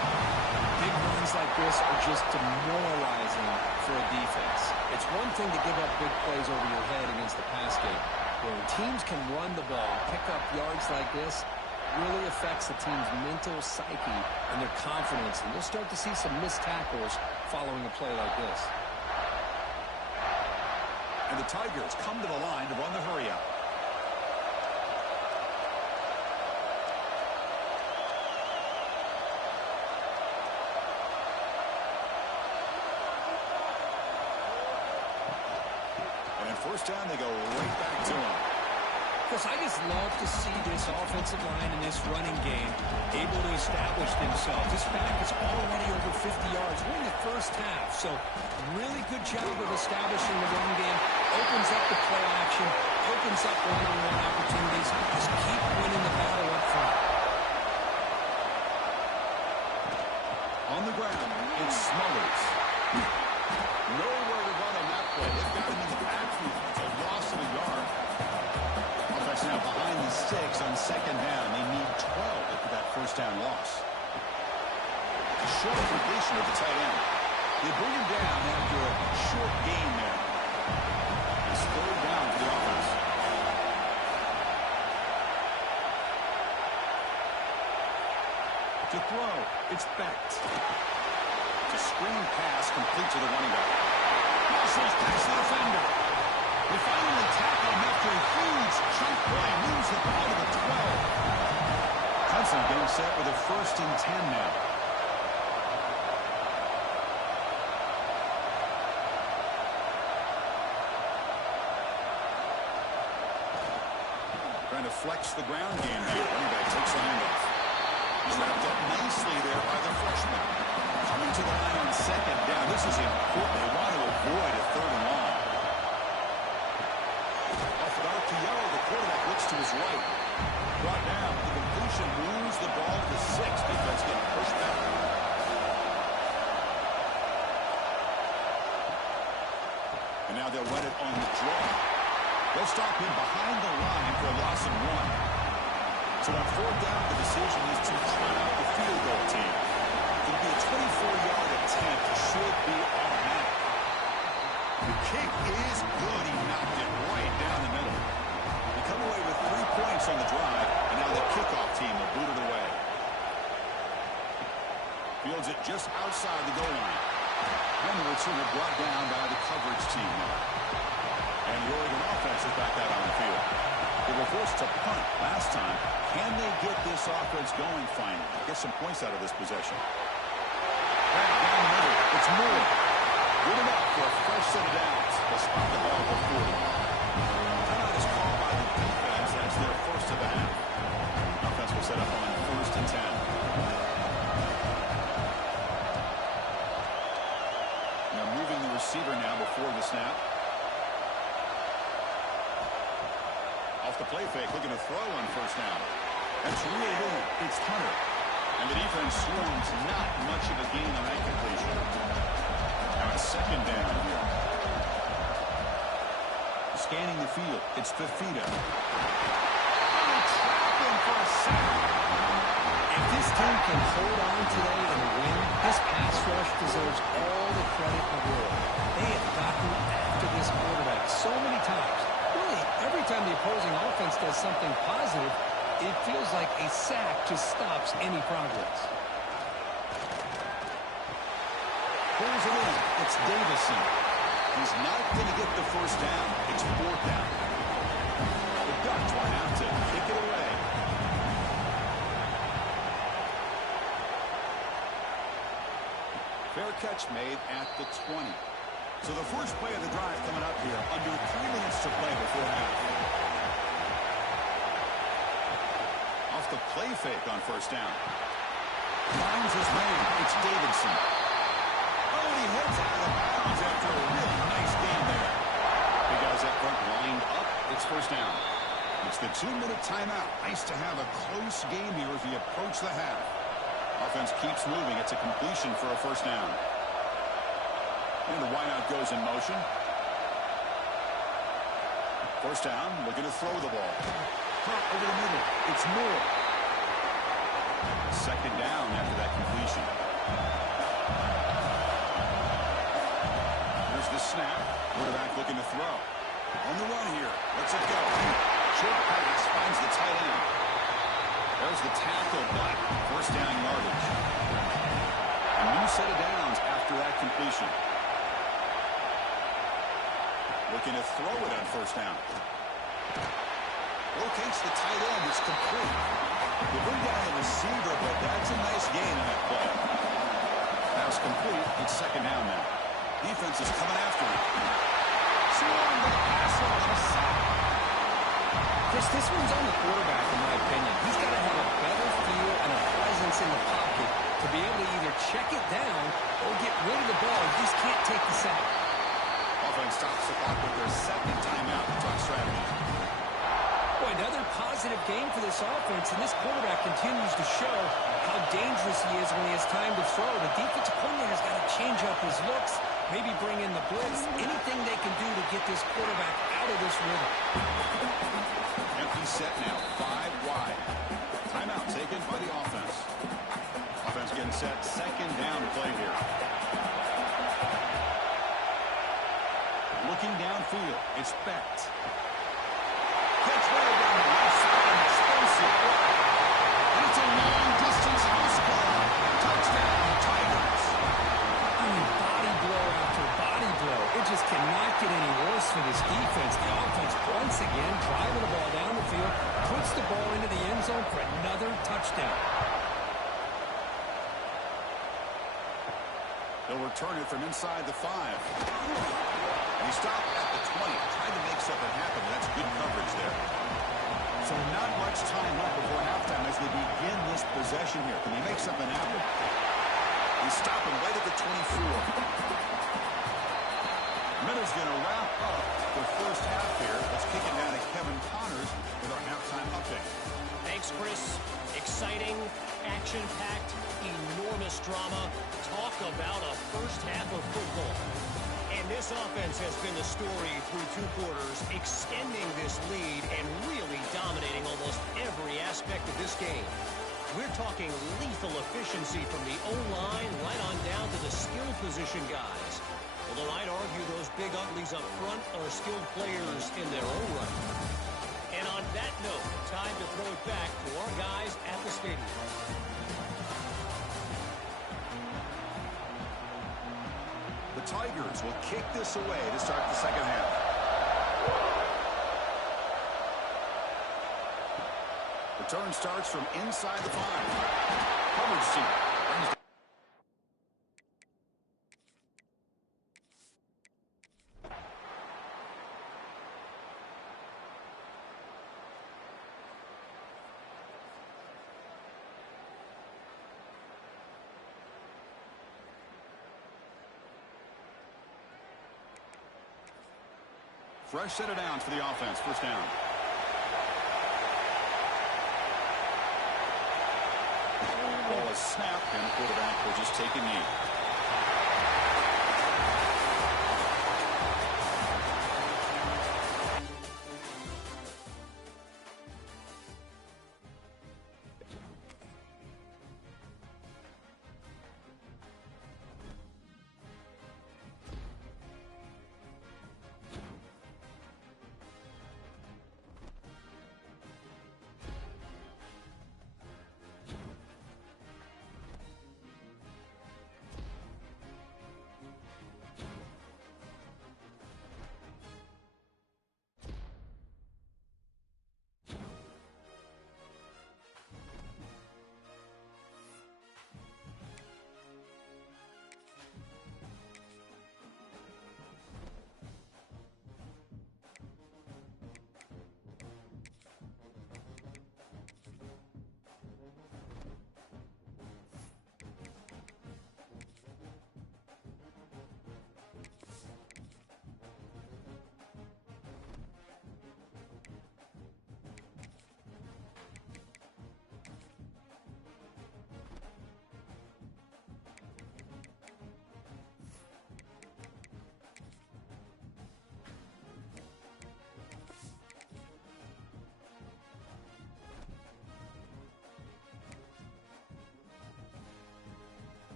Big runs like this are just demoralizing for a defense. It's one thing to give up big plays over your head against the pass game. When teams can run the ball, pick up yards like this, really affects the team's mental psyche and their confidence. And you'll start to see some missed tackles following a play like this. And the Tigers come to the line to run the hurry-up. First down, they go right back to him. Chris, I just love to see this offensive line and this running game able to establish themselves. This back is already over 50 yards. We're in the first half, so really good job of establishing the run game. Opens up the play action, opens up one-on-one opportunities. Just keep winning the battle up front. On the ground, it's Smollers. Nowhere to run on that play. They've got him in the backfield. It's a loss of a yard. Offense now behind the 6 on second down. They need 12 after that first down loss. A short completion of the tight end. They bring him down after a short gain there. It's third down for the offense. To throw, it's Becht. A screen pass complete to the running back. Muscles past the defender. They finally tackle him after a huge chunk play. Moves the ball to the 12. Clemson getting set with a 1st and 10 now. Trying to flex the ground game here. Running back takes the handoff. He's wrapped up nicely there by the freshman. Coming to the line on second down. This is important. They want to avoid a third and long. Off it out to Yellow. The quarterback looks to his right. Brought down. The completion moves the ball to 6. Defense getting pushed back. And now they'll run it on the draw. They'll stop him behind the line for a loss of 1. So on fourth down, the decision is to try out the field goal team. It'll be a 24-yard attempt. Should be automatic. The kick is good. He knocked it right down the middle. They come away with 3 points on the drive, and now the kickoff team will boot it away. Fields it just outside the goal line. And the returner brought down by the coverage team now. And the Oregon offense is back out on the field. They were forced to punt last time. Can they get this offense going finally? Get some points out of this possession. Back down the middle. It's Moore. Good enough for a fresh set of downs. They'll spot the ball for 40. Timeout is called by the defense. That's their first of the half. Offense will set up on 1st and 10. play fake, looking to throw on first down. That's real good. It's Hunter. And the defense swarms, not much of a gain on that completion. Now it's second down here. Scanning the field, it's Fafita. Oh, trapped him for a sack. If this team can hold on today and win, this pass rush deserves all the credit in the world. They have gotten after this quarterback so many times. Really, every time the opposing offense does something positive, it feels like a sack just stops any progress. Pulls it in. It's Davison. He's not going to get the first down. It's fourth down. The Ducks will have to kick it away. Fair catch made at the 20. So the first play of the drive coming up here. Under 3 minutes to play before half. Off the play fake on first down. Finds his man. It's Davidson. Oh, and he heads out of bounds after a really nice game there. The guys up front lined up. It's first down. It's the 2-minute timeout. Nice to have a close game here as we approach the half. Offense keeps moving. It's a completion for a first down. And the wideout goes in motion. First down, looking to throw the ball. Hot over the middle. It's Moore. Second down after that completion. Here's the snap. Quarterback looking to throw. On the run here. Let's it go. Short pass finds the tight end. There's the tackle, but first down yardage. A new set of downs after that completion. Looking to throw it on first down. Locates the tight end. It's complete. They bring down the receiver, but that's a nice gain in that play. That was complete. It's second down now. Defense is coming after it. Swarm with a pass on a sack. Chris, this one's on the quarterback, in my opinion. He's got to have a better feel and a presence in the pocket to be able to either check it down or get rid of the ball. He just can't take the sack. Offense stops the clock with their second timeout to talk strategy. Boy, another positive game for this offense, and this quarterback continues to show how dangerous he is when he has time to throw. The defensive coordinator's got to change up his looks, maybe bring in the blitz, anything they can do to get this quarterback out of this rhythm. Empty set now, 5 wide. Timeout taken by the offense. Offense getting set, second down play here. Looking downfield, it's Becht. Gets way down the left side, explosive. And it's a long-distance house call. Touchdown, Tigers. I mean, body blow after body blow. It just cannot get any worse for this defense. The offense, once again, driving the ball down the field, puts the ball into the end zone for another touchdown. They'll return it from inside the 5. He stopped at the 20, trying to make something happen. That's good coverage there. So not much time left before halftime as they begin this possession here. Can they make something happen? They stop him right at the 24. Miller's going to wrap up the first half here. Let's kick it down to Kevin Connors with our halftime update. Thanks, Chris. Exciting, action-packed, enormous drama. Talk about a first half of football. And this offense has been the story through 2 quarters, extending this lead and really dominating almost every aspect of this game. We're talking lethal efficiency from the O-line right on down to the skill position guys. Although I'd argue those big uglies up front are skilled players in their own right. And on that note, time to throw it back to our guys at the stadium. The Tigers will kick this away to start the second half. Return starts from inside the 5. Coverage team brings fresh set of downs for the offense. First down. Ball is snapped, and the quarterback will just take a knee.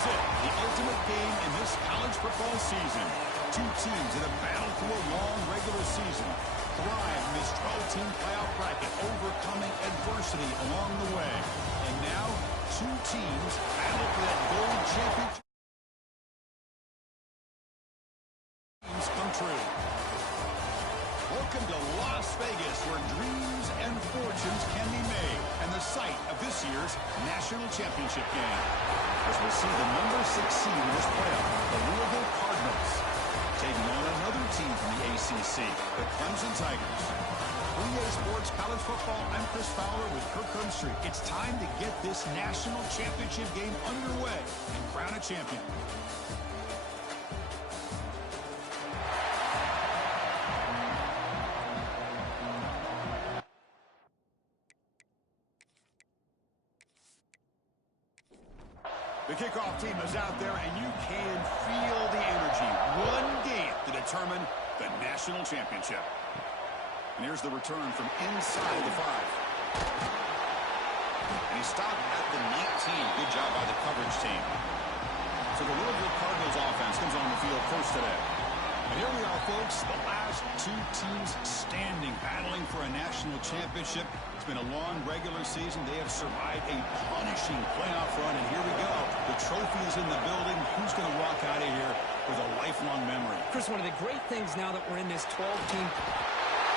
is it, the ultimate game in this college football season. Two teams that have battled through a long regular season, thrive in this 12-team playoff bracket, overcoming adversity along the way. And now, two teams battle for that gold championship. Come true. Welcome to Las Vegas, where dreams and fortunes can be made, and the site of this year's national championship game. As we see the number 6 seed in this playoff, the Louisville Cardinals, taking on another team from the ACC, the Clemson Tigers. 3A Sports College Football, I'm Chris Fowler with Kirk Herbstreit. It's time to get this national championship game underway and crown a champion. The kickoff team is out there, and you can feel the energy. One game to determine the national championship. And here's the return from inside the 5. And he stopped at the 19. Good job by the coverage team. So the Louisville Cardinals offense comes on the field first today. And here we are, folks, the last two teams standing, battling for a national championship. It's been a long regular season. They have survived a punishing playoff run, and here we go. The trophy is in the building. Who's going to walk out of here with a lifelong memory? Chris, one of the great things now that we're in this 12-team...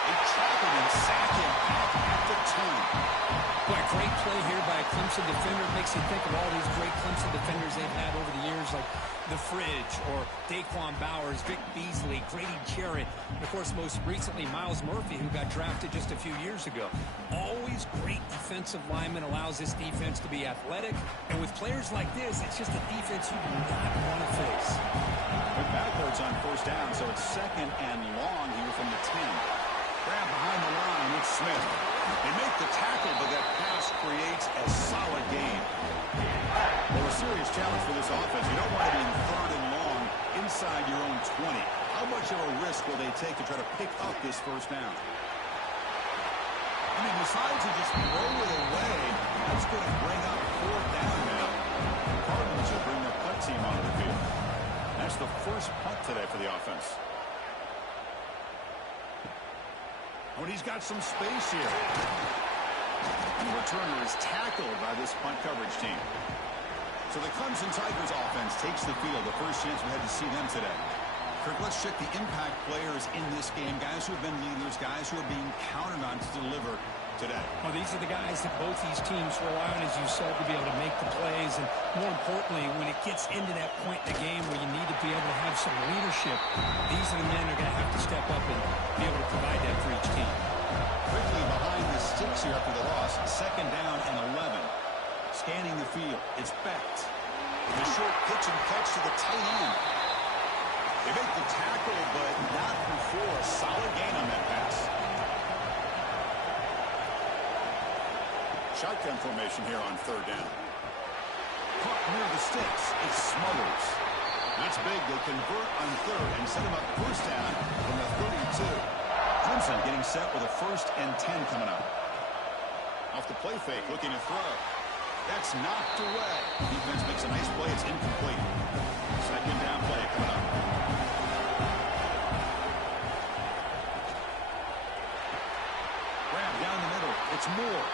They tackled and sacked him at the 10. Boy, great play here by a Clemson defender. It makes you think of all these great Clemson defenders they've had over the years, like the Fridge or Daquan Bowers, Vic Beasley, Grady Jarrett, and, of course, most recently, Miles Murphy, who got drafted just a few years ago. Always great defensive lineman, allows this defense to be athletic. And with players like this, it's just a defense you do not want to face. They're backwards on first down, so it's second and long here from the 10. Grab behind the line with Smith. They make the tackle, but that pass creates a solid gain. Well, a serious challenge for this offense. You don't want to be in third and long inside your own 20. How much of a risk will they take to try to pick up this first down? And he decides to just throw it away. That's going to bring up fourth down now. The Cardinals will bring their punt team onto the field. That's the first punt today for the offense. When he's got some space here. And the returner is tackled by this punt coverage team. So the Clemson Tigers offense takes the field. The first chance we had to see them today. Kirk, let's check the impact players in this game. Guys who have been leaders, guys who are being counted on to deliver today. Well, these are the guys that both these teams rely on, as you said, to be able to make the plays. And more importantly, when it gets into that point in the game where you need to be able to have some leadership, these are the men who are going to have to step up and be able to provide that for each team. Quickly behind the sticks here after the loss. Second down and 11. Scanning the field. It's Becht. The short pitch and catch to the tight end. They make the tackle, but not before. A solid gain on that pass. Shotgun formation here on third down. Caught near the sticks. It's Smothers. That's big. They convert on third and set him up first down from the 32. Clemson getting set with a 1st and 10 coming up. Off the play fake, looking to throw. That's knocked away. Defense makes a nice play. It's incomplete. Second down play coming up. Grab down the middle. It's Moore.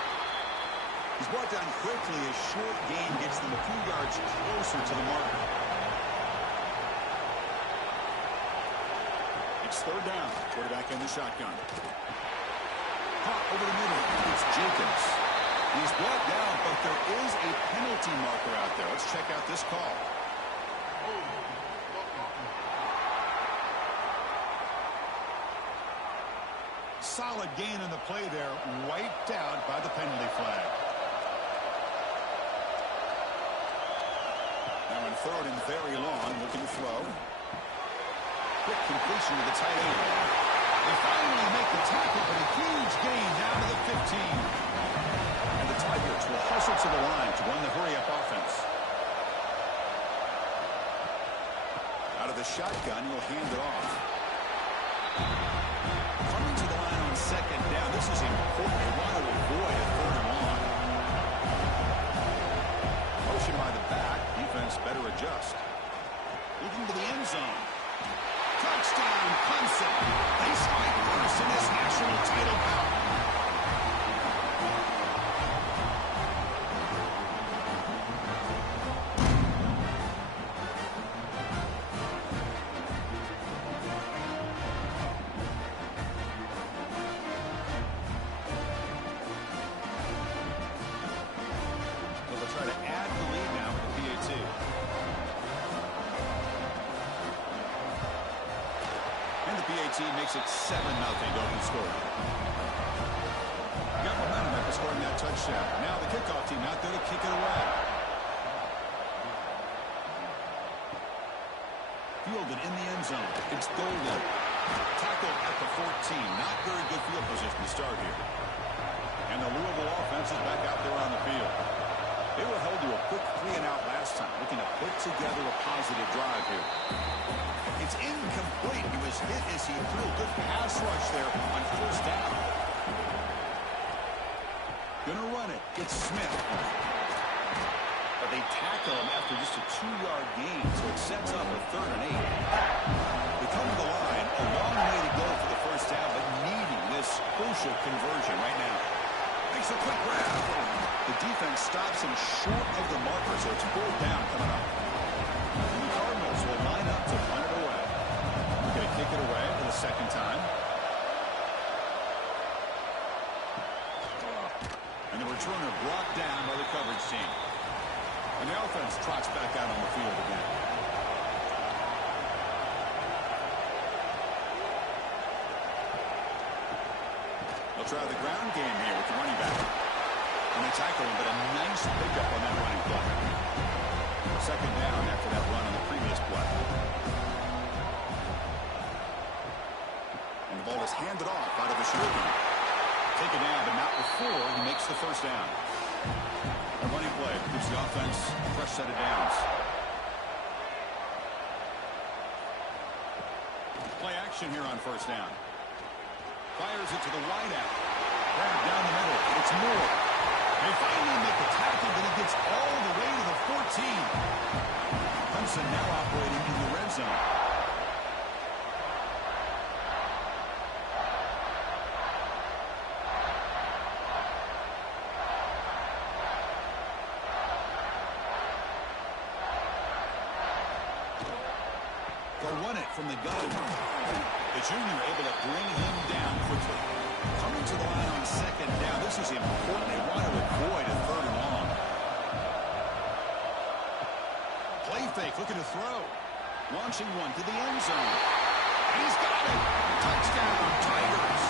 He's brought down quickly. A short gain gets them a few yards closer to the mark. It's third down. Quarterback in the shotgun. Caught over the middle. It's Jacobs. He's brought down, but there is a penalty marker out there. Let's check out this call. Solid gain in the play there. Wiped out by the penalty flag. Now in third and very long, looking to throw. Quick completion to the tight end. They finally make the tackle, but a huge gain down to the 15. And the Tigers will hustle to the line to run the hurry-up offense. Out of the shotgun, he'll hand it off. Coming to the line on second down. This is important. They want to avoid a third and long. Motion by the back. Defense better adjust. Looking to the end zone. Touchdown, Clemson. They strike first in this national title bout. Makes it 7-0 open score. Got momentum after scoring that touchdown. Now the kickoff team out there to kick it away. Fielded in the end zone. It's golden. Tackled at the 14. Not very good field position to start here. And the Louisville offense is back out there on the field. They were held to a quick 3-and-out last time, looking to put together a positive drive here. It's incomplete. He was hit as he threw a good pass rush there on first down. Gonna run it. It's Smith. But they tackle him after just a 2-yard gain, so it sets up a 3rd and 8. They come to the line, a long way to go for the first down, but needing this crucial conversion right now. Makes a quick grab. The defense stops him short of the marker, so it's 4th down coming up. And the Cardinals will line up to punt it away. They're going to kick it away for the second time. And the returner brought down by the coverage team. And the offense trots back out on the field again. They'll try the ground game here with the running back. And they tackle him, but a nice pickup on that running play. Second down after that run on the previous play. And the ball is handed off out of the shoulder. Taken down, but not before he makes the first down. A running play gives the offense a fresh set of downs. Play action here on first down. Fires it to the wide out. Grab down the middle. It's Moore. They finally make the tackle, but he gets all the way to the 14. Clemson now operating in the red zone. They'll run it from the gun. The junior able to bring him down quickly. Coming to the line on second down. This is important. They want to avoid a 3rd and long. Play fake, looking to throw. Launching one to the end zone. And he's got it. Touchdown, Tigers.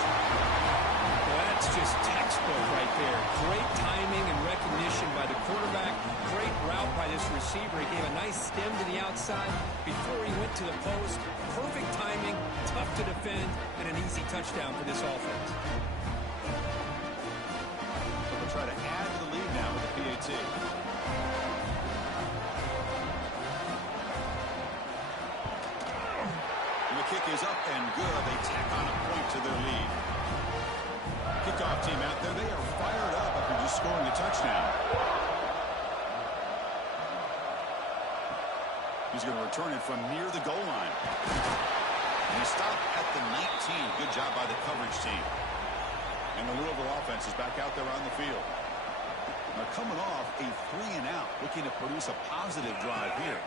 Well, that's just textbook right there. Great timing and recognition by the quarterback. Great route by this receiver. He gave a nice stem to the outside before he went to the post. Perfect timing, tough to defend, and an easy touchdown for this offense. So they'll try to add to the lead now with the PAT. And the kick is up and good. They tack on a point to their lead. Kickoff team out there. They are fired up after just scoring a touchdown. He's going to return it from near the goal line. And he stopped at the 19. Good job by the coverage team. And the Louisville offense is back out there on the field. Now coming off a 3-and-out, looking to produce a positive drive here.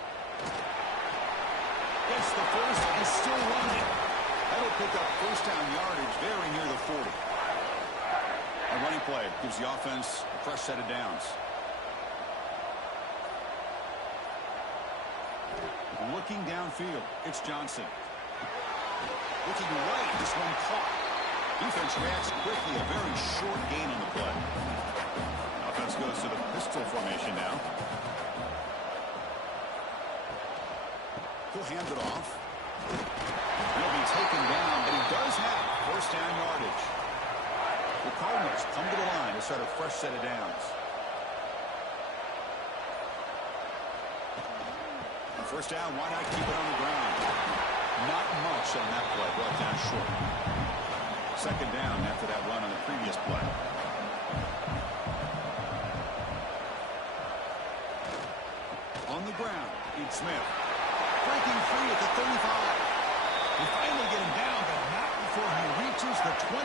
Gets the first and still running. That'll pick up first down yardage very near the 40. A running play gives the offense a fresh set of downs. Looking downfield, it's Johnson. Looking right, this one caught. Defense reacts quickly, a very short gain on the play. Offense goes to the pistol formation now. He'll hand it off. He'll be taken down, but he does have first down yardage. The Cardinals come to the line to start a fresh set of downs. First down, why not keep it on the ground? Not much on that play, brought down short. Second down after that run on the previous play. On the ground, Smith breaking free at the 35. We finally get him down, but not before he reaches the 25.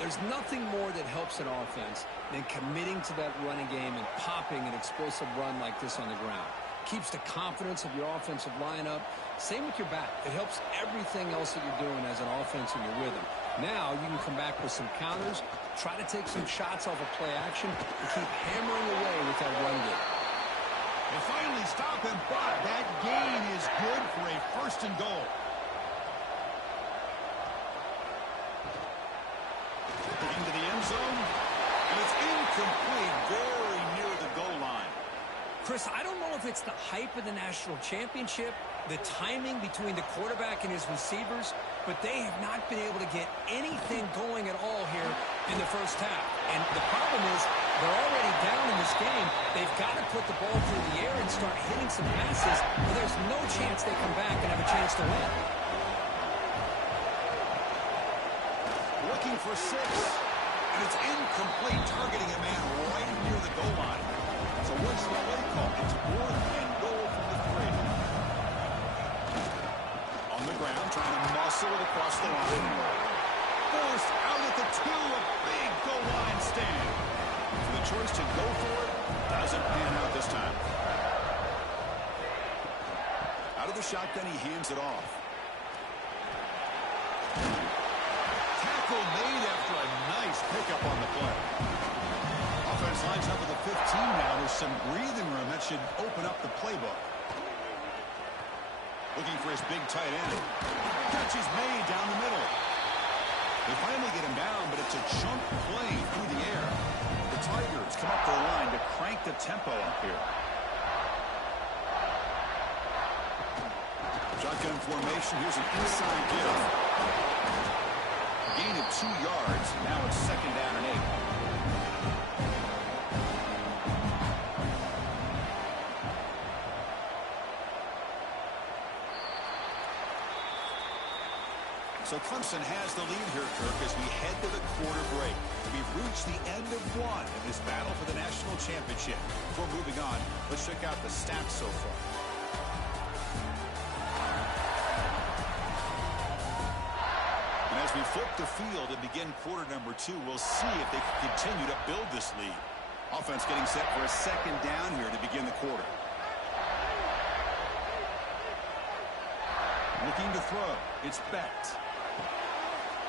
There's nothing more that helps an offense than committing to that running game and popping an explosive run like this on the ground. Keeps the confidence of your offensive lineup. Same with your back. It helps everything else that you're doing as an offense in your rhythm. Now you can come back with some counters, try to take some shots off of play action, and keep hammering away with that run game. They finally stop him, but that gain is good for a first and goal. Looking to the end zone, and it's incomplete, very near the goal line. Chris, I don't know if it's the hype of the national championship, the timing between the quarterback and his receivers, but they have not been able to get anything going at all here in the first half. And the problem is they're already down in this game. They've got to put the ball through the air and start hitting some passes, or there's no chance they come back and have a chance to win. Looking for 6, and it's incomplete, targeting a man right near the goal line. So what's the play call? It's 4th and goal from the 3. On the ground, trying to muscle it across the line. Forced out at the 2, a big goal line stand. So the choice to go for it doesn't pan out this time. Out of the shotgun, he hands it off. Tackle made after a nice pickup on the play. Offense lines up at the 15 now. There's some breathing room. That should open up the playbook. Looking for his big tight end. Catch is made down the middle. They finally get him down, but it's a chunk play through the air. The Tigers come up to the line to crank the tempo up here. Shotgun formation. Here's an inside give. Gain of 2 yards. Now it's 2nd down and 8. So Clemson has the lead here, Kirk, as we head to the quarter break. We've reached the end of one in this battle for the national championship. Before moving on, let's check out the stats so far. And as we flip the field and begin quarter number 2, we'll see if they can continue to build this lead. Offense getting set for a 2nd down here to begin the quarter. Looking to throw. It's Becht.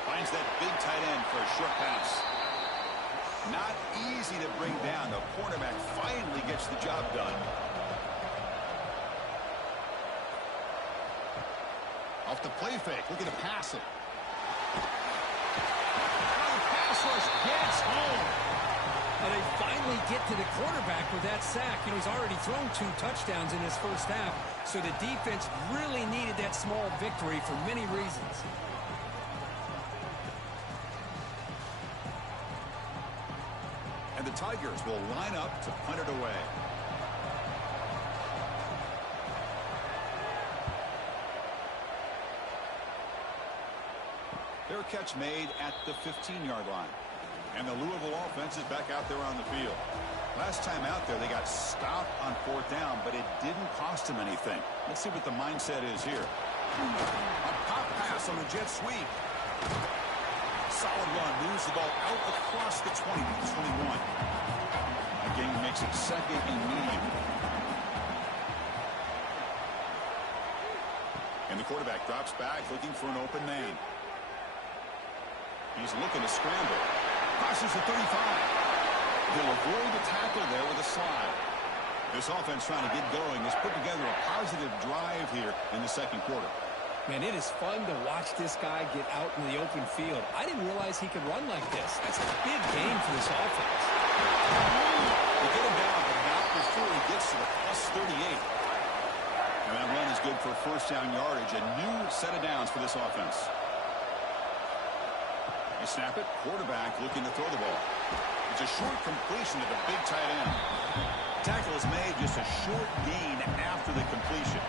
Finds that big tight end for a short pass. Not easy to bring down. The cornerback finally gets the job done. Off the play fake. Looking to pass it. Pass rush gets home. Well, they finally get to the quarterback with that sack. You know, he's already thrown 2 touchdowns in his first half, so the defense really needed that small victory for many reasons. And the Tigers will line up to punt it away. Fair catch made at the 15-yard line. And the Louisville offense is back out there on the field. Last time out there, they got stopped on 4th down, but it didn't cost them anything. Let's see what the mindset is here. A pop pass on the jet sweep. Solid run. Moves the ball out across the 20 to 21. The game makes it 2nd and medium. And the quarterback drops back, looking for an open man. He's looking to scramble. Crosses the 35. He'll avoid the tackle there with a slide. This offense trying to get going has put together a positive drive here in the 2nd quarter. Man, it is fun to watch this guy get out in the open field. I didn't realize he could run like this. That's a big game for this offense. They get him down, but not before he gets to the +38. And that run is good for 1st down yardage. A new set of downs for this offense. They snap it. Quarterback looking to throw the ball. It's a short completion to the big tight end. Tackle is made, just a short gain after the completion.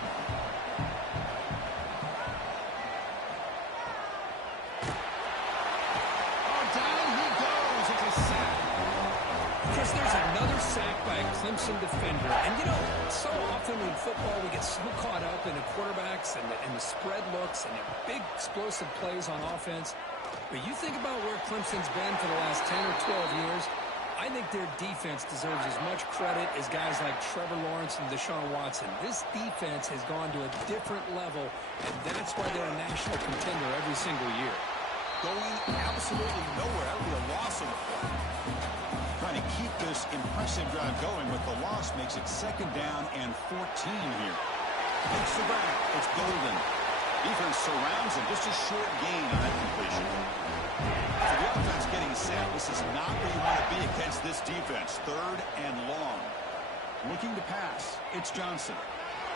There's Another sack by a Clemson defender. And, you know, so often in football we get so caught up in the quarterbacks and the spread looks and the big explosive plays on offense. But you think about where Clemson's been for the last 10 or 12 years, I think their defense deserves as much credit as guys like Trevor Lawrence and Deshaun Watson. This defense has gone to a different level, and that's why they're a national contender every single year. Going absolutely nowhere. That would be a loss of the play. Trying to keep this impressive drive going, but the loss makes it 2nd down and 14 here. Makes the grab. It's Golden. Defense surrounds him. Just a short gain on that completion. For the offense getting set, this is not where you want to be against this defense. 3rd and long. Looking to pass. It's Johnson.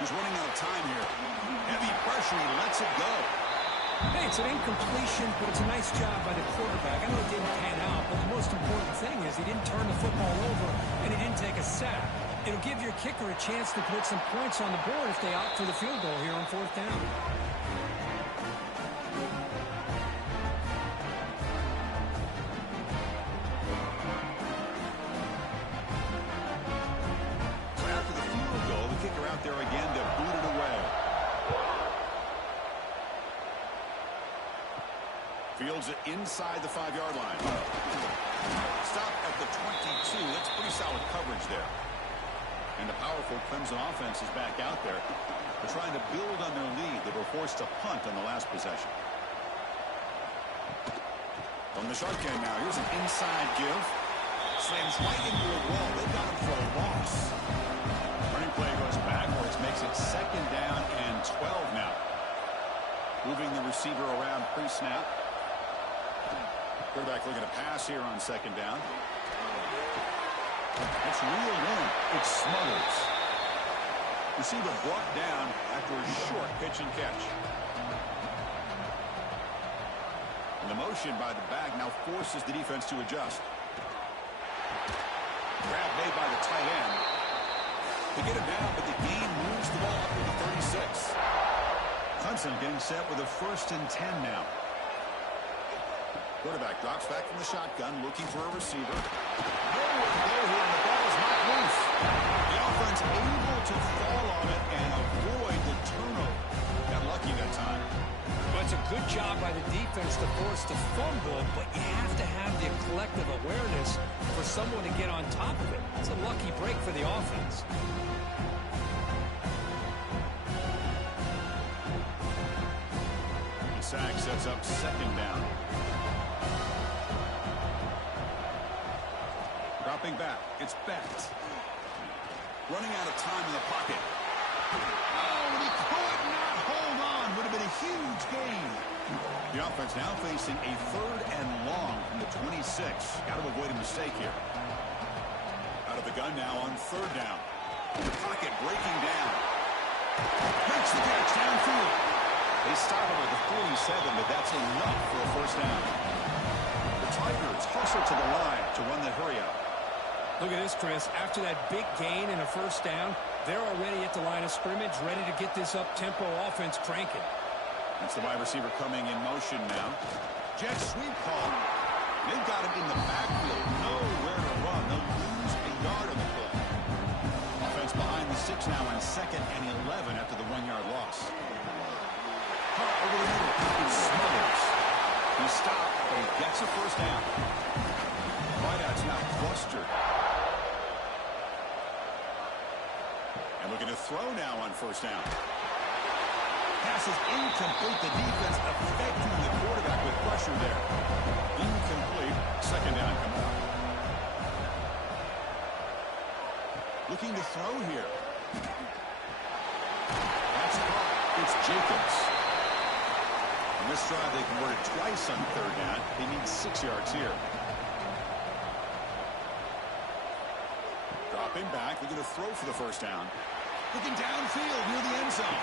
He's running out of time here. Heavy pressure. He lets it go. Hey, it's an incompletion, but it's a nice job by the quarterback. I know it didn't pan out, but the most important thing is he didn't turn the football over and he didn't take a sack. It'll give your kicker a chance to put some points on the board if they opt for the field goal here on 4th down. So after the field goal, the kicker out there again to boot it away. Fields it inside the 5-yard line. Stop at the 22. That's pretty solid coverage there. And the powerful Clemson offense is back out there. They're trying to build on their lead. They were forced to punt on the last possession. From the sharp end now, here's an inside give. Slams right into a wall. They got him for a loss. Running play goes backwards, makes it 2nd down and 12 now. Moving the receiver around pre-snap. Quarterback looking to pass here on 2nd down. It's reeled in. It's Smothers. Receiver brought down after a short pitch and catch. And the motion by the back now forces the defense to adjust. Grab made by the tight end. They get him down, but the gain moves the ball up to the 36. Clemson getting set with a 1st and 10 now. Quarterback drops back from the shotgun, looking for a receiver. Nowhere to go here, and the ball is not loose. The offense able to fall on it and avoid the turnover. Got lucky that time. Well, it's a good job by the defense to force the fumble, but you have to have the collective awareness for someone to get on top of it. It's a lucky break for the offense. The sack sets up 2nd down. Dropping back, it's Becht. Running out of time in the pocket. Oh, and he could not hold on. Would have been a huge gain. The offense now facing a 3rd and long from the 26. Got to avoid a mistake here. Out of the gun now on 3rd down. Pocket breaking down. Makes the catch downfield. They stop him at the 47, but that's enough for a 1st down. The Tigers hustle to the line to run the hurry out. Look at this, Chris. After that big gain and a 1st down, they're already at the line of scrimmage, ready to get this up-tempo offense cranking. That's the wide receiver coming in motion now. Jet sweep call. They've got him in the backfield. Nowhere to run. They'll lose a yard on the play. Offense behind the 6 now on 2nd and 11 after the 1-yard loss. Over the middle. It's Smothers. He stopped, but he gets a 1st down. Wideout's now clustered. And looking to throw now on 1st down. Pass is incomplete. The defense affecting the quarterback with pressure there. Incomplete. 2nd down coming up. Looking to throw here. That's caught. It's Jacobs. On this drive, they converted twice on 3rd down. They need 6 yards here. Dropping back, looking to throw for the 1st down. Looking downfield near the end zone.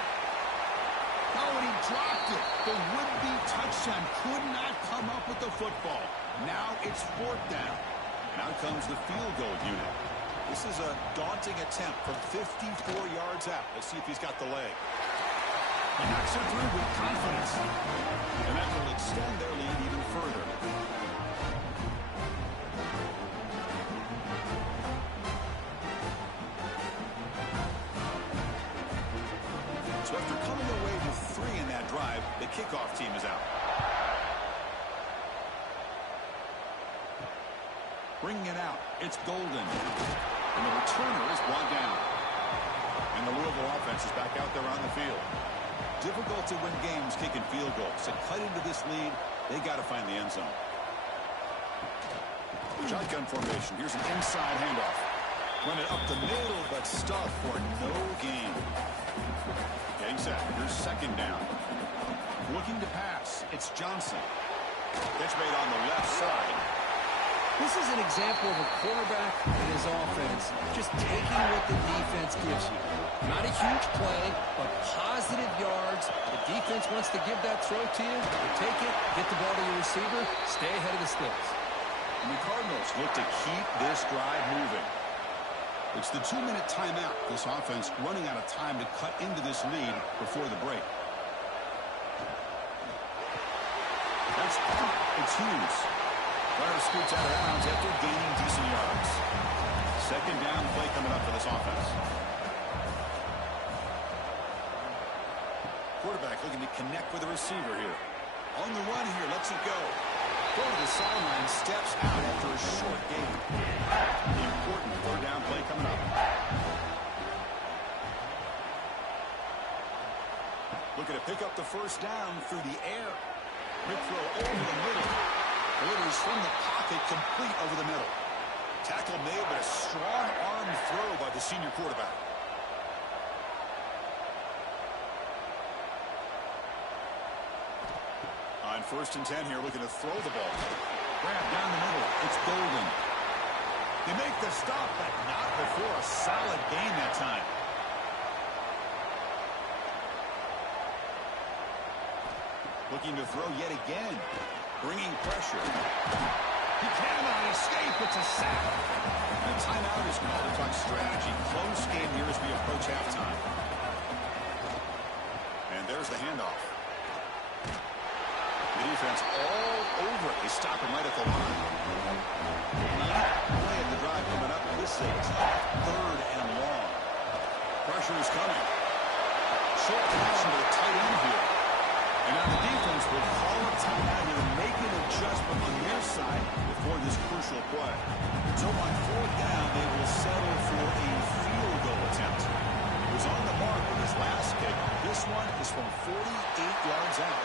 Oh, and he dropped it. The would-be touchdown could not come up with the football. Now it's 4th down. And out comes the field goal unit. This is a daunting attempt from 54 yards out. Let's see if he's got the leg. He knocks it through with confidence. And that will extend their lead even further. kickoff team is out. Bringing it out, it's Golden. And the returner is brought down. And the Louisville offense is back out there on the field. Difficult to win games kicking field goals. To cut into this lead, they got to find the end zone. Shotgun formation. Here's an inside handoff. Run it up the middle, but stuffed for no gain. Getting set. Here's second down. Looking to pass. It's Johnson. Catch made on the left side. This is an example of a quarterback and his offense just taking what the defense gives you. Not a huge play, but positive yards. The defense wants to give that throw to you. You take it, get the ball to your receiver, stay ahead of the sticks. And the Cardinals look to keep this drive moving. It's the 2-minute timeout. This offense running out of time to cut into this lead before the break. That's it's Hughes. Runner scoots out of bounds after gaining decent yards. Second down play coming up for this offense. Quarterback looking to connect with the receiver here. On the run here, lets it go. Go to the sideline, steps out after a short gain. The important third down play coming up. Looking to pick up the first down through the air. Quick throw over the middle. Delivers from the pocket, complete over the middle. Tackle made, but a strong arm throw by the senior quarterback. On 1st and 10 here, looking to throw the ball. Grab down the middle. It's Golden. They make the stop, but not before a solid gain that time. Looking to throw yet again. Bringing pressure. He cannot escape. It's a sack. And a timeout is called to talk strategy. Close game here as we approach halftime. And there's the handoff. The defense all over it. They stop him right at the line. Play at the drive coming up. This is a tough 3rd and long. Pressure is coming. Short connection to the tight end here. And now the defense will call a timeout here and make an adjustment on their side before this crucial play. So on 4th down, they will settle for a field goal attempt. He was on the mark with his last kick. This one is from 48 yards out.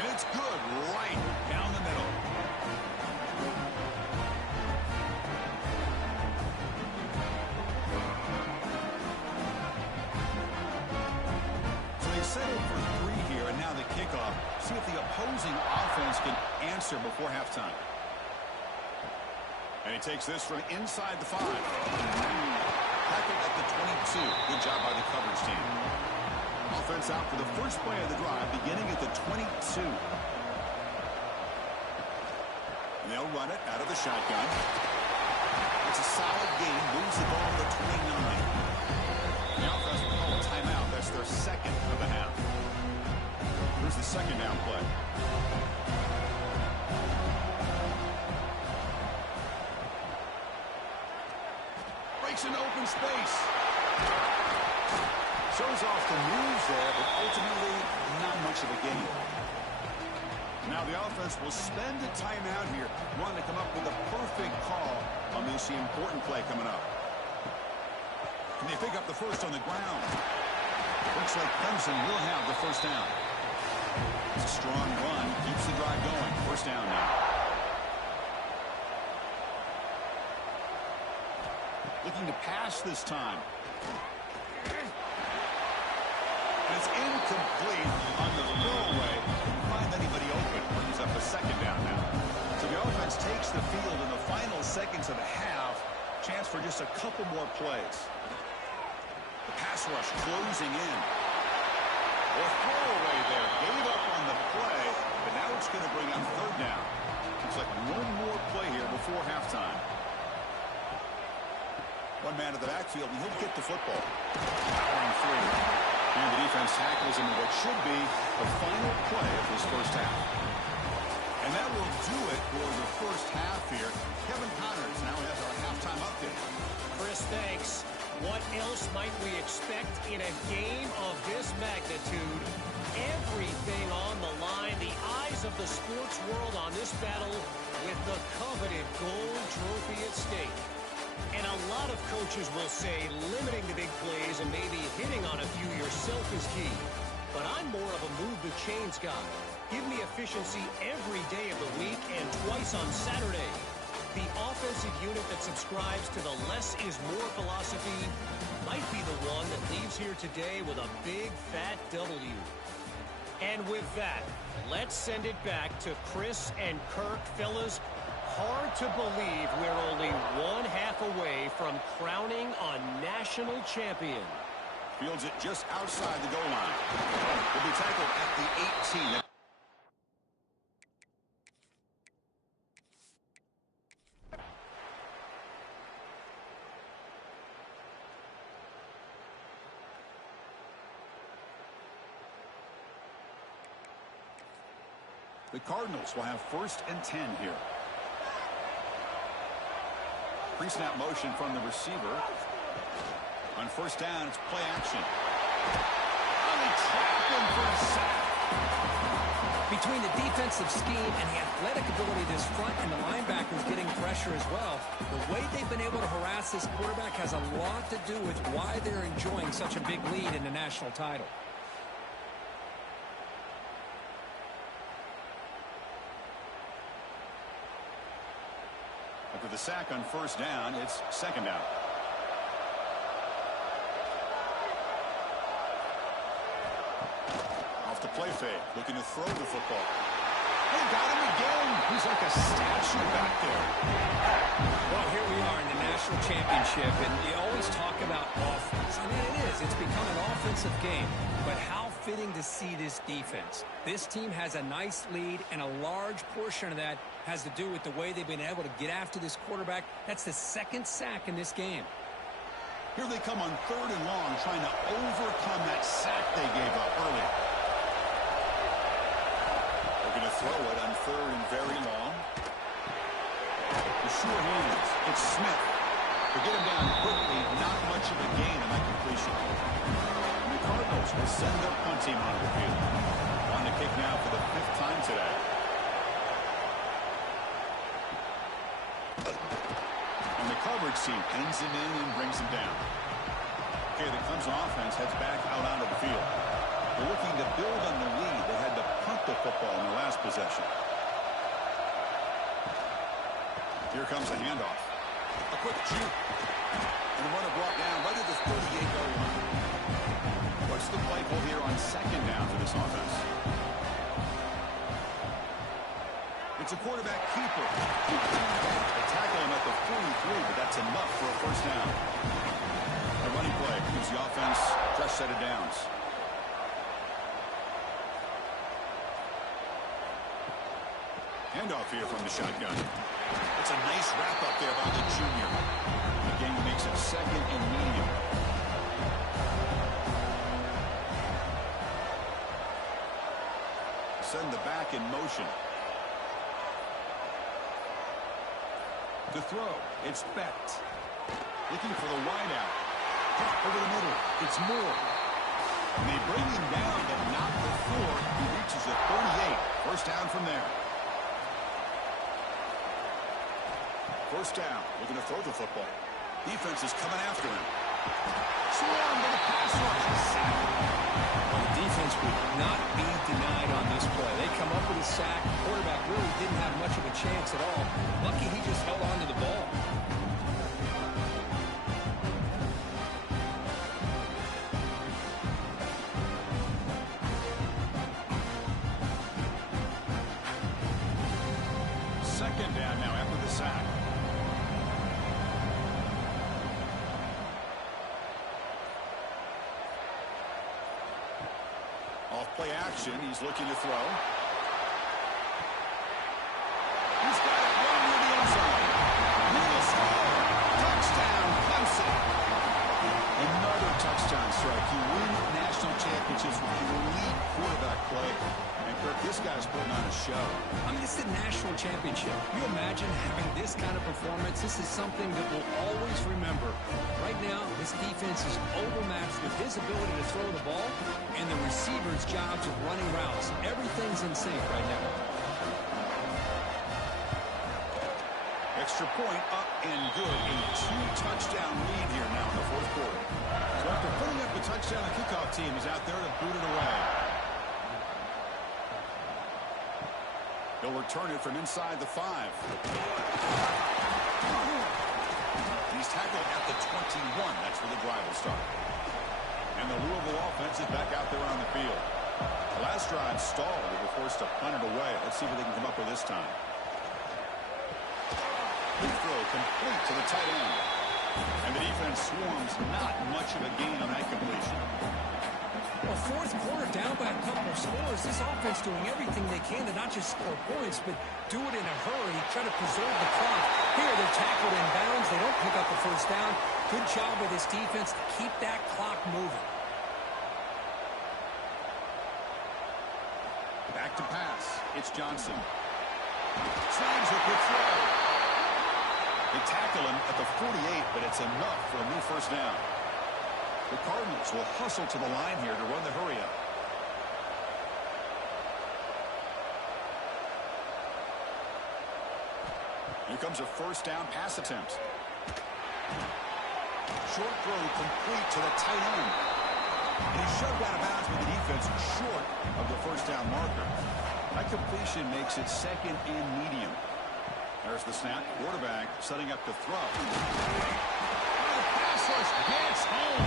And it's good right down the middle. So they settled for 3 here, and now the kickoff. See if the opposing offense can answer before halftime. And he takes this from inside the 5. Tackled at the 22. Good job by the coverage team. Offense out for the first play of the drive, beginning at the 22. And they'll run it out of the shotgun. It's a solid gain, moves the ball to the 29. And the offense will call a timeout. That's their second of the half. Here's the second down play. Breaks into open space. Shows off the moves there, but ultimately not much of a gain. Now the offense will spend a timeout here, wanting to come up with a perfect call on this important play coming up. Can they pick up the first on the ground? Looks like Clemson will have the first down. It's a strong run, keeps the drive going. First down now. Looking to pass this time. It's incomplete on the throwaway. Couldn't find anybody open. Brings up a second down now. So the offense takes the field in the final seconds of the half. Chance for just a couple more plays. The pass rush closing in. Or throwaway there. Gave up on the play, but now it's going to bring up 3rd down. Looks like one more play here before halftime. One man to the backfield, and he'll get the football. Powering through. And the defense tackles him in what should be the final play of this first half. And that will do it for the first half here. Kevin Connors now has our halftime update. Chris, thanks. What else might we expect in a game of this magnitude? Everything on the line, the eyes of the sports world on this battle with the coveted gold trophy at stake. And a lot of coaches will say limiting the big plays and maybe hitting on a few yourself is key. But I'm more of a move the chains guy. Give me efficiency every day of the week and twice on Saturday. The offensive unit that subscribes to the less is more philosophy might be the one that leaves here today with a big fat W. And with that, let's send it back to Chris and Kirk. Fellas, hard to believe we're only one half away from crowning a national champion. Fields it just outside the goal line. Will be tackled at the 18. The Cardinals will have 1st and 10 here. Pre-snap motion from the receiver. On 1st down, it's play action. Oh, they trapped him for a sack. Between the defensive scheme and the athletic ability of this front and the linebackers getting pressure as well, the way they've been able to harass this quarterback has a lot to do with why they're enjoying such a big lead in the national title. After the sack on 1st down, it's 2nd down. Off the play fake, looking to throw the football. They got him again. He's like a statue back there. Well, here we are in the national championship, and you always talk about offense. I mean, it is. It's become an offensive game. But how fitting to see this defense. This team has a nice lead, and a large portion of that has to do with the way they've been able to get after this quarterback. That's the 2nd sack in this game. Here they come on 3rd and long, trying to overcome that sack they gave up earlier. They're going to throw it on 3rd and very long. The sure hands. It's Smith. To get him down quickly, not much of a gain on that completion. And the Cardinals will send their punt team onto the field. On the kick now for the 5th time today. And the coverage team pins him in and brings him down. Okay, the Clemson offense heads back out onto the field. They're looking to build on the lead. They had to punt the football in their last possession. Here comes a handoff. A quick juke. And the runner brought down right at the 38-yard line. What's the play call here on 2nd down for this offense? It's a quarterback keeper. They tackle him at the 43, but that's enough for a 1st down. A running play gives the offense a fresh set of downs. Handoff here from the shotgun. It's a nice wrap-up there by the junior. The game makes it 2nd and medium. Send the back in motion. To throw, it's Becht. Looking for the wideout. Over the middle, it's Moore. And they bring him down, but not before he reaches the 38. 1st down from there. 1st down, looking to throw the football. Defense is coming after him. Swarmed in a pass rush. Well, the defense would not be denied on this play. They come up with a sack. The quarterback really didn't have much of a chance at all. Lucky he just held on to the ball. Second down now after the sack. Off play action, he's looking to throw. He's got it right near the end zone. He will score. Touchdown, Clemson. Another touchdown strike. You win national championships with elite quarterback play. And Kirk, this guy's putting on a show. I mean, this is the national championship. championship. You imagine having this kind of performance? This is something that we'll always remember. Right now, this defense is overmatched with his ability to throw the ball and the receivers' jobs of running routes. Everything's in sync right now. Extra point up and good. A 2-touchdown lead here now in the fourth quarter. So after putting up the touchdown, the kickoff team is out there to boot it away. He'll return it from inside the 5. He's tackled at the 21. That's where the drive will start. And the Louisville offense is back out there on the field. The last drive stalled. They were forced to punt it away. Let's see what they can come up with this time. Big throw complete to the tight end. And the defense swarms. Not much of a gain on that completion. Well, fourth quarter down by a couple of scores. This offense doing everything they can to not just score points, but do it in a hurry, try to preserve the clock. Here, they're tackled in bounds. They don't pick up the first down. Good job with this defense to keep that clock moving. Back to pass. It's Johnson. Snags a good throw. They tackle him at the 48, but it's enough for a new first down. The Cardinals will hustle to the line here to run the hurry-up. Here comes a first down pass attempt. Short throw complete to the tight end. And he's shoved out of bounds with the defense short of the first down marker. That completion makes it second and medium. There's the snap. Quarterback setting up to throw. Pass rush gets home.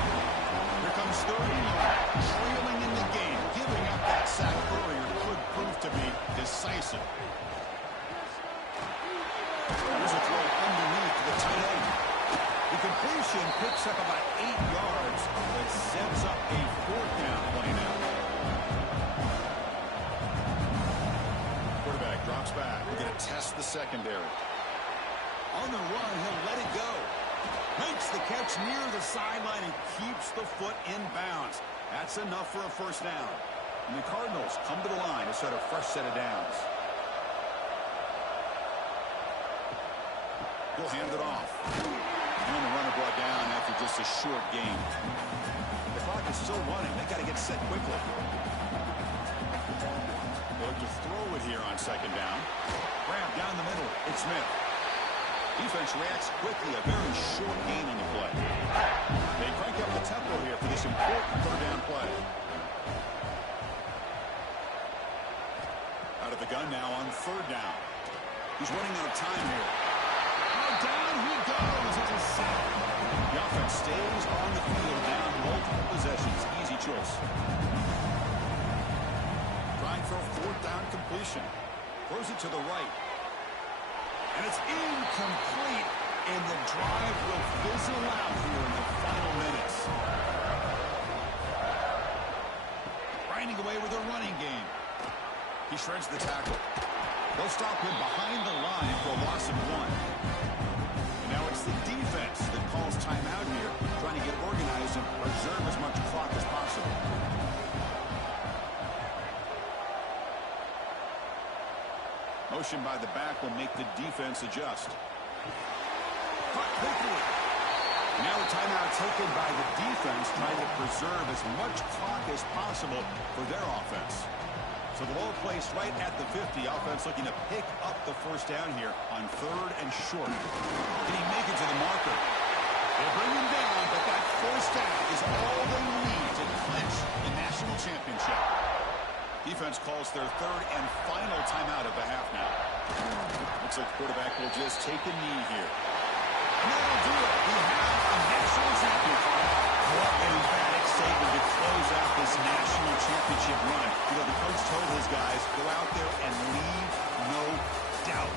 Here comes third and long. Trailing in the game. Giving up that sack earlier could prove to be decisive. There's a throw underneath to the tight end. The completion picks up about 8 yards, but sets up a fourth down play now. Quarterback drops back. We're going to test the secondary. On the run, he'll let it go. Makes the catch near the sideline and keeps the foot in bounds. That's enough for a first down. And the Cardinals come to the line to set a fresh set of downs. He'll hand it off. And the runner brought down after just a short gain. The clock is still running. They got to get set quickly. Going to throw it here on second down. Grab down the middle. It's Smith. Defense reacts quickly. A very short gain on the play. They crank up the tempo here for this important third down play. Out of the gun now on third down. He's running out of time here. Oh, down he goes. It's a sack. The offense stays on the field down multiple possessions. Easy choice. Trying for a fourth down completion. Throws it to the right. And it's incomplete, and the drive will fizzle out here in the final minutes. Grinding away with a running game. He shreds the tackle. They'll stop him behind the line for a loss of 1. And now it's the defense that calls timeout here, trying to get organized and preserve as much clock as possible. Motion by the back will make the defense adjust. Cut quickly. Now a timeout taken by the defense, trying to preserve as much clock as possible for their offense. So the ball placed right at the 50. Offense looking to pick up the first down here on third and short. Can he make it to the marker? They bring him down, but that first down is all they need to clinch the national championship. Defense calls their third and final timeout of the half now. Looks like the quarterback will just take a knee here. And that'll do it. We have a national championship. What an emphatic statement to close out this national championship run. You know, the coach told his guys, go out there and leave no doubt.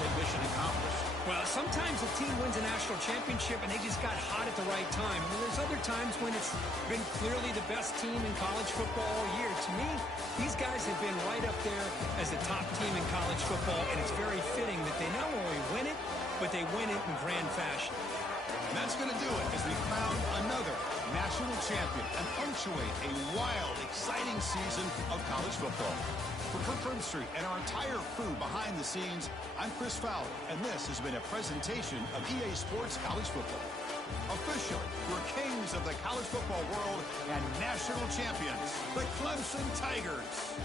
Said mission accomplished. Well, sometimes a team wins a national championship and they just got hot at the right time. And there's other times when it's been clearly the best team in college football all year. To me, these guys have been right up there as the top team in college football, and it's very fitting that they not only win it, but they win it in grand fashion. And that's going to do it as we crown another national champion and punctuate a wild, exciting season of college football. For Kirk Herbstreit and our entire crew behind the scenes, I'm Chris Fowler, and this has been a presentation of EA Sports College Football. Officially, we're kings of the college football world and national champions, the Clemson Tigers.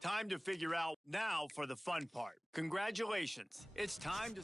Time to figure out now for the fun part. Congratulations. It's time to...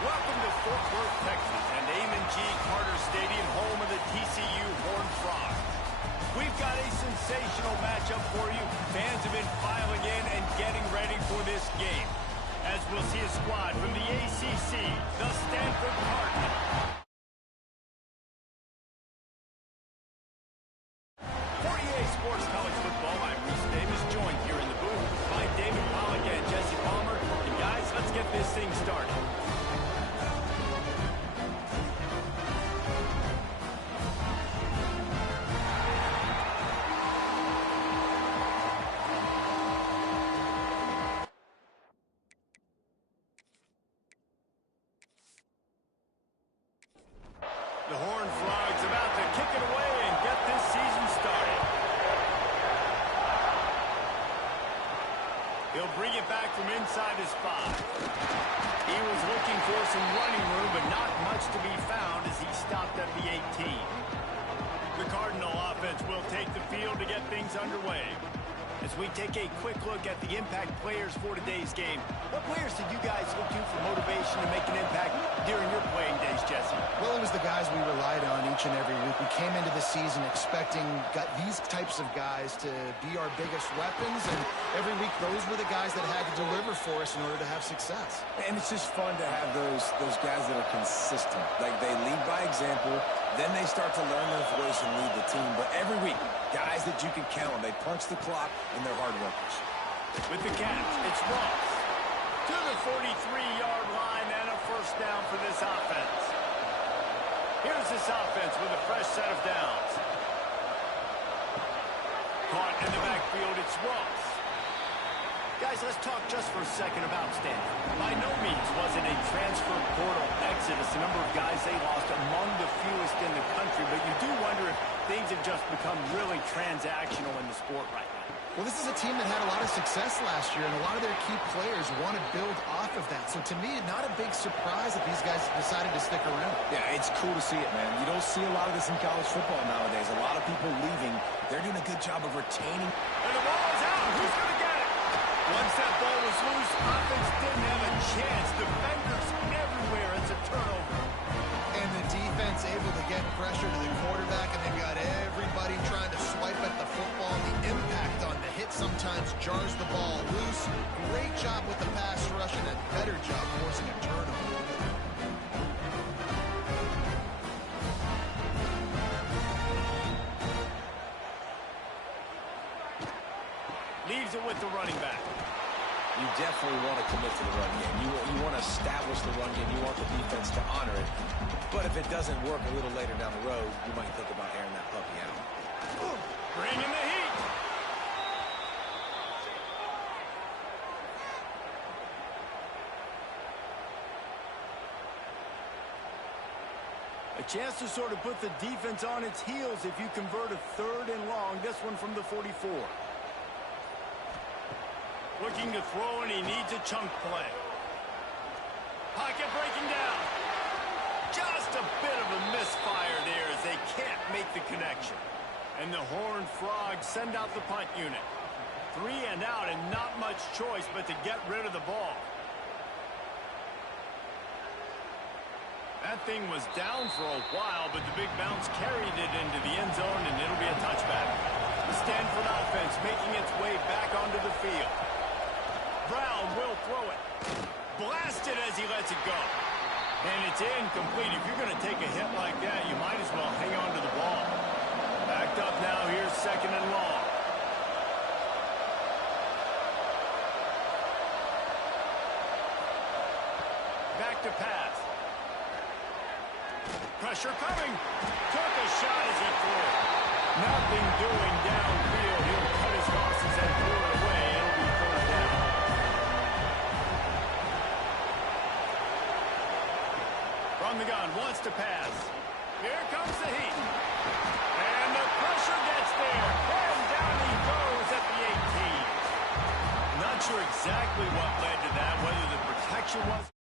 Welcome to Fort Worth, Texas, and Amon G. Carter Stadium, home of the TCU Horned Frogs. We've got a sensational matchup for you. Fans have been filing in and getting ready for this game, as we'll see a squad from the ACC, the Stanford Cardinals. 48 Sports College Football. I'm Reese Davis, joined here in the booth by David Pollock and Jesse Palmer. And guys, let's get this thing started. The Horned Frogs about to kick it away and get this season started. He'll bring it back from inside his 5. He was looking for some running room, but not much to be found as he stopped at the 18. The Cardinal offense will take the field to get things underway. As we take a quick look at the impact players for today's game, what players did you guys look to for motivation to make an impact during your playing days, Jesse? Well, it was the guys we relied on each and every week. We came into the season expecting these types of guys to be our biggest weapons, and every week those were the guys that had to deliver for us in order to have success. And it's just fun to have those guys that are consistent. Like, they lead by example, then they start to learn their voice and lead the team. But every week, guys that you can count on, they punch the clock, and they're hard workers. With the catch, it's Ross to the 43-yard down for this offense. Here's this offense with a fresh set of downs. Caught in the backfield, it's Ross. Guys, let's talk just for a second about Stanford. By no means was it a transfer portal exodus. The number of guys they lost among the fewest in the country, but you do wonder if things have just become really transactional in the sport right now. Well, this is a team that had a lot of success last year, and a lot of their key players want to build off of that. So to me, not a big surprise that these guys decided to stick around. Yeah, it's cool to see it, man. You don't see a lot of this in college football nowadays. A lot of people leaving. They're doing a good job of retaining. And the ball is out. Who's going to get it? Once that ball was loose, offense didn't have a chance. Defenders everywhere. It's a turnover. And the defense able to get pressure to the quarterback, and they've got everybody trying to swipe at the football. The impact on the hit sometimes jars the ball loose. Great job with the pass rush, and a better job forcing a turnover. Leaves it with the running back. You definitely want to commit to the run game. You want to establish the run game. You want the defense to honor it. But if it doesn't work a little later down the road, you might think about airing that puppy out. Bringing the heat. A chance to sort of put the defense on its heels if you convert a 3rd and long. This one from the 44. Looking to throw, and he needs a chunk play. Pocket breaking down. Just a bit of a misfire there as they can't make the connection. And the Horned Frogs send out the punt unit. 3 and out, and not much choice but to get rid of the ball. That thing was down for a while, but the big bounce carried it into the end zone, and it'll be a touchback. The Stanford offense making its way back onto the field. Brown will throw it. Blasted as he lets it go. And it's incomplete. If you're going to take a hit like that, you might as well hang on to the ball. Backed up now. Here's 2nd and long. Back to pass. Pressure coming. Took a shot as he threw it. Nothing doing downfield. He'll cut his losses and throw it away. It'll be 3rd down. From the gun, wants to pass. Here comes the heat. And the pressure gets there. And down he goes at the 18. Not sure exactly what led to that, whether the protection was...